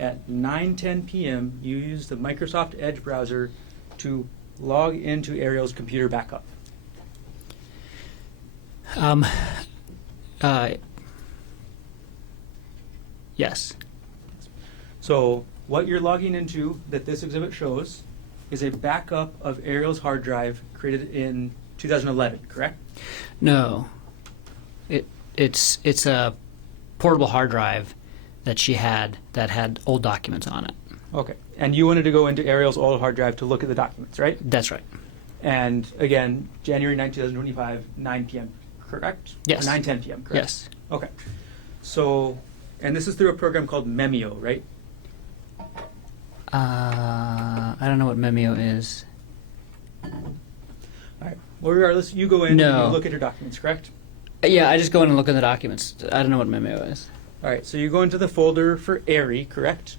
at 9:10 p.m., you used the Microsoft Edge browser to log into Arielle's computer backup? Yes, So what you're logging into that this exhibit shows is a backup of Arielle's hard drive created in 2011, correct? no. It's a portable hard drive that she had that had old documents on it. Okay. And you wanted to go into Arielle's old hard drive to look at the documents, right? That's right. And again, January 9th, 2025, 9 p.m., correct? Yes. Or 9:10 p.m., correct? Yes. Okay. So, and this is through a program called Memeo, right? I don't know what Memeo is. All right. Well, regardless, you go in No. and you look at your documents, correct? Yeah, I just go in and look at the documents. I don't know what Memeo is. All right. So you go into the folder for Ari, correct?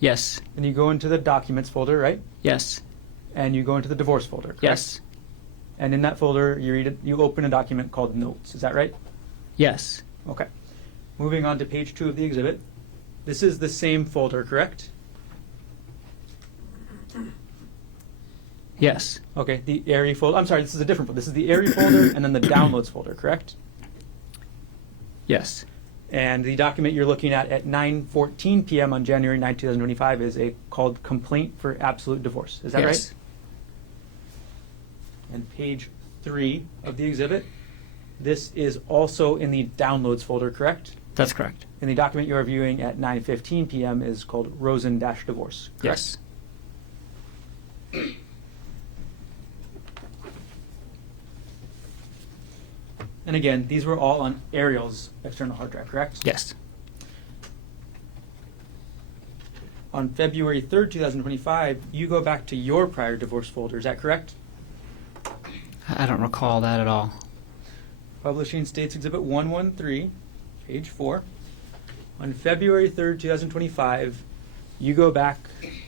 Yes. And you go into the documents folder, right? Yes. And you go into the divorce folder, correct? Yes. And in that folder, you open a document called Notes. Is that right? Yes. Okay. Moving on to page 2 of the exhibit. This is the same folder, correct? Yes. Okay, the ARI folder. I'm sorry, this is a different folder. This is the ARI folder and then the downloads folder, correct? Yes. And the document you're looking at 9:14 p.m. on January 9, 2025 is called Complaint for Absolute Divorce. Is that Yes. right? And page 3 of the exhibit, this is also in the downloads folder, correct? That's correct. And the document you're viewing at 9:15 p.m. is called Rosen-Divorce, correct? Yes. And again, these were all on Arielle's external hard drive, correct? Yes. On February 3rd, 2025, you go back to your prior divorce folder, is that correct? I don't recall that at all. Publishing States Exhibit 113, page 4. On February 3rd, 2025, you go back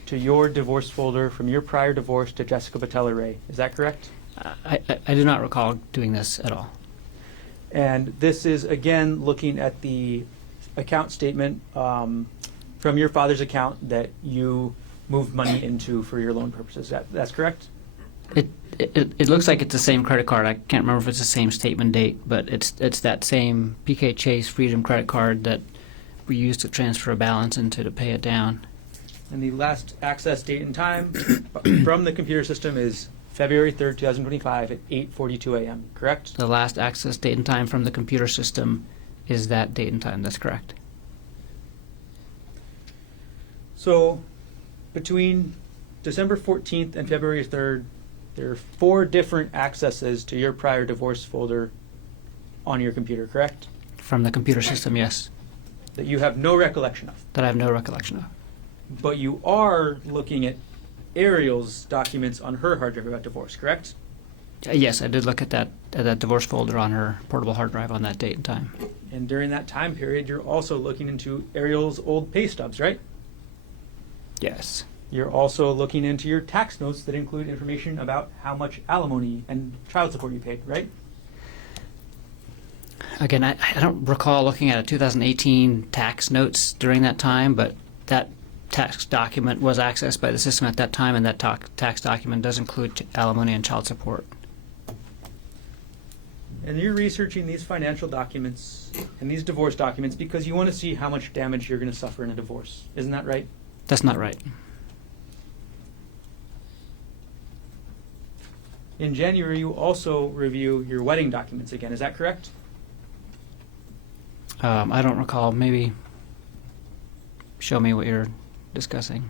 to your divorce folder from your prior divorce to Jessica Patella Ray. Is that correct? I do not recall doing this at all. And this is, again, looking at the account statement from your father's account that you moved money into for your loan purposes. That's correct? It looks like it's the same credit card. I can't remember if it's the same statement date, but it's that same PK Chase Freedom credit card that we used to transfer a balance into to pay it down. And the last access date and time from the computer system is February 3rd, 2025 at 8:42 a.m., correct? The last access date and time from the computer system is that date and time. That's correct. So between December 14th and February 3rd, there are 4 different accesses to your prior divorce folder on your computer, correct? From the computer system, yes. That you have no recollection of. That I have no recollection of. But you are looking at Arielle's documents on her hard drive about divorce, correct? Yes, I did look at that divorce folder on her portable hard drive on that date and time. And during that time period, you're also looking into Arielle's old pay stubs, right? Yes. You're also looking into your tax notes that include information about how much alimony and child support you paid, right? Again, I don't recall looking at a 2018 tax notes during that time, but that tax document was accessed by the system at that time, and that tax document does include alimony and child support. And you're researching these financial documents and these divorce documents because you want to see how much damage you're going to suffer in a divorce. Isn't that right? That's not right. In January, you also review your wedding documents again. Is that correct? I don't recall. Maybe show me what you're discussing.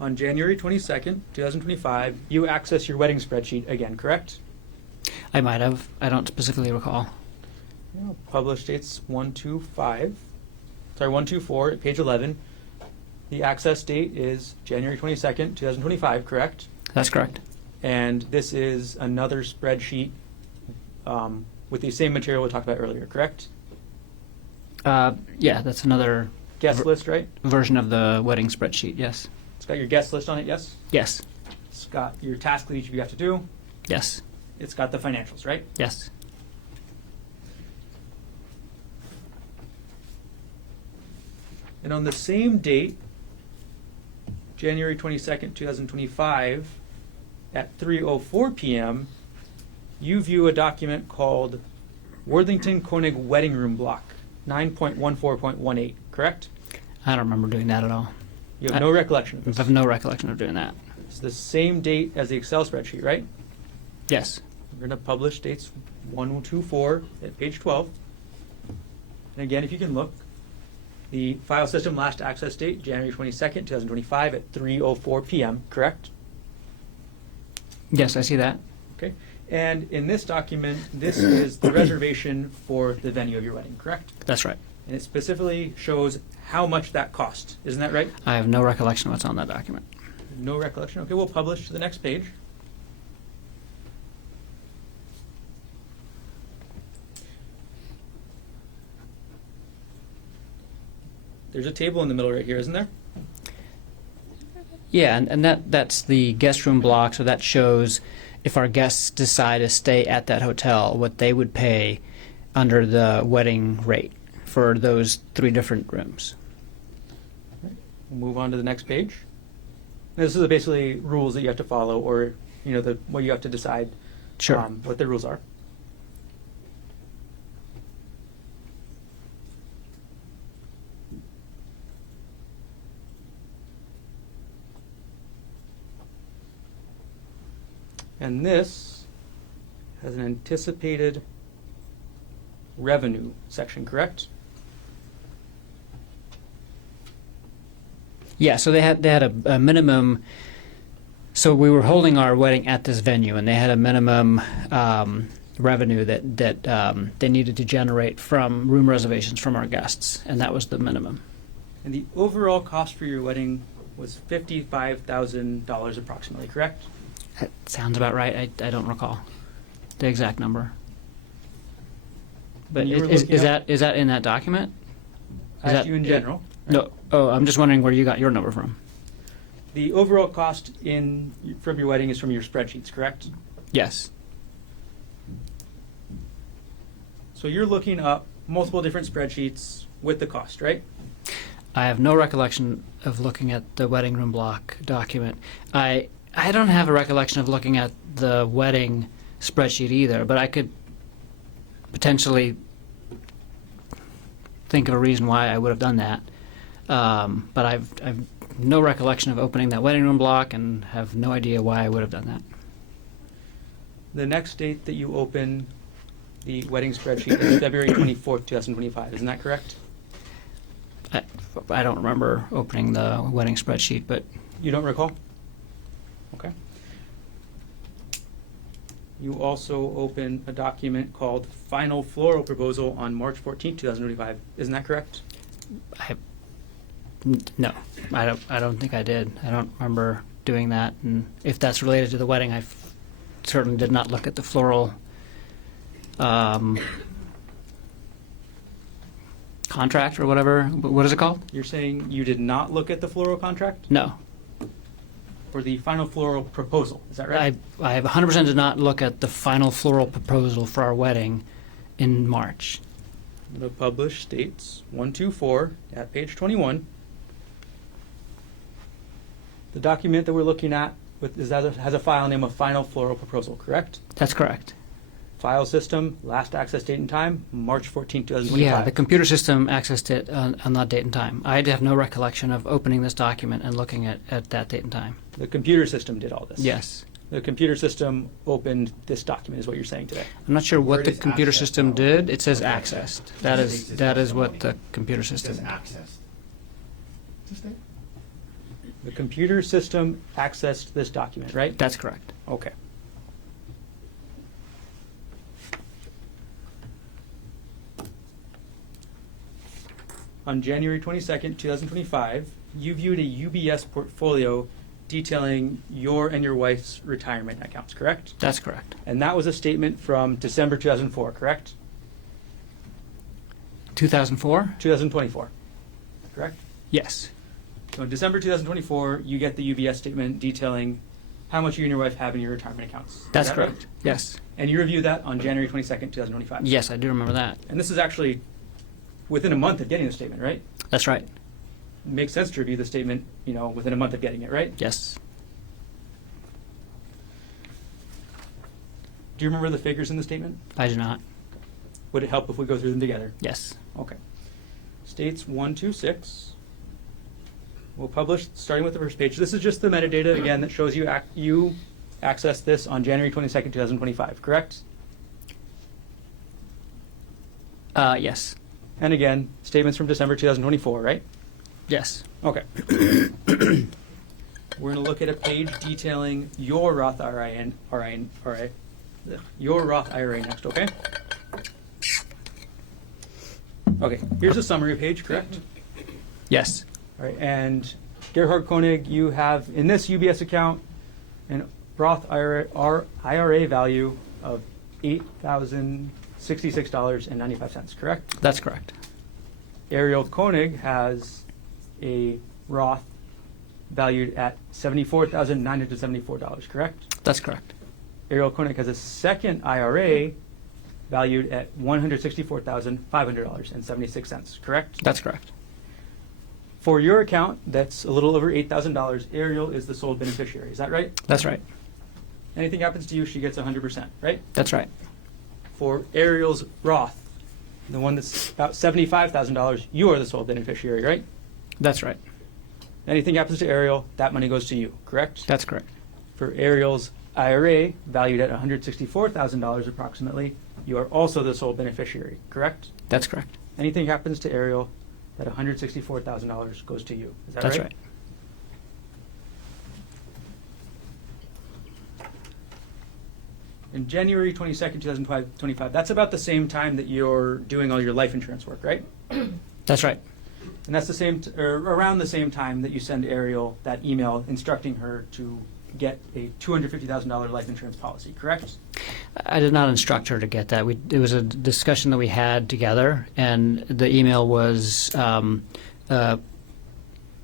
On January 22nd, 2025, you access your wedding spreadsheet again, correct? I might have. I don't specifically recall. Published dates 124 at page 11. The access date is January 22nd, 2025, correct? That's correct. And this is another spreadsheet with the same material we talked about earlier, correct? Yeah, that's another Guest list, right? version of the wedding spreadsheet. Yes. It's got your guest list on it, yes? Yes. It's got your task that each of you have to do. Yes. It's got the financials, right? Yes. And on the same date, January 22nd, 2025, at 3:04 p.m., you view a document called Worthington Konig Wedding Room Block 9.14.18, correct? I don't remember doing that at all. You have no recollection of I this. have no recollection of doing that. It's the same date as the Excel spreadsheet, right? Yes. We're going to publish dates 124 at page 12. And again, if you can look, the file system last access date, January 22nd, 2025 at 3:04 p.m., correct? Yes, I see that. Okay. And in this document, this is the reservation for the venue of your wedding, correct? That's right. And it specifically shows how much that cost. Isn't that right? I have no recollection of what's on that document. No recollection. Okay, we'll publish to the next page. There's a table in the middle right here, isn't there? Yeah, and that's the guest room block, so that shows if our guests decide to stay at that hotel, what they would pay under the wedding rate for those 3 different rooms. We'll move on to the next page. This is basically rules that you have to follow, or what you have to decide Sure. what the rules are. And this has an anticipated revenue section, correct? Yeah, so they had a minimum. So we were holding our wedding at this venue, and they had a minimum revenue that they needed to generate from room reservations from our guests, and that was the minimum. And the overall cost for your wedding was $55,000 approximately, correct? That sounds about right. I don't recall the exact number. But And you were is looking that in that document? I asked you in general. No. Oh, I'm just wondering where you got your number from. The overall cost from your wedding is from your spreadsheets, correct? Yes. So you're looking up multiple different spreadsheets with the cost, right? I have no recollection of looking at the wedding room block document. I don't have a recollection of looking at the wedding spreadsheet either, but I could potentially think of a reason why I would have done that. But I've no recollection of opening that wedding room block and have no idea why I would have done that. The next date that you open the wedding spreadsheet is February 24th, 2025. Isn't that correct? I don't remember opening the wedding spreadsheet, but You don't recall? Okay. You also open a document called Final Floral Proposal on March 14th, 2025. Isn't that correct? no, I don't think I did. I don't remember doing that. And if that's related to the wedding, I certainly did not look at the floral contract or whatever. What is it called? You're saying you did not look at the floral contract No. or the Final Floral Proposal. Is that right? I 100% did not look at the final floral proposal for our wedding in March. The published dates 124 at page 21. The document that we're looking at has a file name of Final Floral Proposal, correct? That's correct. File system, last access date and time, March 14, 2025. Yeah, the computer system accessed it on that date and time. I have no recollection of opening this document and looking at that date and time. The computer system did all this. Yes. The computer system opened this document, is what you're saying today. I'm not sure what Word the is computer accessed, system though. did. It says accessed. That is what the computer It says system. accessed. Just that. The computer system accessed this document, right? That's correct. Okay. On January 22nd, 2025, you viewed a UBS portfolio detailing your and your wife's retirement accounts, correct? That's correct. And that was a statement from December 2004, correct? 2004? 2024, correct? Yes. So in December 2024, you get the UBS statement detailing how much you and your wife have in your retirement accounts. Is That's that correct. right? Yes. And you review that on January 22nd, 2025. Yes, I do remember that. And this is actually within a month of getting the statement, right? That's right. It makes sense to review the statement, within a month of getting it, right? Yes. Do you remember the figures in the statement? I do not. Would it help if we go through them together? Yes. Okay. States 126. We'll publish starting with the first page. This is just the metadata again that shows you you accessed this on January 22nd, 2025, correct? Yes. And again, statements from December 2024, right? Yes. Okay. We're going to look at a page detailing your Roth IRA, your Roth IRA next, okay? Okay, here's a summary page, correct? Yes. All right, and Gerhardt Konig, you have in this UBS account an Roth IRA value of $8,066.95, correct? That's correct. Arielle Konig has a Roth valued at $74,974, correct? That's correct. Arielle Konig has a second IRA valued at $164,500.76, correct? That's correct. for your account, that's a little over $8,000. Arielle is the sole beneficiary. Is that right? That's right. Anything happens to you, she gets 100%, right? That's right. For Arielle's Roth, the one that's about $75,000, you are the sole beneficiary, right? That's right. Anything happens to Arielle, that money goes to you, correct? That's correct. For Arielle's IRA, valued at $164,000 approximately, you are also the sole beneficiary, correct? That's correct. Anything happens to Arielle, that $164,000 goes to you. Is that That's right? right. In January 22nd, 2025, that's about the same time that you're doing all your life insurance work, right? That's right. And that's the same, or around the same time that you send Arielle that email instructing her to get a $250,000 life insurance policy, correct? I did not instruct her to get that. It was a discussion that we had together, and the email was a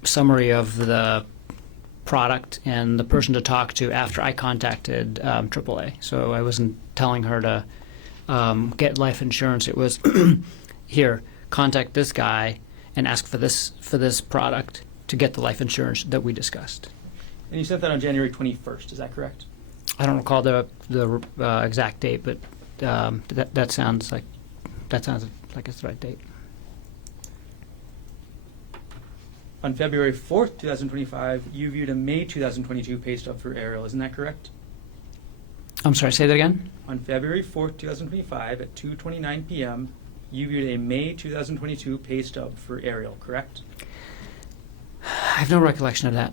summary of the product and the person to talk to after I contacted AAA. So I wasn't telling her to get life insurance. It was, here, contact this guy and ask for this product to get the life insurance that we discussed. And you sent that on January 21st, is that correct? I don't recall the exact date, but that sounds like it's the right date. On February 4th, 2025, you viewed a May 2022 pay stub for Arielle, isn't that correct? I'm sorry, say that again? On February 4th, 2025, at 2:29 p.m., you viewed a May 2022 pay stub for Arielle, correct? I have no recollection of that.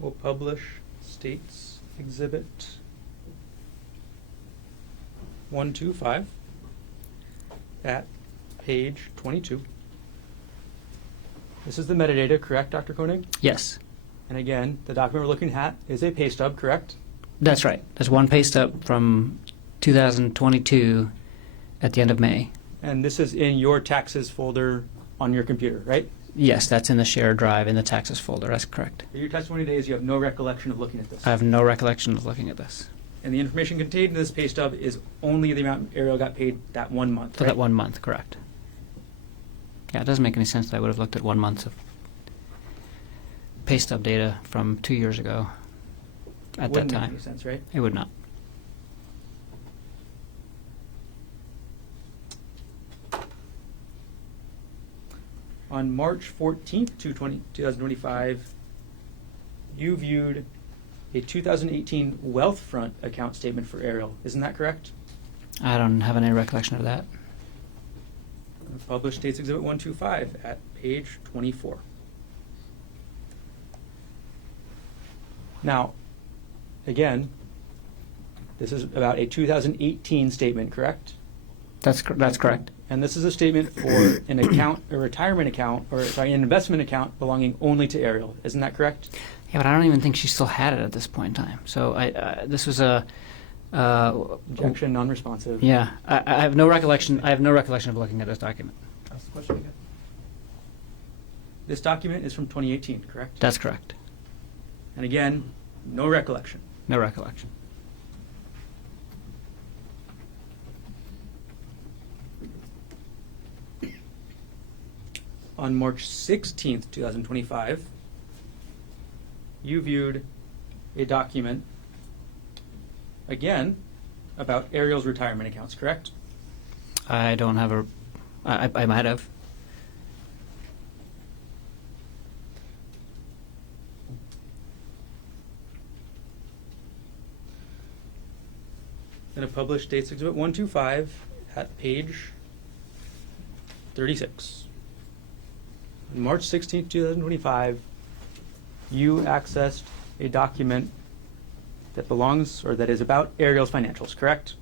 Will publish States Exhibit 125 at page 22. This is the metadata, correct, Dr. Konig? Yes, And again, the document we're looking at is a pay stub, correct? that's right. There's one pay stub from 2022 at the end of May. And this is in your taxes folder on your computer, right? Yes, that's in the shared drive in the taxes folder. That's correct. Your testimony today is you have no recollection of looking at this. I have no recollection of looking at this. And the information contained in this pay stub is only the amount Arielle got paid that 1 month, For right? that 1 month, correct. Yeah, it doesn't make any sense that I would have looked at 1 month of pay stub data from 2 years ago at that Wouldn't make time. any sense, right? It would not. On March 14th, 2025, you viewed a 2018 Wealthfront account statement for Arielle. Isn't that correct? I don't have any recollection of that. Published States Exhibit 125 at page 24. Now, again, this is about a 2018 statement, correct? That's correct. And this is a statement for an account, a retirement account, or sorry, an investment account belonging only to Arielle. Isn't that correct? Yeah, but I don't even think she still had it at this point in time. So this was a Objection, non-responsive. yeah. I have no recollection. I have no recollection of looking at this document. Ask the question again. This document is from 2018, correct? That's correct. And again, no recollection. No recollection. On March 16th, 2025, you viewed a document, again, about Arielle's retirement accounts, correct? I don't have a. I might have. In a published States Exhibit 125 at page 36. On March 16th, 2025, you accessed a document that belongs, or that is about Arielle's financials, correct?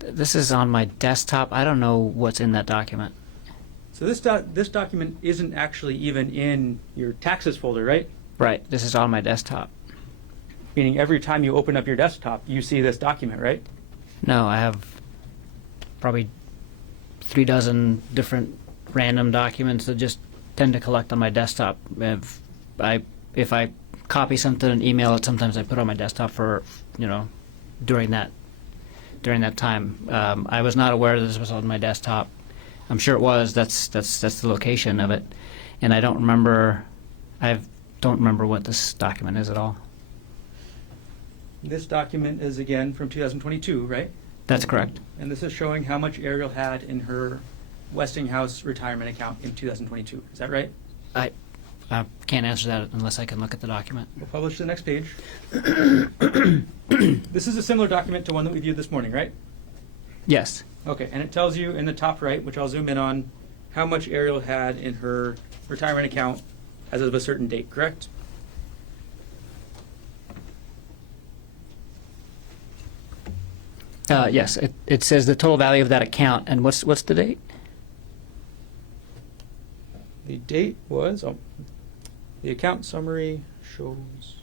This is on my desktop. I don't know what's in that document. So this document isn't actually even in your taxes folder, right? Right. This is on my desktop. Meaning every time you open up your desktop, you see this document, right? No, I have probably 3 dozen different random documents that just tend to collect on my desktop. If I copy something and email it, sometimes I put it on my desktop for, during that time. I was not aware that this was on my desktop. I'm sure it was. That's the location of it, and I don't remember. Don't remember what this document is at all. This document is again from 2022, right? That's correct. And this is showing how much Arielle had in her Westinghouse retirement account in 2022. Is that right? I can't answer that unless I can look at the document. We'll publish the next page. This is a similar document to one that we viewed this morning, right? Yes. Okay, and it tells you in the top right, which I'll zoom in on, how much Arielle had in her retirement account as of a certain date, correct? Yes. It says the total value of that account, and what's the date? The date was, the account summary shows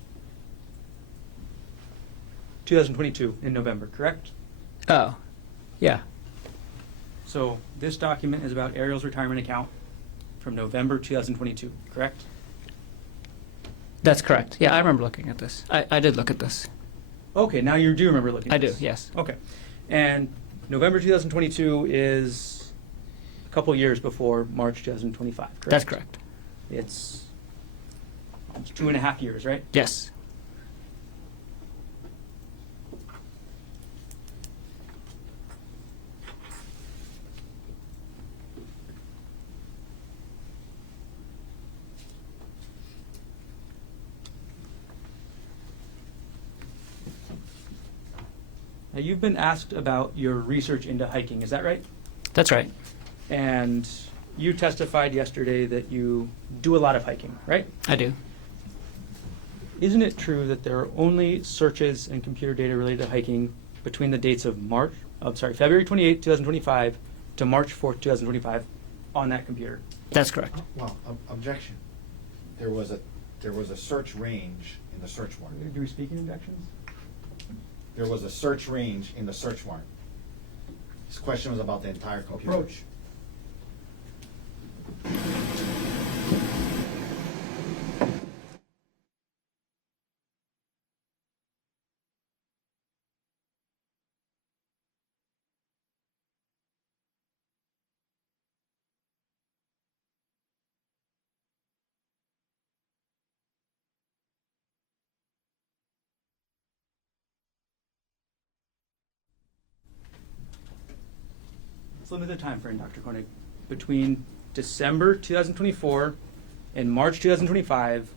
2022 in November, correct? Oh, yeah. So this document is about Arielle's retirement account from November 2022, correct? That's correct. Yeah, I remember looking at this. I did look at this. Okay, now you do remember looking I at do, this. yes. Okay. And November 2022 is a couple years before March 2025, correct? That's correct. It's 2.5 years, right? Yes. Now, you've been asked about your research into hiking, is that right? That's right. And you testified yesterday that you do a lot of hiking, right? I do. Isn't it true that there are only searches and computer data related to hiking between the dates of February 28, 2025 to March 4th, 2025 on that computer? That's correct. Well, objection. There was a search range in the search warrant. Do we speak in objections? There was a search range in the search warrant. This question was about the entire computer. Approach. Let's limit the time frame, Dr. Konig. Between December 2024 and March 2025,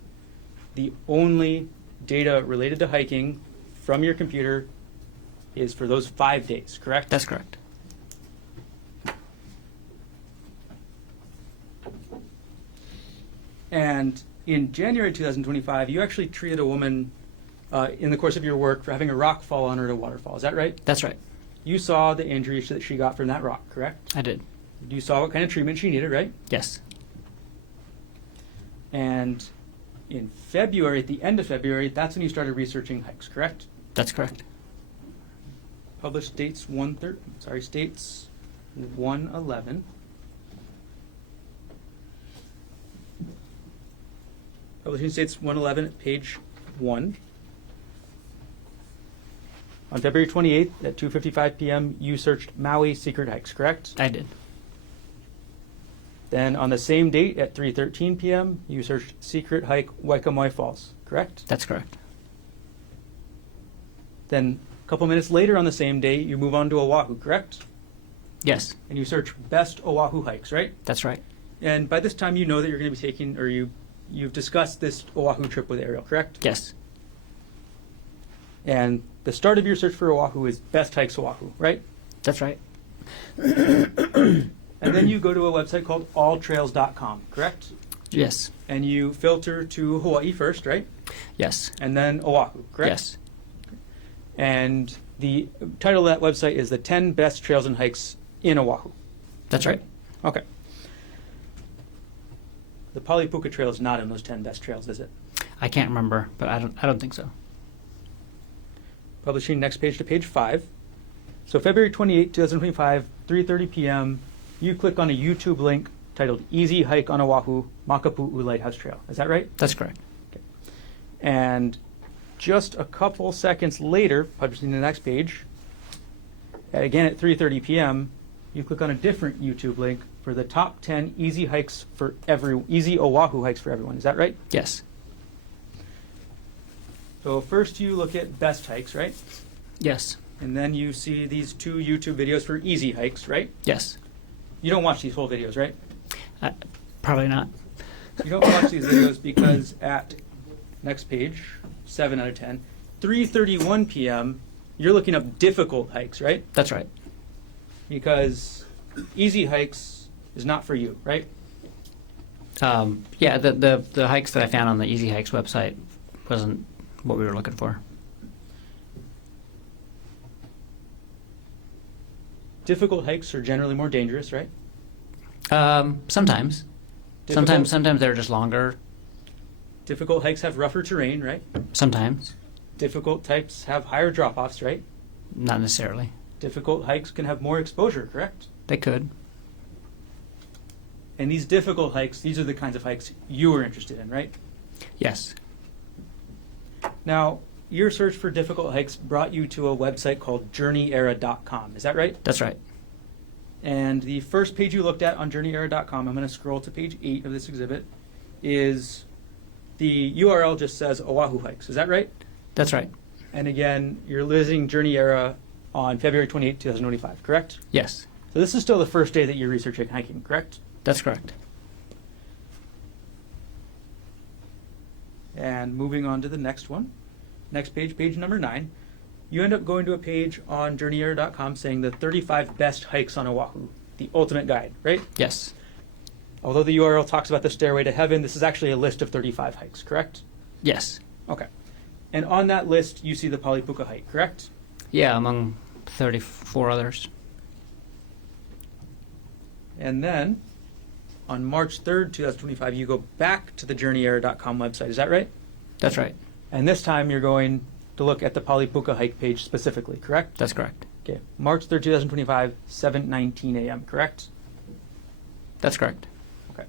the only data related to hiking from your computer is for those 5 days, correct? That's correct. And in January 2025, you actually treated a woman in the course of your work for having a rock fall on her at a waterfall. Is that right? That's right. You saw the injury that she got from that rock, correct? I did. You saw what kind of treatment she needed, right? Yes. And in February, at the end of February, that's when you started researching hikes, correct? That's correct. Published states 111. Publishing states 111 at page 1. On February 28th at 2:55 p.m., you searched Maui secret hikes, correct? I did. Then on the same date at 3:13 p.m., you searched secret hike Waikamai Falls, correct? That's correct. Then a couple minutes later on the same day, you move on to Oahu, correct? Yes. And you search best Oahu hikes, right? That's right. And by this time, you know that you're going to be taking, or you've discussed this Oahu trip with Arielle, correct? Yes. And the start of your search for Oahu is best hikes Oahu, right? That's right. And then you go to a website called alltrails.com, correct? Yes. And you filter to Hawaii first, right? Yes. And then Oahu, correct? Yes. And the title of that website is the 10 best trails and hikes in Oahu. That's right. Okay. The Palipuka Trail is not in those 10 best trails, is it? I can't remember, but I don't think so. Publishing next page to page 5. So February 28, 2025, 3:30 p.m., you click on a YouTube link titled Easy Hike on Oahu, Makapu'u Lighthouse Trail. Is that right? That's correct. And just a couple seconds later, publishing the next page, again at 3:30 p.m., you click on a different YouTube link for the top 10 easy Oahu hikes for everyone. Is that right? Yes. So first you look at best hikes, right? Yes. And then you see these 2 YouTube videos for easy hikes, right? Yes. You don't watch these whole videos, right? Probably not. You don't watch these videos because at next page, 7 out of 10, 3:31 p.m., you're looking up difficult hikes, right? That's right. Because easy hikes is not for you, right? Yeah, the hikes that I found on the Easy Hikes website wasn't what we were looking for. Difficult hikes are generally more dangerous, right? Sometimes. Difficult- Sometimes they're just longer. Difficult hikes have rougher terrain, right? Sometimes. Difficult types have higher drop-offs, right? Not necessarily. Difficult hikes can have more exposure, correct? They could. And these difficult hikes, these are the kinds of hikes you were interested in, right? Yes. Now, your search for difficult hikes brought you to a website called journeyera.com. Is that right? That's right. And the first page you looked at on journeyera.com, I'm going to scroll to page 8 of this exhibit, is the URL just says Oahu hikes. Is that right? That's right. And again, you're visiting Journey Era on February 28, 2025, correct? Yes. So this is still the first day that you're researching hiking, correct? That's correct. And moving on to the next one, next page, page number 9, you end up going to a page on journeyera.com saying the 35 best hikes on Oahu, the ultimate guide, right? Yes. Although the URL talks about the Stairway to Heaven, this is actually a list of 35 hikes, correct? Yes. Okay. And on that list, you see the Palipuka hike, correct? Yeah, among 34 others. And then on March 3rd, 2025, you go back to the journeyera.com website. Is that right? That's right. And this time you're going to look at the Palipuka hike page specifically, correct? That's correct. Okay. March 3rd, 2025, 7:19 a.m., correct? That's correct. Okay.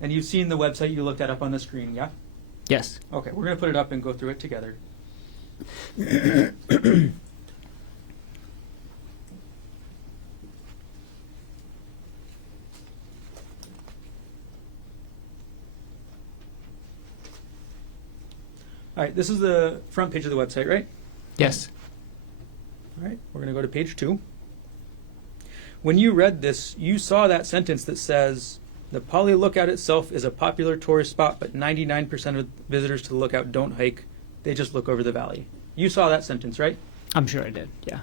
And you've seen the website you looked at up on the screen, yeah? Yes. Okay, we're going to put it up and go through it together. All right, this is the front page of the website, right? Yes. All right, we're going to go to page 2. When you read this, you saw that sentence that says, the Pali Lookout itself is a popular tourist spot, but 99% of visitors to the lookout don't hike. They just look over the valley. You saw that sentence, right? I'm sure I did. Yeah.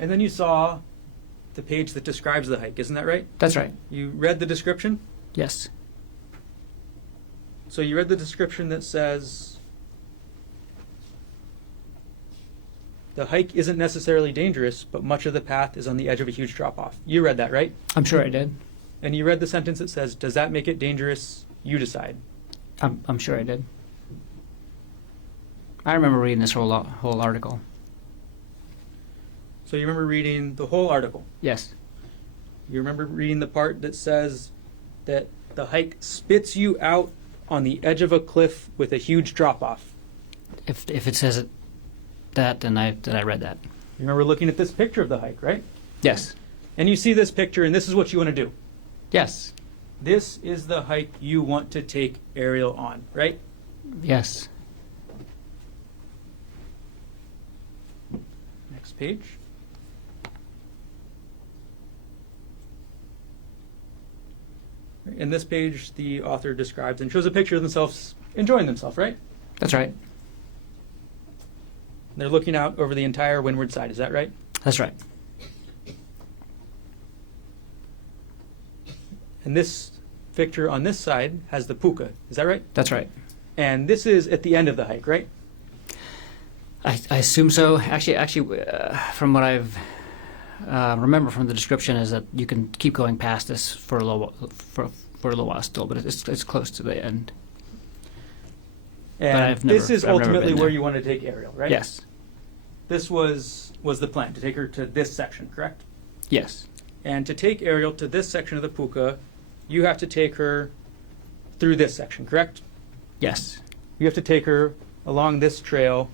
And then you saw the page that describes the hike, isn't that right? That's right. You read the description? Yes. So you read the description that says, the hike isn't necessarily dangerous, but much of the path is on the edge of a huge drop-off. You read that, right? I'm sure I did. And you read the sentence that says, does that make it dangerous? You decide. I'm sure I did. I remember reading this whole article. So you remember reading the whole article. Yes. You remember reading the part that says that the hike spits you out on the edge of a cliff with a huge drop-off. If it says that, then I read that. You remember looking at this picture of the hike, right? Yes. And you see this picture, and this is what you want to do. Yes. This is the hike you want to take Arielle on, right? Yes. Next page. In this page, the author describes and shows a picture of themselves enjoying themselves, right? That's right. They're looking out over the entire windward side, is that right? That's right. And this picture on this side has the puka, is that right? That's right. And this is at the end of the hike, right? I assume so. Actually, from what I've remember from the description is that you can keep going past this for a little while still, but it's close to the end. And I've never- this is I've never ultimately been where there. you want to take Arielle, right? Yes. this was the plan, to take her to this section, correct? Yes. And to take Arielle to this section of the puka, you have to take her through this section, correct? Yes. You have to take her along this trail,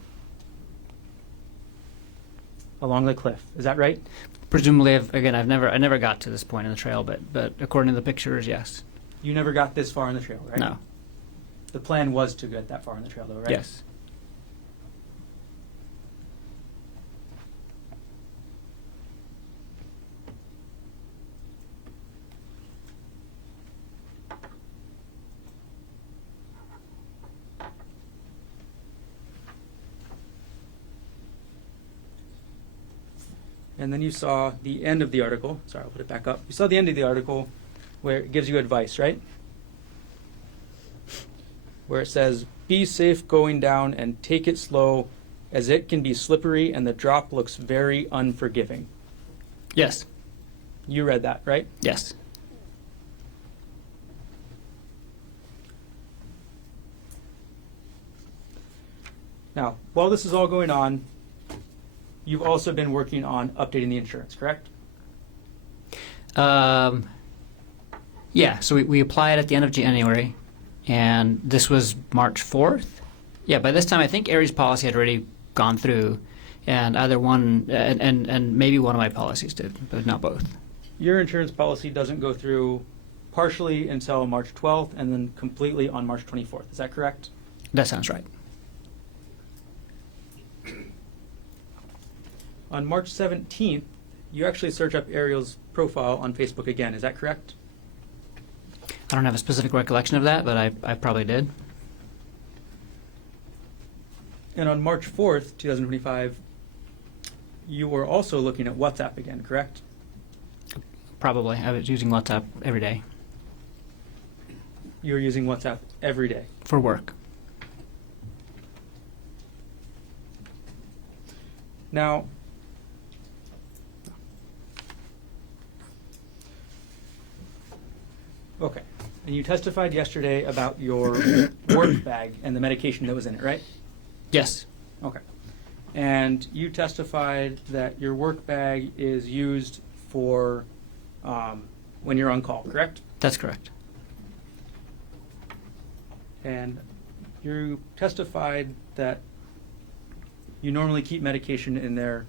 along the cliff. Is that right? Presumably, I never got to this point in the trail, but according to the pictures, yes. You never got this far in the trail, right? No. The plan was to get that far in the trail, though, right? Yes. And then you saw the end of the article. Sorry, I'll put it back up. You saw the end of the article where it gives you advice, right? Where it says, be safe going down and take it slow, as it can be slippery and the drop looks very unforgiving. Yes. You read that, right? Yes. Now, while this is all going on, you've also been working on updating the insurance, correct? Yeah, so we applied at the end of January, and this was March 4th. Yeah, by this time I think Aries' policy had already gone through, and either one, and maybe one of my policies did, but not both. Your insurance policy doesn't go through partially until March 12th and then completely on March 24th. Is that correct? That sounds right. On March 17th, you actually search up Arielle's profile on Facebook again. Is that correct? I don't have a specific recollection of that, but I probably did. And on March 4th, 2025, you were also looking at WhatsApp again, correct? Probably. I was using WhatsApp every day You were using WhatsApp every day. for work. Now, okay. And you testified yesterday about your work bag and the medication that was in it, right? Yes. Okay. And you testified that your work bag is used for when you're on call, correct? That's correct. And you testified that you normally keep medication in there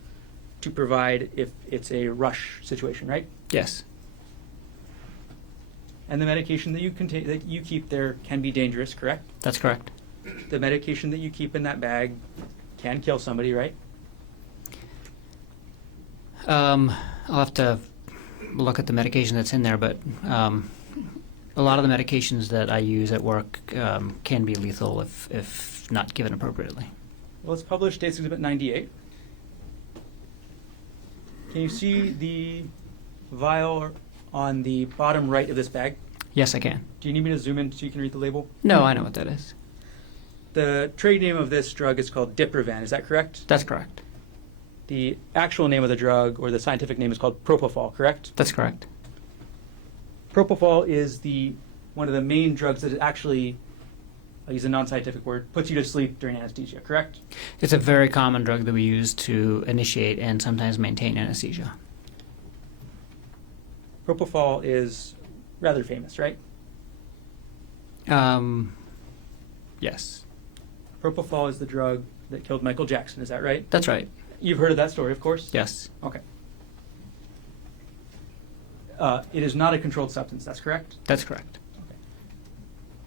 to provide if it's a rush situation, right? Yes. And the medication that you keep there can be dangerous, correct? That's correct. The medication that you keep in that bag can kill somebody, right? I'll have to look at the medication that's in there, but a lot of the medications that I use at work can be lethal if not given appropriately. Well, it's published States Exhibit 98. Can you see the vial on the bottom right of this bag? Yes, I can. Do you need me to zoom in so you can read the label? No, I know what that is. The trade name of this drug is called Diprivan, is that correct? That's correct. The actual name of the drug, or the scientific name, is called propofol, correct? That's correct. Propofol is one of the main drugs that actually, I'll use a non-scientific word, puts you to sleep during anesthesia, correct? It's a very common drug that we use to initiate and sometimes maintain anesthesia. Propofol is rather famous, right? Yes. Propofol is the drug that killed Michael Jackson, is that right? That's right. You've heard of that story, of course? Yes. Okay. It is not a controlled substance, that's correct? That's correct.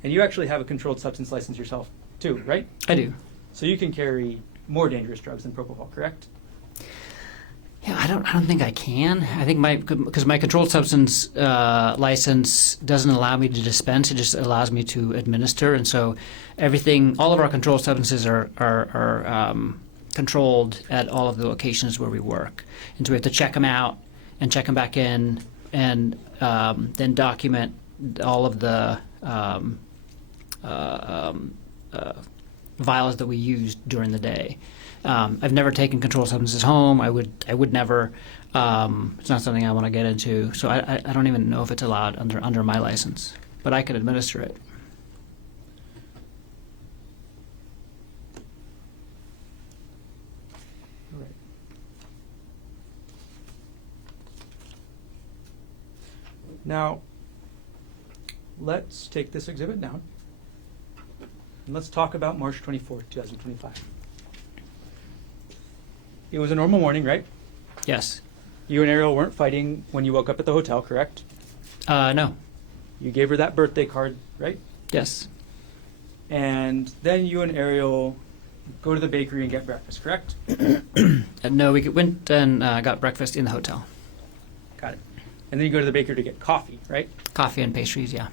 And you actually have a controlled substance license yourself, too, right? I do. So you can carry more dangerous drugs than propofol, correct? Yeah, I don't think I can. I think because my controlled substance license doesn't allow me to dispense; it just allows me to administer. And so, all of our controlled substances are controlled at all of the locations where we work. And so we have to check them out and check them back in, and then document all of the vials that we used during the day. I've never taken controlled substances home. I would never. It's not something I want to get into. So I don't even know if it's allowed under my license, but I could administer it. All right. Now, let's take this exhibit down. And let's talk about March 24th, 2025. It was a normal morning, right? Yes. You and Arielle weren't fighting when you woke up at the hotel, correct? No. You gave her that birthday card, right? Yes. And then you and Arielle go to the bakery and get breakfast, correct? No, we went and got breakfast in the hotel. Got it. And then you go to the bakery to get coffee, right? Coffee and pastries, yeah.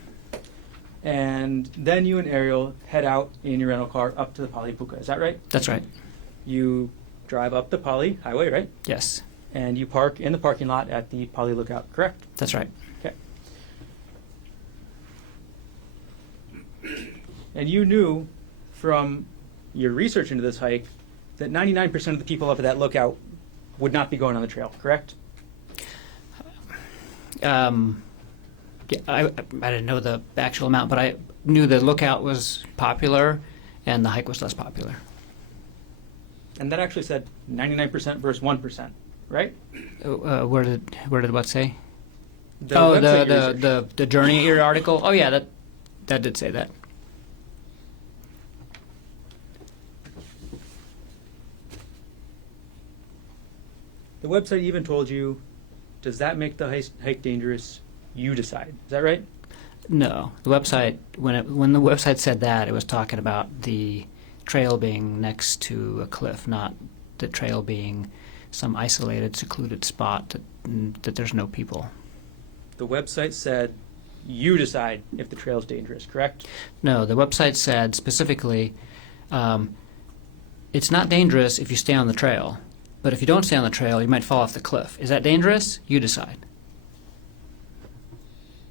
And then you and Arielle head out in your rental car up to the Pali Puka. Is that right? That's right. You drive up the Pali Highway, right? Yes. And you park in the parking lot at the Pali Lookout, correct? That's right. Okay. And you knew from your research into this hike that 99% of the people up at that lookout would not be going on the trail, correct? Yeah, I didn't know the actual amount, but I knew the lookout was popular and the hike was less popular. And that actually said 99% versus 1%, right? Where did what say? The oh, website you researched. the Journey article. Oh yeah, that did say that. The website even told you, does that make the hike dangerous? You decide. Is that right? No, the website when the website said that, it was talking about the trail being next to a cliff, not the trail being some isolated, secluded spot that there's no people. The website said you decide if the trail is dangerous, correct? No, the website said specifically, it's not dangerous if you stay on the trail, but if you don't stay on the trail, you might fall off the cliff. Is that dangerous? You decide.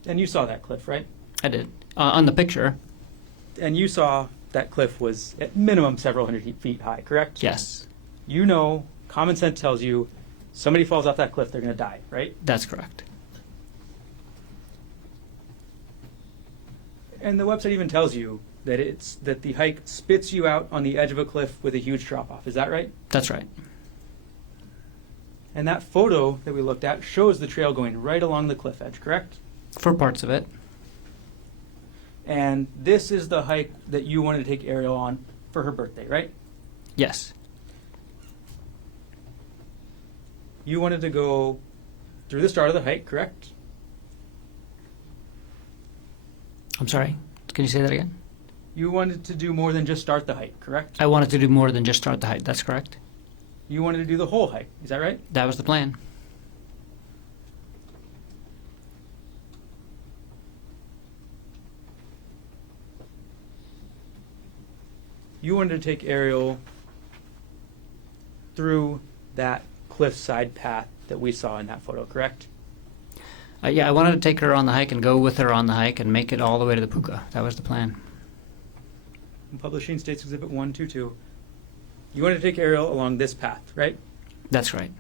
And you saw that cliff, right? I did. On the picture, And you saw that cliff was at minimum several hundred feet high, correct? yes, You know, common sense tells you somebody falls off that cliff, they're going to die, right? that's correct. And the website even tells you that the hike spits you out on the edge of a cliff with a huge drop off. Is that right? That's right. And that photo that we looked at shows the trail going right along the cliff edge, correct? For parts of it. And this is the hike that you wanted to take Arielle on for her birthday, right? Yes. You wanted to go through the start of the hike, correct? I'm sorry. Can you say that again? You wanted to do more than just start the hike, correct? I wanted to do more than just start the hike. That's correct. You wanted to do the whole hike, is that right? That was the plan. You wanted to take Arielle through that cliffside path that we saw in that photo, correct? Yeah, I wanted to take her on the hike and go with her on the hike and make it all the way to the puka. That was the plan. In Publishing States Exhibit 122, you wanted to take Arielle along this path, right? That's right.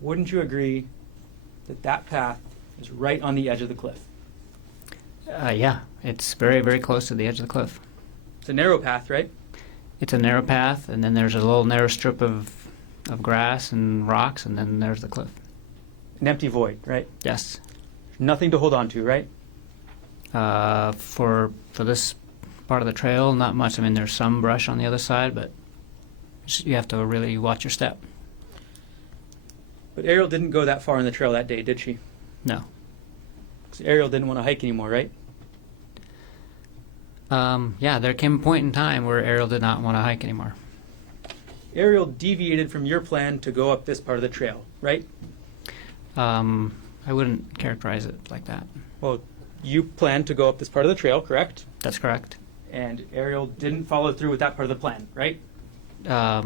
Wouldn't you agree that that path is right on the edge of the cliff? Yeah, it's very, very close to the edge of the cliff. It's a narrow path, right? It's a narrow path, and then there's a little narrow strip of grass and rocks, and then there's the cliff. An empty void, right? Yes. Nothing to hold on to, right? For this part of the trail, not much. I mean, there's some brush on the other side, but you have to really watch your step. But Arielle didn't go that far on the trail that day, did she? No. 'Cause Arielle didn't want to hike anymore, right? Yeah, there came a point in time where Arielle did not want to hike anymore. Arielle deviated from your plan to go up this part of the trail, right? I wouldn't characterize it like that. Well, you planned to go up this part of the trail, correct? That's correct. And Arielle didn't follow through with that part of the plan, right? Yeah.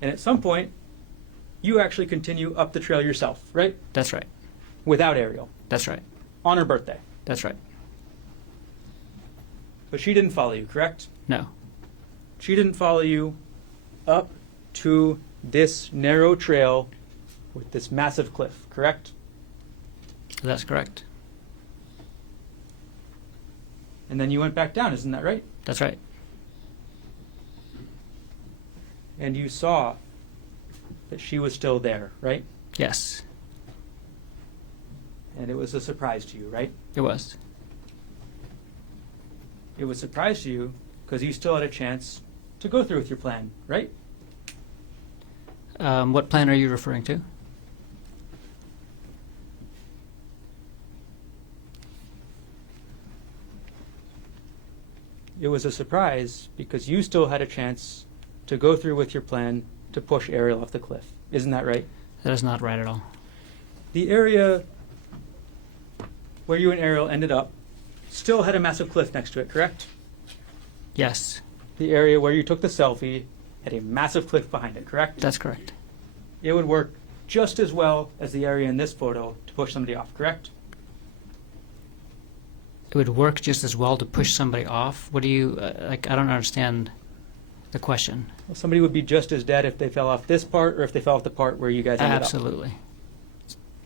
And at some point, you actually continue up the trail yourself, right? That's right. Without Arielle, That's right. on her birthday. That's right. But she didn't follow you, correct? No. She didn't follow you up to this narrow trail with this massive cliff, correct? That's correct. And then you went back down, isn't that right? That's right. and you saw that she was still there, right? Yes, And it was a surprise to you, right? it was. It was a surprise to you because you still had a chance to go through with your plan, right? What plan are you referring to? It was a surprise because you still had a chance to go through with your plan to push Arielle off the cliff. Isn't that right? That is not right at all. The area where you and Arielle ended up still had a massive cliff next to it, correct? Yes, The area where you took the selfie had a massive cliff behind it, correct? that's correct. It would work just as well as the area in this photo to push somebody off, correct? It would work just as well to push somebody off. What do you, like, I don't understand the question. Well, somebody would be just as dead if they fell off this part or if they fell off the part where you guys ended up. Absolutely.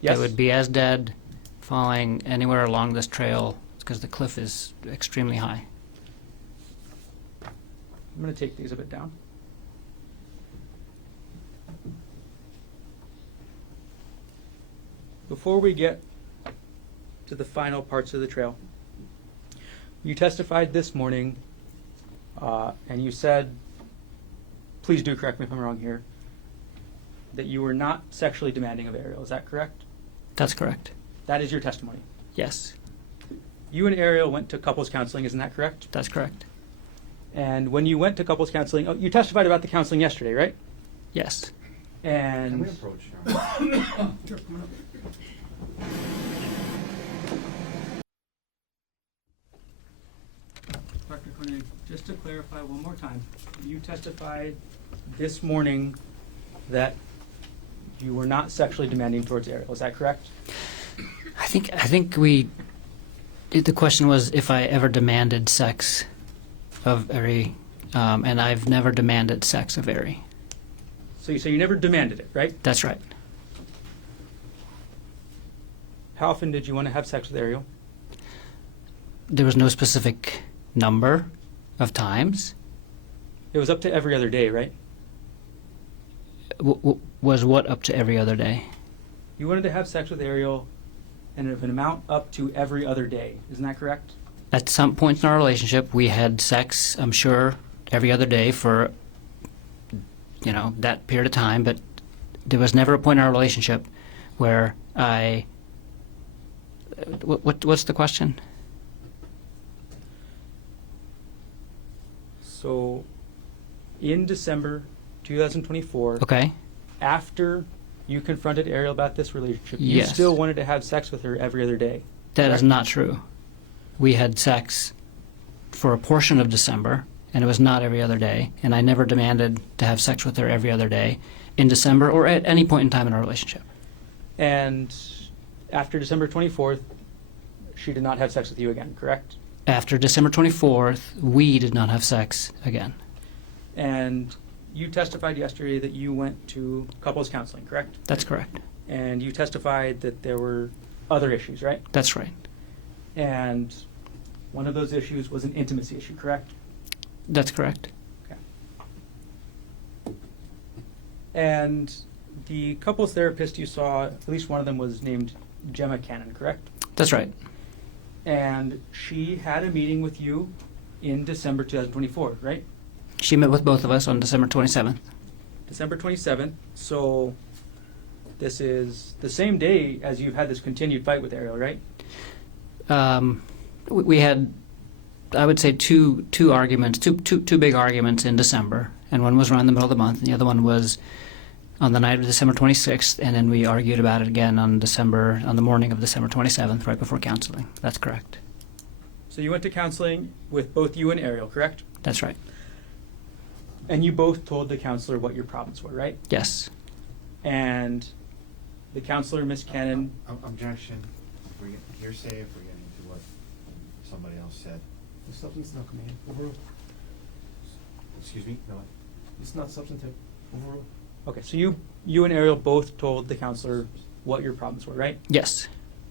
Yes? They would be as dead falling anywhere along this trail because the cliff is extremely high. I'm going to take these a bit down. Before we get to the final parts of the trail, you testified this morning, and you said, please do correct me if I'm wrong here, that you were not sexually demanding of Arielle. Is that correct? That's correct. That is your testimony. Yes, You and Arielle went to couples counseling, isn't that correct? that's correct. And when you went to couples counseling, oh, you testified about the counseling yesterday, right? Yes. Can And we approach Sharon? Dr. Konig, just to clarify one more time, you testified this morning that you were not sexually demanding towards Arielle. Is that correct? I think the question was if I ever demanded sex of Ari, and I've never demanded sex of Ari. So you never demanded it, right? That's right. How often did you want to have sex with Arielle? There was no specific number of times. It was up to every other day, right? Was what up to every other day? You wanted to have sex with Arielle and of an amount up to every other day. Isn't that correct? At some points in our relationship, we had sex, I'm sure, every other day for, that period of time, but there was never a point in our relationship where I... What's the question? So, in December 2024, Okay. after you confronted Arielle about this relationship, you Yes. still wanted to have sex with her every other day. That is Correct. not true. We had sex for a portion of December, and it was not every other day, and I never demanded to have sex with her every other day in December or at any point in time in our relationship. And after December 24th, she did not have sex with you again, correct? After December 24th, we did not have sex again. And you testified yesterday that you went to couples counseling, correct? That's correct. And you testified that there were other issues, right? That's right. And one of those issues was an intimacy issue, correct? That's correct. Okay. And the couples therapist you saw, at least one of them was named Gemma Cannon, correct? That's right. And she had a meeting with you in December 2024, right? She met with both of us on December 27th. December 27th. So this is the same day as you've had this continued fight with Arielle, right? We had, I would say, two arguments, two big arguments in December, and one was around the middle of the month, and the other one was on the night of December 26th, and then we argued about it again on the morning of December 27th, right before counseling. That's correct. So you went to counseling with both you and Arielle, correct? That's right. And you both told the counselor what your problems were, right? Yes. And the counselor, Miss Cannon, Objection. If we get hearsay, if we're getting into what somebody else said. The substance is not coming in. Overruled. Excuse me? No. It's not substantive. Overruled. okay, so you and Arielle both told the counselor what your problems were, right? Yes.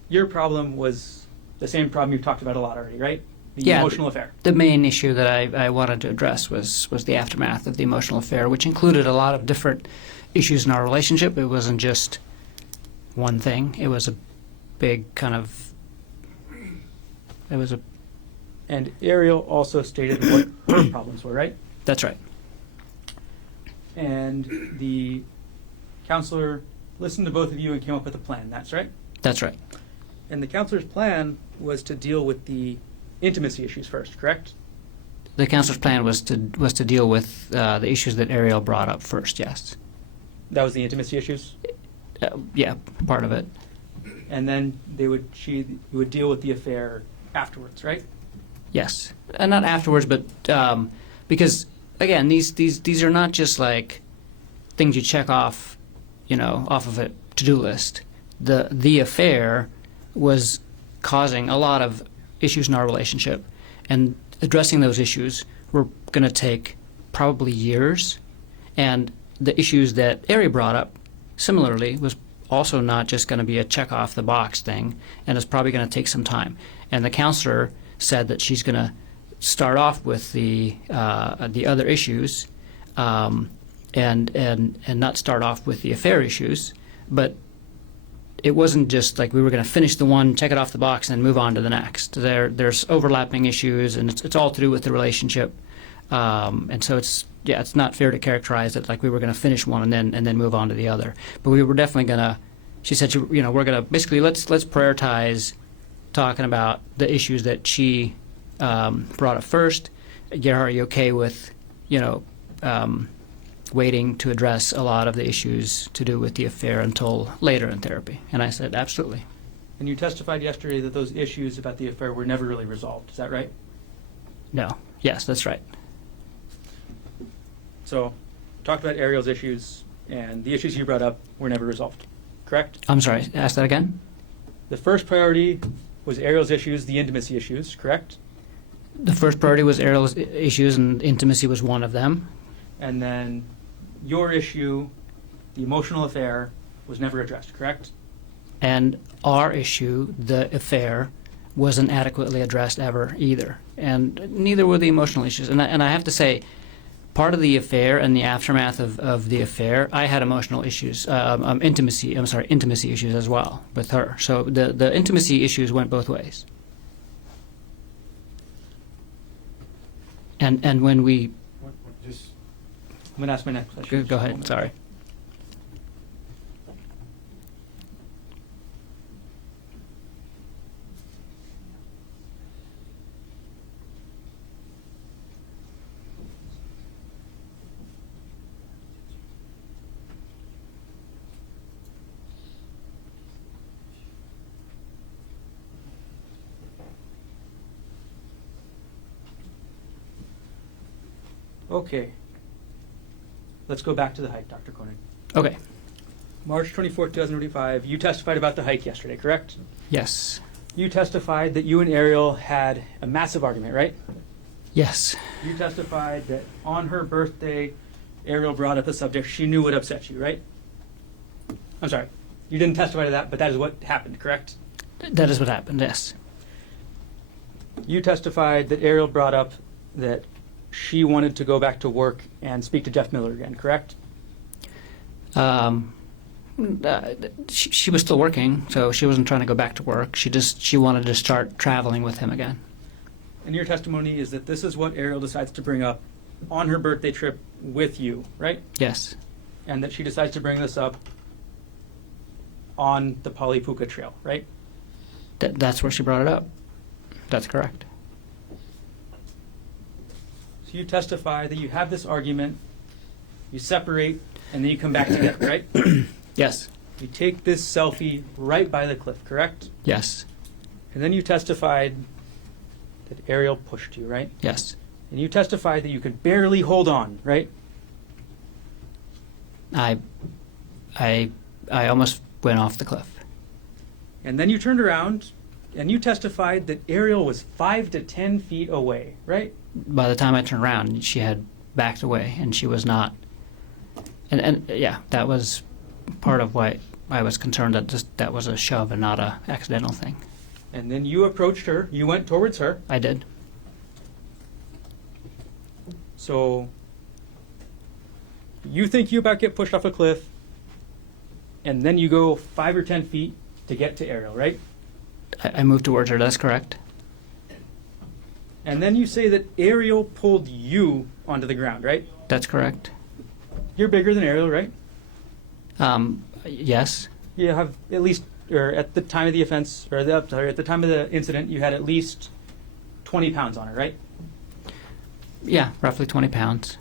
Your problem was the same problem you've talked about a lot already, right? The Yeah, emotional affair. The main issue that I wanted to address was the aftermath of the emotional affair, which included a lot of different issues in our relationship. It wasn't just one thing. It was a big kind of. It was a. And Arielle also stated what her problems were, right? That's right. And the counselor listened to both of you and came up with a plan. That's right. That's right. And the counselor's plan was to deal with the intimacy issues first, correct? The counselor's plan was to deal with the issues that Arielle brought up first. Yes. That was the intimacy issues. Yeah, part of it. And then she would deal with the affair afterwards, right? Yes, and not afterwards, but because again, these are not just like things you check off, off of a to-do list. The affair was causing a lot of issues in our relationship, and addressing those issues were going to take probably years. And the issues that Ari brought up, similarly, was also not just going to be a check off the box thing, and it's probably going to take some time. And the counselor said that she's going to start off with the other issues, and not start off with the affair issues, but it wasn't just like we were going to finish the one, check it off the box, and then move on to the next. There's overlapping issues, and it's all to do with the relationship, and so it's not fair to characterize it like we were going to finish one and then move on to the other. But we were definitely going to. She said, we're going to basically let's prioritize talking about the issues that she brought up first. Gerhardt, are you okay with waiting to address a lot of the issues to do with the affair until later in therapy? And I said, absolutely. And you testified yesterday that those issues about the affair were never really resolved. Is that right? No. Yes, that's right. So, talked about Arielle's issues, and the issues you brought up were never resolved. Correct? I'm sorry. Ask that again. The first priority was Arielle's issues, the intimacy issues. Correct? The first priority was Ariel's issues, and intimacy was one of them. And then your issue, the emotional affair, was never addressed. Correct? And our issue, the affair, wasn't adequately addressed ever either. And neither were the emotional issues. And I have to say, part of the affair and the aftermath of the affair, I had emotional issues, intimacy issues as well with her. So the intimacy issues went both ways. And when we... Just I'm going to ask my next question. Go ahead, sorry. Okay. Let's go back to the hike, Dr. Konig. Okay. March 24th, 2025, you testified about the hike yesterday, correct? Yes. You testified that you and Arielle had a massive argument, right? Yes. You testified that on her birthday, Arielle brought up the subject she knew would upset you, right? I'm sorry. You didn't testify to that, but that is what happened, correct? That is what happened, yes. You testified that Arielle brought up that she wanted to go back to work and speak to Jeff Miller again, correct? She was still working, so she wasn't trying to go back to work. She wanted to start traveling with him again. And your testimony is that this is what Arielle decides to bring up on her birthday trip with you, right? Yes. And that she decides to bring this up on the Palipuka Trail, right? That's where she brought it up. That's correct. So you testify that you have this argument, you separate, and then you come back together, right? Yes. You take this selfie right by the cliff, correct? Yes. And then you testified that Arielle pushed you, right? Yes. And you testified that you could barely hold on, right? I almost went off the cliff. And then you turned around and you testified that Arielle was 5 to 10 feet away, right? By the time I turned around, she had backed away, and she was not. And yeah, that was part of why I was concerned that that was a shove and not a accidental thing. And then you approached her, you went towards her, I did. So you think you about get pushed off a cliff, and then you go 5 or 10 feet to get to Arielle, right? I moved towards her. That's correct. And then you say that Arielle pulled you onto the ground, right? That's correct. You're bigger than Arielle, right? Yes. You have at least, or at the time of the offense, or at the time of the incident, you had at least 20 pounds on her, right? Yeah, roughly 20 pounds.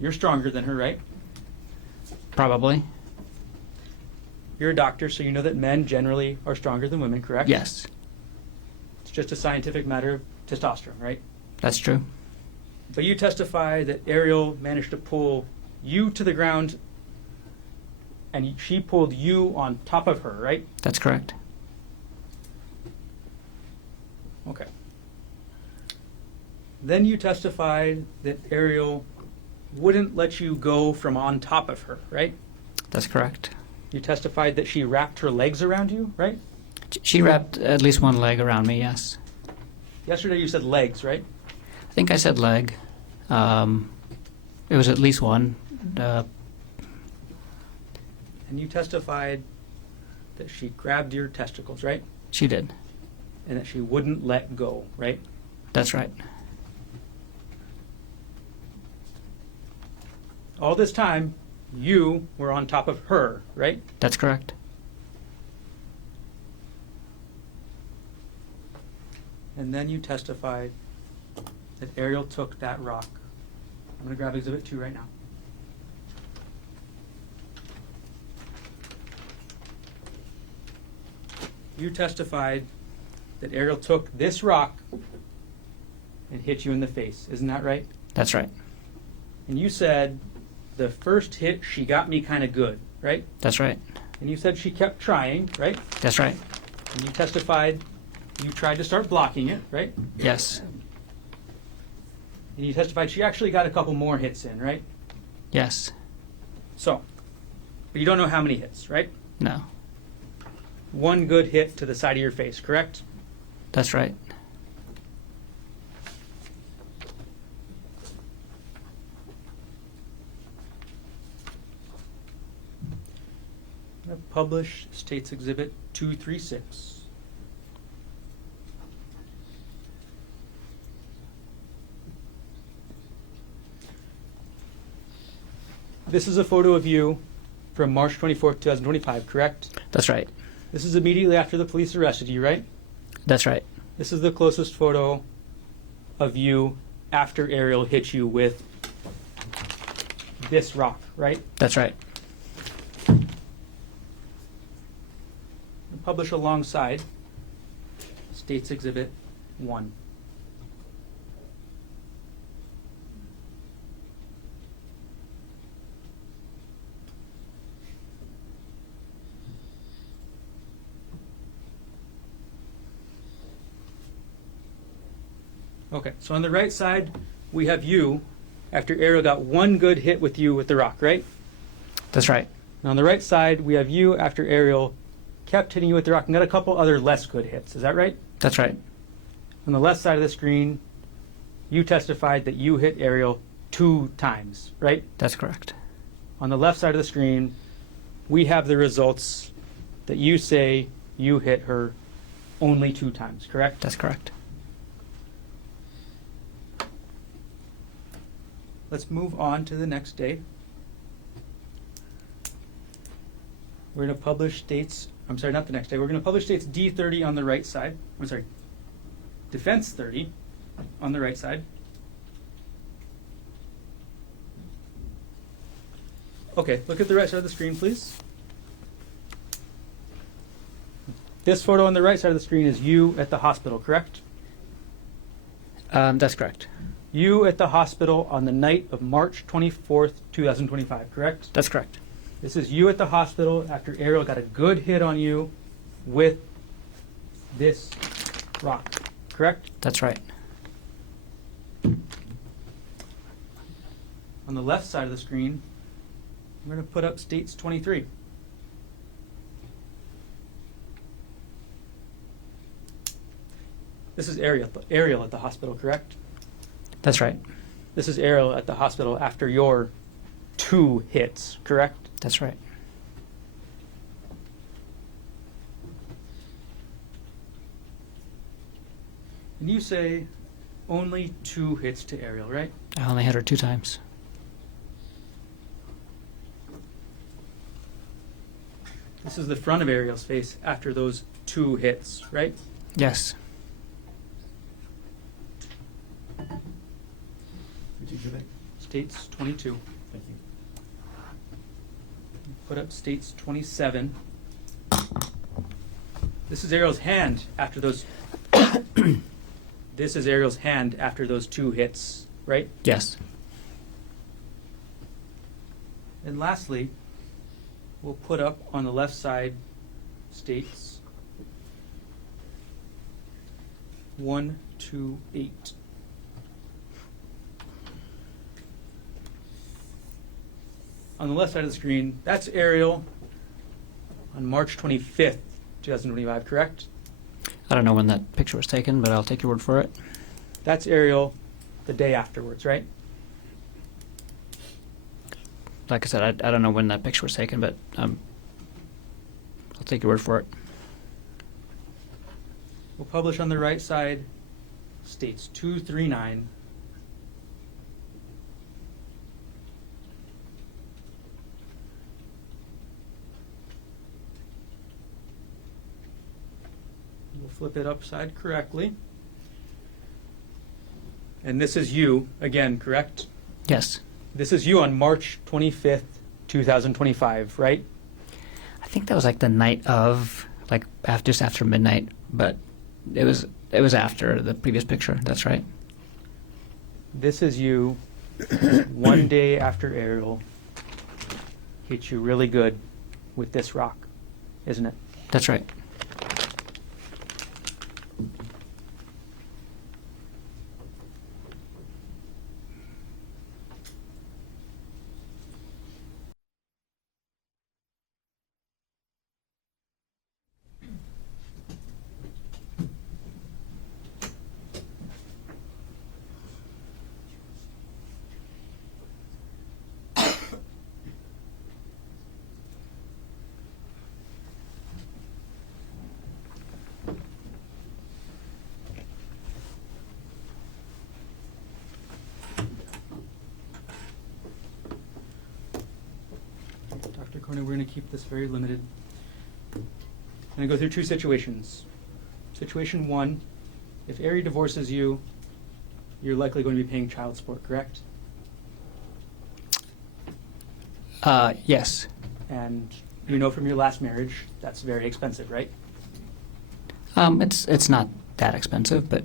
You're stronger than her, right? Probably. You're a doctor, so you know that men generally are stronger than women, correct? Yes. It's just a scientific matter of testosterone, right? That's true. But you testify that Arielle managed to pull you to the ground, and she pulled you on top of her, right? That's correct. Okay. Then you testified that Arielle wouldn't let you go from on top of her, right? That's correct. You testified that she wrapped her legs around you, right? She wrapped at least one leg around me, yes. Yesterday you said legs, right? I think I said leg. It was at least one. And you testified that she grabbed your testicles, right? She did. And that she wouldn't let go, right? That's right. All this time, you were on top of her, right? That's correct. And then you testified that Arielle took that rock. I'm going to grab Exhibit 2 right now. You testified that Arielle took this rock and hit you in the face. Isn't that right? That's right. And you said the first hit, she got me kind of good, right? That's right. And you said she kept trying, right? That's right. And you testified you tried to start blocking it, right? Yes. And you testified she actually got a couple more hits in, right? Yes. So, but you don't know how many hits, right? No. One good hit to the side of your face, correct? That's right. I'm going to publish State's Exhibit 236. This is a photo of you from March 24th, 2025, correct? That's right. This is immediately after the police arrested you, right? That's right. This is the closest photo of you after Arielle hit you with this rock, right? That's right. Publish alongside State's Exhibit 1. Okay, so on the right side, we have you after Arielle got one good hit with you with the rock, right? That's right. And on the right side, we have you after Arielle kept hitting you with the rock and got a couple other less good hits. Is that right? That's right. On the left side of the screen, you testified that you hit Arielle 2 times, right? That's correct. On the left side of the screen, we have the results that you say you hit her only 2 times, correct? That's correct. Let's move on to the next day. We're going to publish State's, I'm sorry, not the next day. We're going to publish State's D30 on the right side. I'm sorry, Defense 30 on the right side. Okay, look at the right side of the screen, please. This photo on the right side of the screen is you at the hospital, correct? That's correct. You at the hospital on the night of March 24th, 2025, correct? That's correct. This is you at the hospital after Arielle got a good hit on you with this rock, correct? That's right. On the left side of the screen, I'm going to put up States 23. This is Arielle at the hospital, correct? That's right. This is Arielle at the hospital after your 2 hits, correct? That's right. And you say only 2 hits to Arielle, right? I only hit her 2 times. This is the front of Arielle's face after those 2 hits, right? Yes. Which exhibit? States 22. Thank you. Put up states 27. This is Arielle's hand after those. This is Arielle's hand after those 2 hits, right? Yes. And lastly, we'll put up on the left side states 1, 2, 8. On the left side of the screen, that's Arielle on March 25th, 2025, correct? I don't know when that picture was taken, but I'll take your word for it. That's Arielle the day afterwards, right? Like I said, I don't know when that picture was taken, but I'll take your word for it. We'll publish on the right side states 2, 3, 9. We'll flip it upside correctly. And this is you, again, correct? Yes. This is you on March 25th, 2025, right? I think that was like the night of, like just after midnight, but it was after the previous picture. That's right. This is you one day after Arielle hit you really good with this rock, isn't it? That's right. Dr. Konig, we're going to keep this very limited. I'm going to go through 2 situations. Situation 1, if Ari divorces you, you're likely going to be paying child support, correct? Yes. And you know from your last marriage, that's very expensive, right? It's not that expensive, but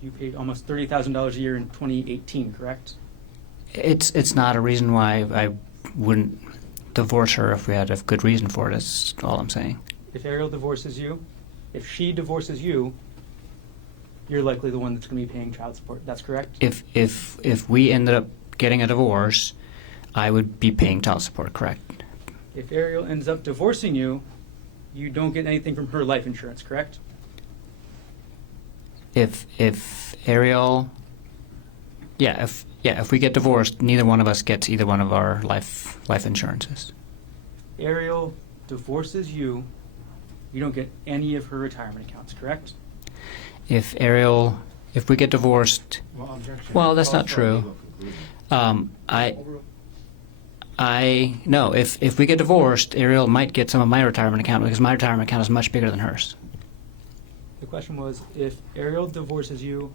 You paid almost $30,000 a year in 2018, correct? it's not a reason why I wouldn't divorce her if we had a good reason for it. That's all I'm saying. If Arielle divorces you, if she divorces you, you're likely the one that's going to be paying child support. That's correct? If we ended up getting a divorce, I would be paying child support. Correct. If Arielle ends up divorcing you, you don't get anything from her life insurance, correct? If Arielle, if we get divorced, neither one of us gets either one of our life insurances. Arielle divorces you, you don't get any of her retirement accounts, correct? If we get divorced, well, that's not true. No. If we get divorced, Arielle might get some of my retirement account because my retirement account is much bigger than hers. The question was, if Arielle divorces you,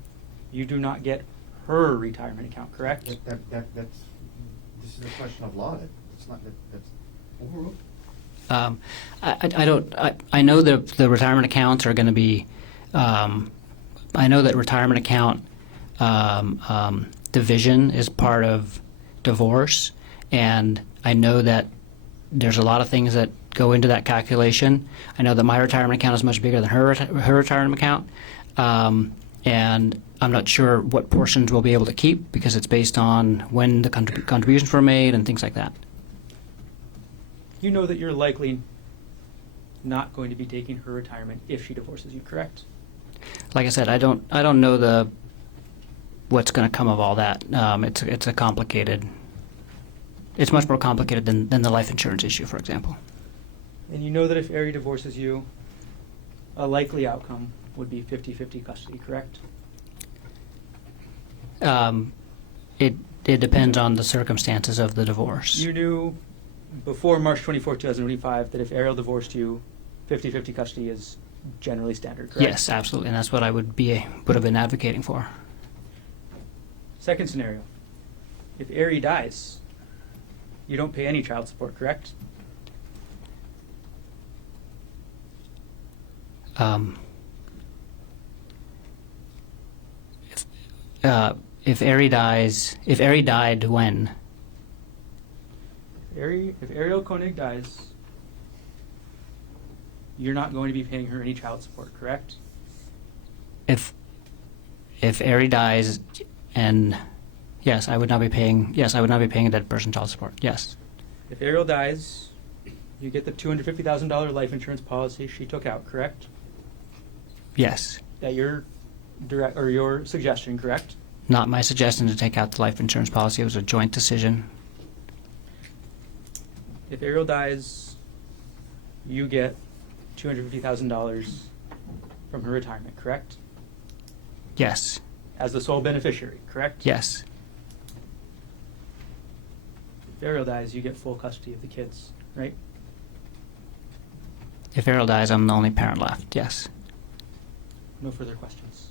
you do not get her retirement account, correct? That's this is a question of law. It's not that's Overruled? I don't. I know that the retirement accounts are going to be. I know that retirement account division is part of divorce, and I know that there's a lot of things that go into that calculation. I know that my retirement account is much bigger than her retirement account, and I'm not sure what portions we'll be able to keep because it's based on when the contributions were made and things like that. You know that you're likely not going to be taking her retirement if she divorces you, correct? Like I said, I don't know what's going to come of all that. It's a complicated. It's much more complicated than the life insurance issue, for example. And you know that if Ari divorces you, a likely outcome would be 50-50 custody, correct? It depends on the circumstances of the divorce. You knew before March 24, 2025, that if Arielle divorced you, 50-50 custody is generally standard, correct? Yes, absolutely, and that's what I would have been advocating for. Second scenario, if Ari dies, you don't pay any child support, correct? If Ari died when? If Arielle Konig dies, you're not going to be paying her any child support, correct? If Ari dies, and yes, I would not be paying. Yes, I would not be paying a dead person child support. Yes. If Arielle dies, you get the $250,000 life insurance policy she took out, correct? Yes. That your your suggestion, correct? Not my suggestion to take out the life insurance policy. It was a joint decision. If Arielle dies, you get $250,000 from her retirement, correct? Yes. As the sole beneficiary, correct? Yes. If Arielle dies, you get full custody of the kids, right? If Arielle dies, I'm the only parent left. Yes. No further questions.